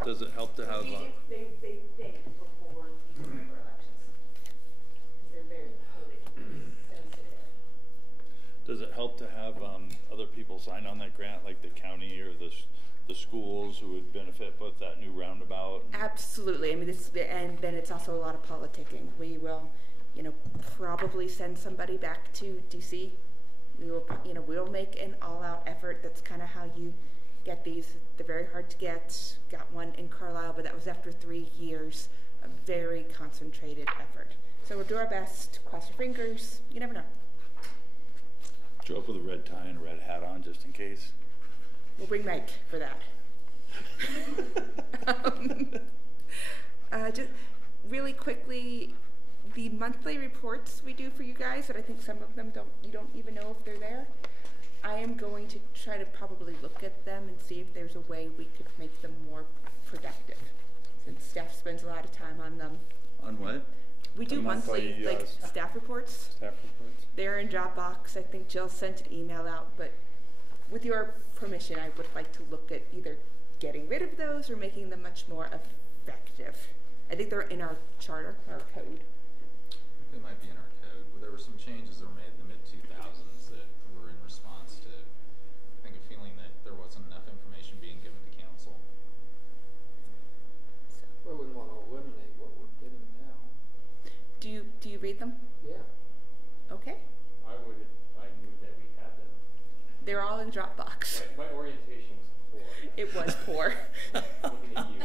Does it help to have? They think before November elections. They're very politically sensitive. Does it help to have other people sign on that grant, like the county or the schools who would benefit with that new roundabout? Absolutely. I mean, and then it's also a lot of politicking. We will, probably send somebody back to DC. We will, we'll make an all-out effort. That's kind of how you get these. They're very hard to get. Got one in Carlisle, but that was after 3 years of very concentrated effort. So we'll do our best. Cross your fingers. You never know. Show up with a red tie and a red hat on just in case. We'll bring Mike for that. Just really quickly, the monthly reports we do for you guys, that I think some of them you don't even know if they're there. I am going to try to probably look at them and see if there's a way we could make them more productive, since staff spends a lot of time on them. On what? We do monthly staff reports. Staff reports. They're in Dropbox. I think Jill sent an email out, but with your permission, I would like to look at either getting rid of those or making them much more effective. I think they're in our charter, our code. It might be in our code. Well, there were some changes that were made in the mid-2000s that were in response to, I think, a feeling that there wasn't enough information being given to council. Well, we want to eliminate what we're getting now. Do you read them? Yeah. Okay. I would if I knew that we had them. They're all in Dropbox. My orientation was poor. It was poor. Looking at you.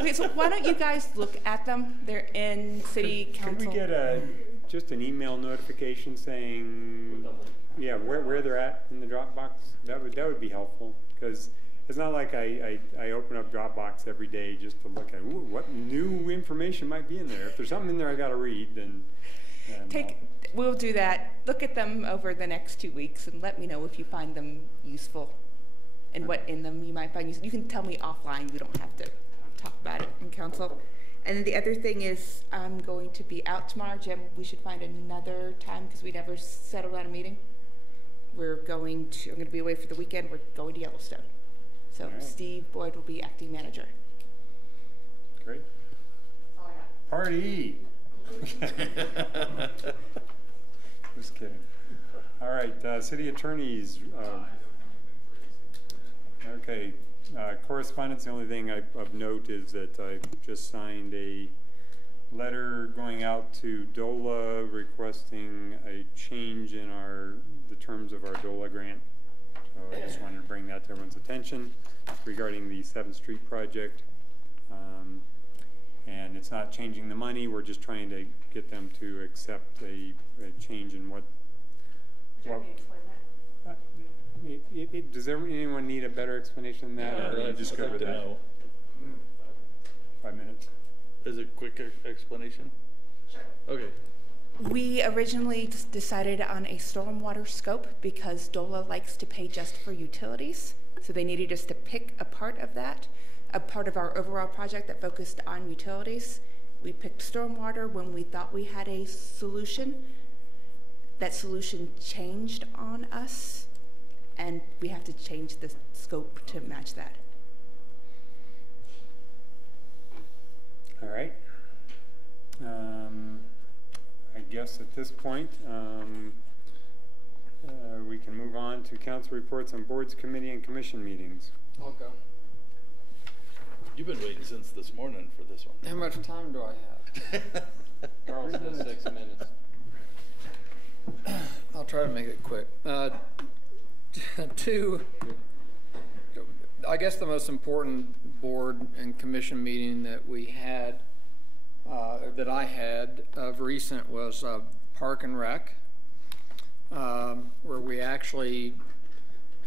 Okay, so why don't you guys look at them? They're in city council. Can we get just an email notification saying, yeah, where they're at in the Dropbox? That would be helpful, because it's not like I open up Dropbox every day just to look at what new information might be in there. If there's something in there I got to read, then we'll do that. Look at them over the next 2 weeks and let me know if you find them useful and what in them you might find useful. You can tell me offline. We don't have to talk about it in council. And then the other thing is I'm going to be out tomorrow. Jim, we should find another time because we never settled on a meeting. I'm going to be away for the weekend. We're going to Yellowstone. So right. Steve Boyd will be acting manager. Great. Oh, yeah. Party! Just kidding. All right, city attorneys. Okay, correspondence. The only thing of note is that I just signed a letter going out to DOLA requesting a change in the terms of our DOLA grant. So I just wanted to bring that to everyone's attention regarding the 7th Street project. And it's not changing the money. We're just trying to get them to accept a change in what. Would you explain that? Does anyone need a better explanation than that? Yeah, or are you just good with that? 5 minutes. Is it a quick explanation? Sure. Okay. We originally decided on a stormwater scope because DOLA likes to pay just for utilities. So they needed us to pick a part of that, a part of our overall project that focused on utilities. We picked stormwater when we thought we had a solution. That solution changed on us, and we have to change the scope to match that. All right. I guess at this point, we can move on to council reports on boards, committee, and commission meetings. I'll go. You've been waiting since this morning for this one. How much time do I have? Carl says 6 minutes. I'll try to make it quick. I guess the most important board and commission meeting that we had, that I had of recent was Park and Rec, where we actually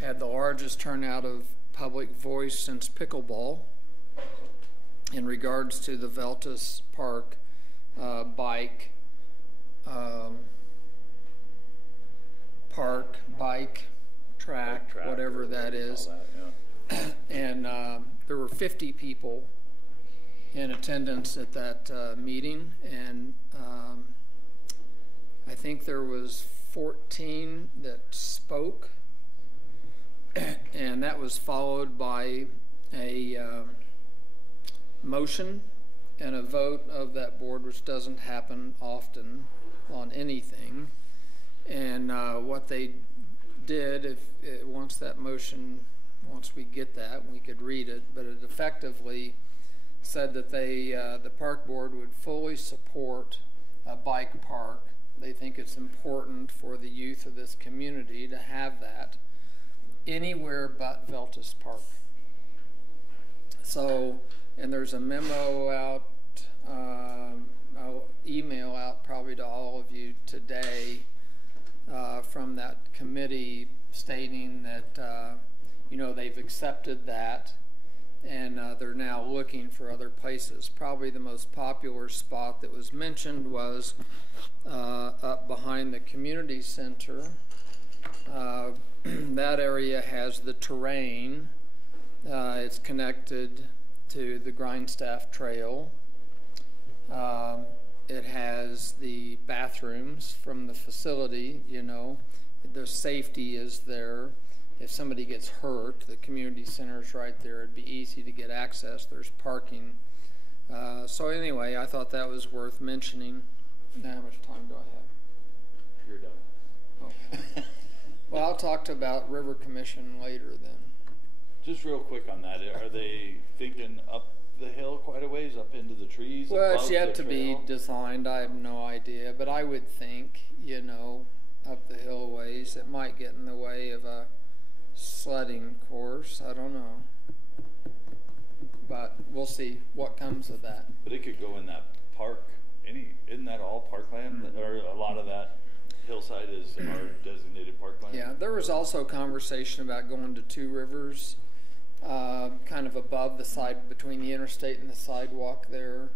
had the largest turnout of public voice since pickleball in regards to the Veltus Park bike track, whatever that is. And there were 50 people in attendance at that meeting, and I think there was 14 that spoke. And that was followed by a motion and a vote of that board, which doesn't happen often on anything. And what they did, once we get that, we could read it, but it effectively said that the park board would fully support a bike park. They think it's important for the youth of this community to have that anywhere but Veltus Park. So, and there's a memo out, I'll email out probably to all of you today from that committee stating that they've accepted that, and they're now looking for other places. Probably the most popular spot that was mentioned was up behind the community center. That area has the terrain. It's connected to the Grindstaff Trail. It has the bathrooms from the facility, the safety is there. If somebody gets hurt, the community center's right there. It'd be easy to get access. There's parking. So anyway, I thought that was worth mentioning. Now, how much time do I have? You're done. Oh. Well, I'll talk about River Commission later then. Just real quick on that, are they thinking up the hill quite a ways, up into the trees? Well, it's yet to trail? be designed. I have no idea, but I would think, up the hill ways, it might get in the way of a sledding course. I don't know, but we'll see what comes of that. But it could go in that park. Isn't that all parkland, or a lot of that hillside is our designated parkland? Yeah, there was also conversation about going to Two Rivers, kind of above the side between the interstate and the sidewalk there.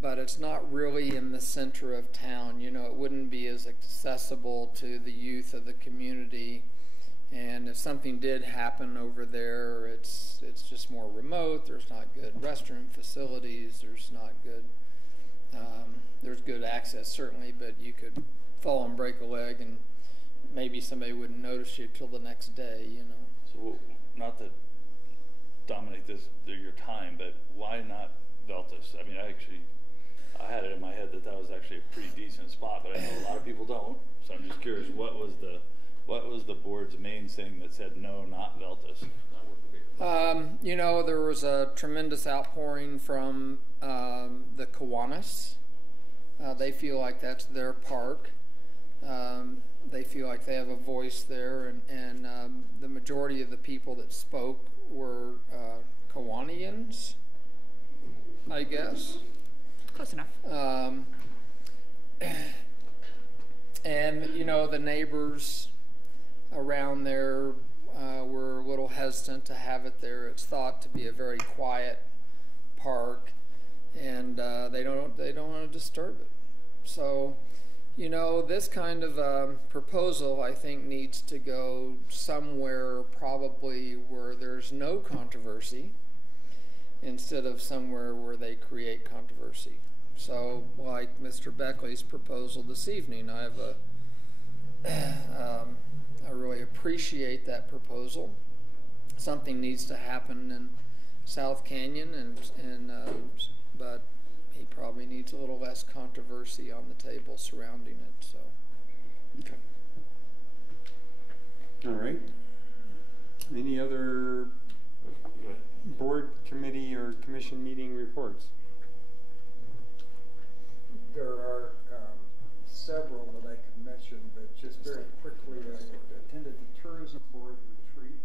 But it's not really in the center of town. It wouldn't be as accessible to the youth of the community. And if something did happen over there, it's just more remote. There's not good restroom facilities. There's not good. There's good access certainly, but you could fall and break a leg, and maybe somebody wouldn't notice you till the next day. So, not to dominate your time, but why not Veltus? I mean, I had it in my head that was actually a pretty decent spot, but I know a lot of people don't. So I'm just curious, what was the board's main thing that said no, not Veltus? There was a tremendous outpouring from the Kiwanis. They feel like that's their park. They feel like they have a voice there, and the majority of the people that spoke were Kiwanians, I guess. Close enough. And the neighbors around there were a little hesitant to have it there. It's thought to be a very quiet park, and they don't want to disturb it. So, this kind of proposal, I think, needs to go somewhere probably where there's no controversy, instead of somewhere where they create controversy. So, like Mr. Beckley's proposal this evening, I really appreciate that proposal. Something needs to happen in South Canyon, but he probably needs a little less controversy on the table surrounding it. So, okay. All right. Any other board, committee, or commission meeting reports? There are several that I could mention, but just very quickly, I attended the tourism board retreat.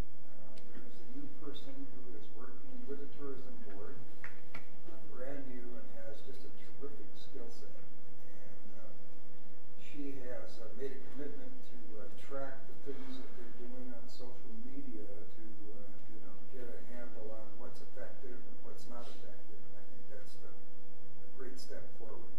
There's a new person who is working with the tourism board, brand new, and has just a terrific skill set. And she has made a commitment to track the things that they're doing on social media to get a handle on what's effective and what's not effective. And I think that's a great step forward.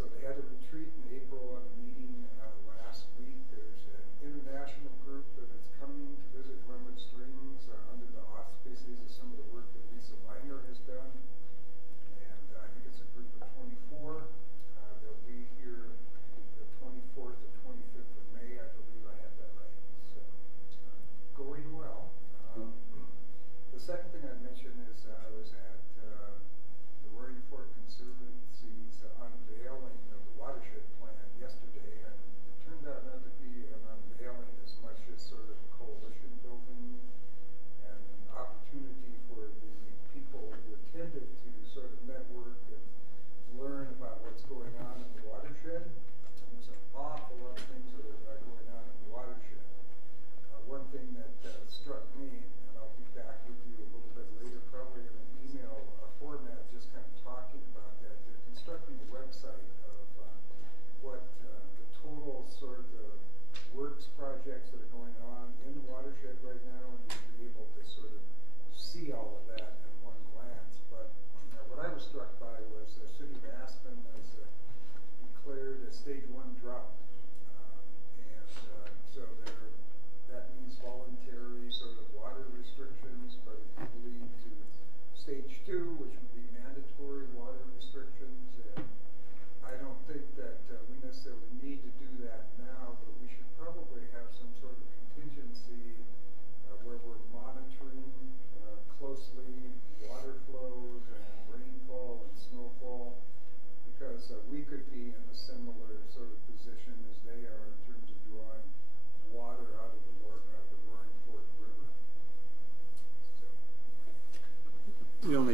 So they had a retreat in April and a meeting last week. There's an international group that is coming to visit Glenwood Springs under the auspices of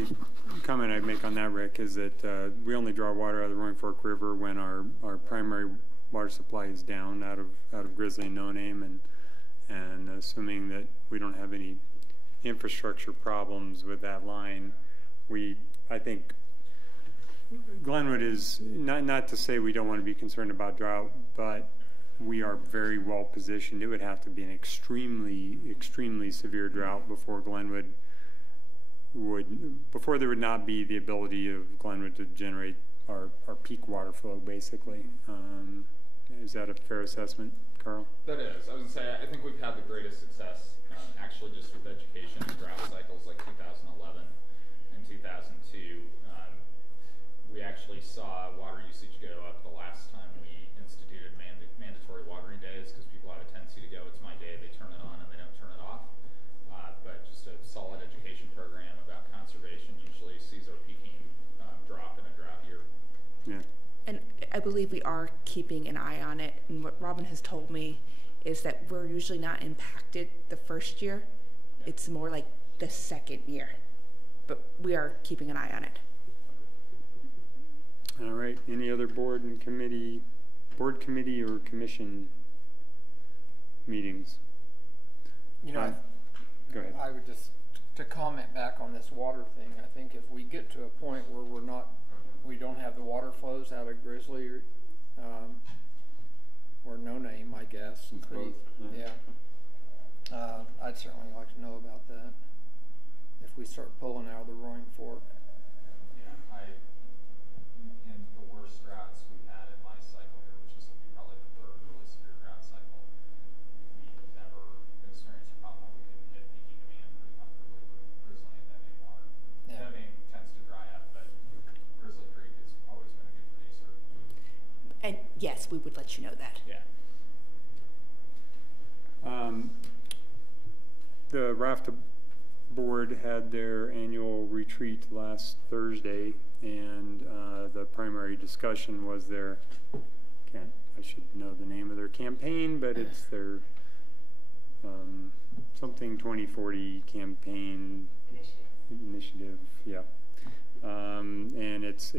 only comment I'd make on that, Rick, is that we only draw water out of the Roaring Fork River when our primary water supply is down out of Grizzly and No Name, and assuming that we don't have any infrastructure problems with that line, I think Glenwood is not to say we don't want to be concerned about drought, but we are very well positioned. It would have to be an extremely, extremely severe drought before Glenwood before there would not be the ability of Glenwood to generate our peak water flow, basically. Is that a fair assessment, Carl? That is. I was going to say, I think we've had the greatest success actually just with education and drought cycles like 2011 and 2002. We actually saw water usage go up the last time we instituted mandatory watering days because people have a tendency to go, it's my day, they turn it on and they don't turn it off. But just a solid education program about conservation usually sees our peaking drop in a drought year. Yeah. And I believe we are keeping an eye on it. And what Robin has told me is that we're usually not impacted the first year. Yeah. It's more like the second year. But we are keeping an eye on it. All right. Any other board committee or commission meetings? You know, go ahead. I would just, to comment back on this water thing, I think if we get to a point where we don't have the water flows out of Grizzly or No Name, I guess. Yeah. I'd certainly like to know about that if we start pulling out of the Roaring Fork. Yeah, in the worst droughts we've had in my cycle here, which is probably the third really severe drought cycle, we've never experienced a problem where we couldn't hit peaking demand pretty comfortably with Grizzly and No Name water. Yeah. No Name tends to dry up, but Grizzly Creek has always been a good producer. And yes, we would let you know that. Yeah. The RAFTA board had their annual retreat last Thursday, and the primary discussion was their, I should know the name of their campaign, but it's their something 2040 campaign initiative. Yeah. And it's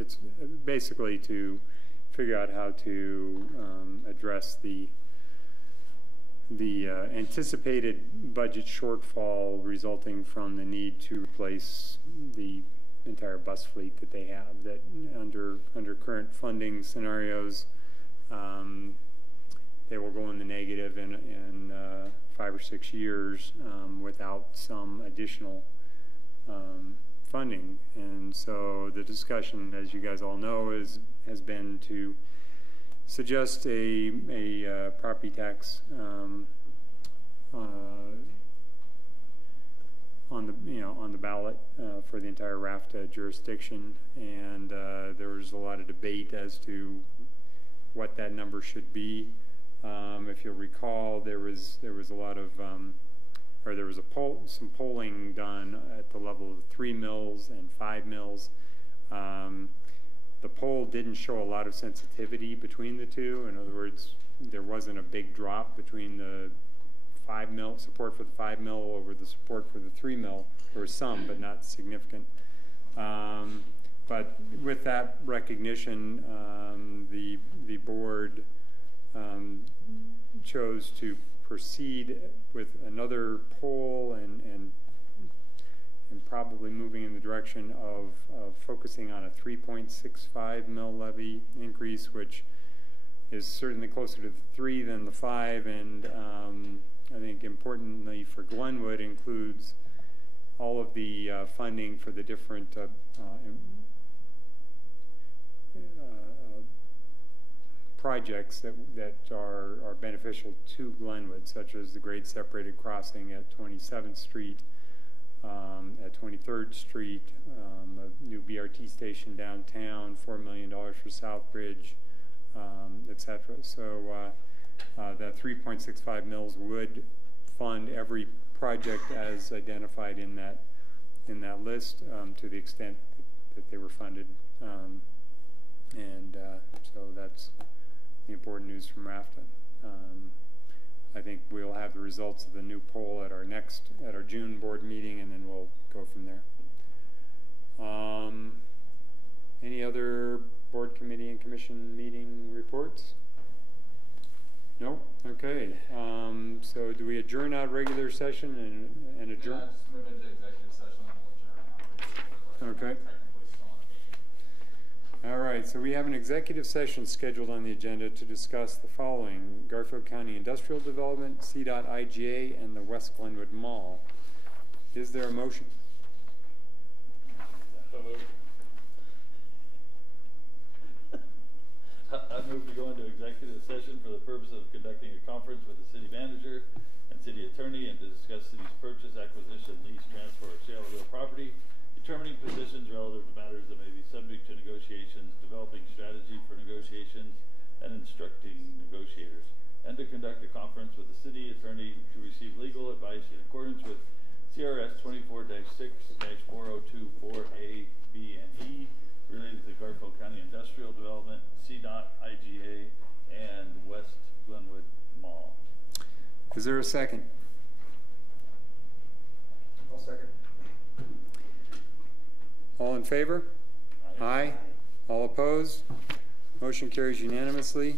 basically to figure out how to address the anticipated budget shortfall resulting from the need to replace the entire bus fleet that they have, that under current funding scenarios they will go in the negative in 5 or 6 years without some additional funding. And so the discussion, as you guys all know, has been to suggest a property tax on the ballot for the entire RAFTA jurisdiction, and there was a lot of debate as to what that number should be. If you'll recall, there was a lot of there was some polling done at the level of 3 mills and 5 mills. The poll didn't show a lot of sensitivity between the two. In other words, there wasn't a big drop between the 5 mil support for the 5 mil over the support for the 3 mil. There was some, but not significant. But with that recognition, the board chose to proceed with another poll and probably moving in the direction of focusing on a 3.65 mil levy increase, which is certainly closer to the 3 than the 5, and I think importantly for Glenwood includes all of the funding for the different projects that are beneficial to Glenwood, such as the grade separated crossing at 27th Street, at 23rd Street, a new BRT station downtown, $4 million for Southbridge, etc. So that 3.65 mils would fund every project as identified in that list to the extent that they were funded, so that's the important news from RAFTA. I think we'll have the results of the new poll at our June board meeting, and then we'll go from there. Any other board, committee, and commission meeting reports? No? Okay. So do we adjourn out regular session and adjourn? Yeah, just move into executive session and we'll adjourn. Okay. All right, so we have an executive session scheduled on the agenda to discuss the following: Garfield County Industrial Development, CDOT IGA, and the West Glenwood Mall. Is there a motion? I move to go into executive session for the purpose of conducting a conference with the city manager and city attorney and to discuss city's purchase, acquisition, lease, transfer, or sale of real property, determining positions relative to matters that may be subject to negotiations, developing strategy for negotiations, and instructing negotiators, and to conduct a conference with the city attorney to receive legal advice in accordance with CRS 24-6-4024A, B, and E related to the Garfield County Industrial Development, CDOT IGA, and West Glenwood Mall. Is there a second? I'll second. All in favor? Aye. Aye. All opposed? Motion carries unanimously.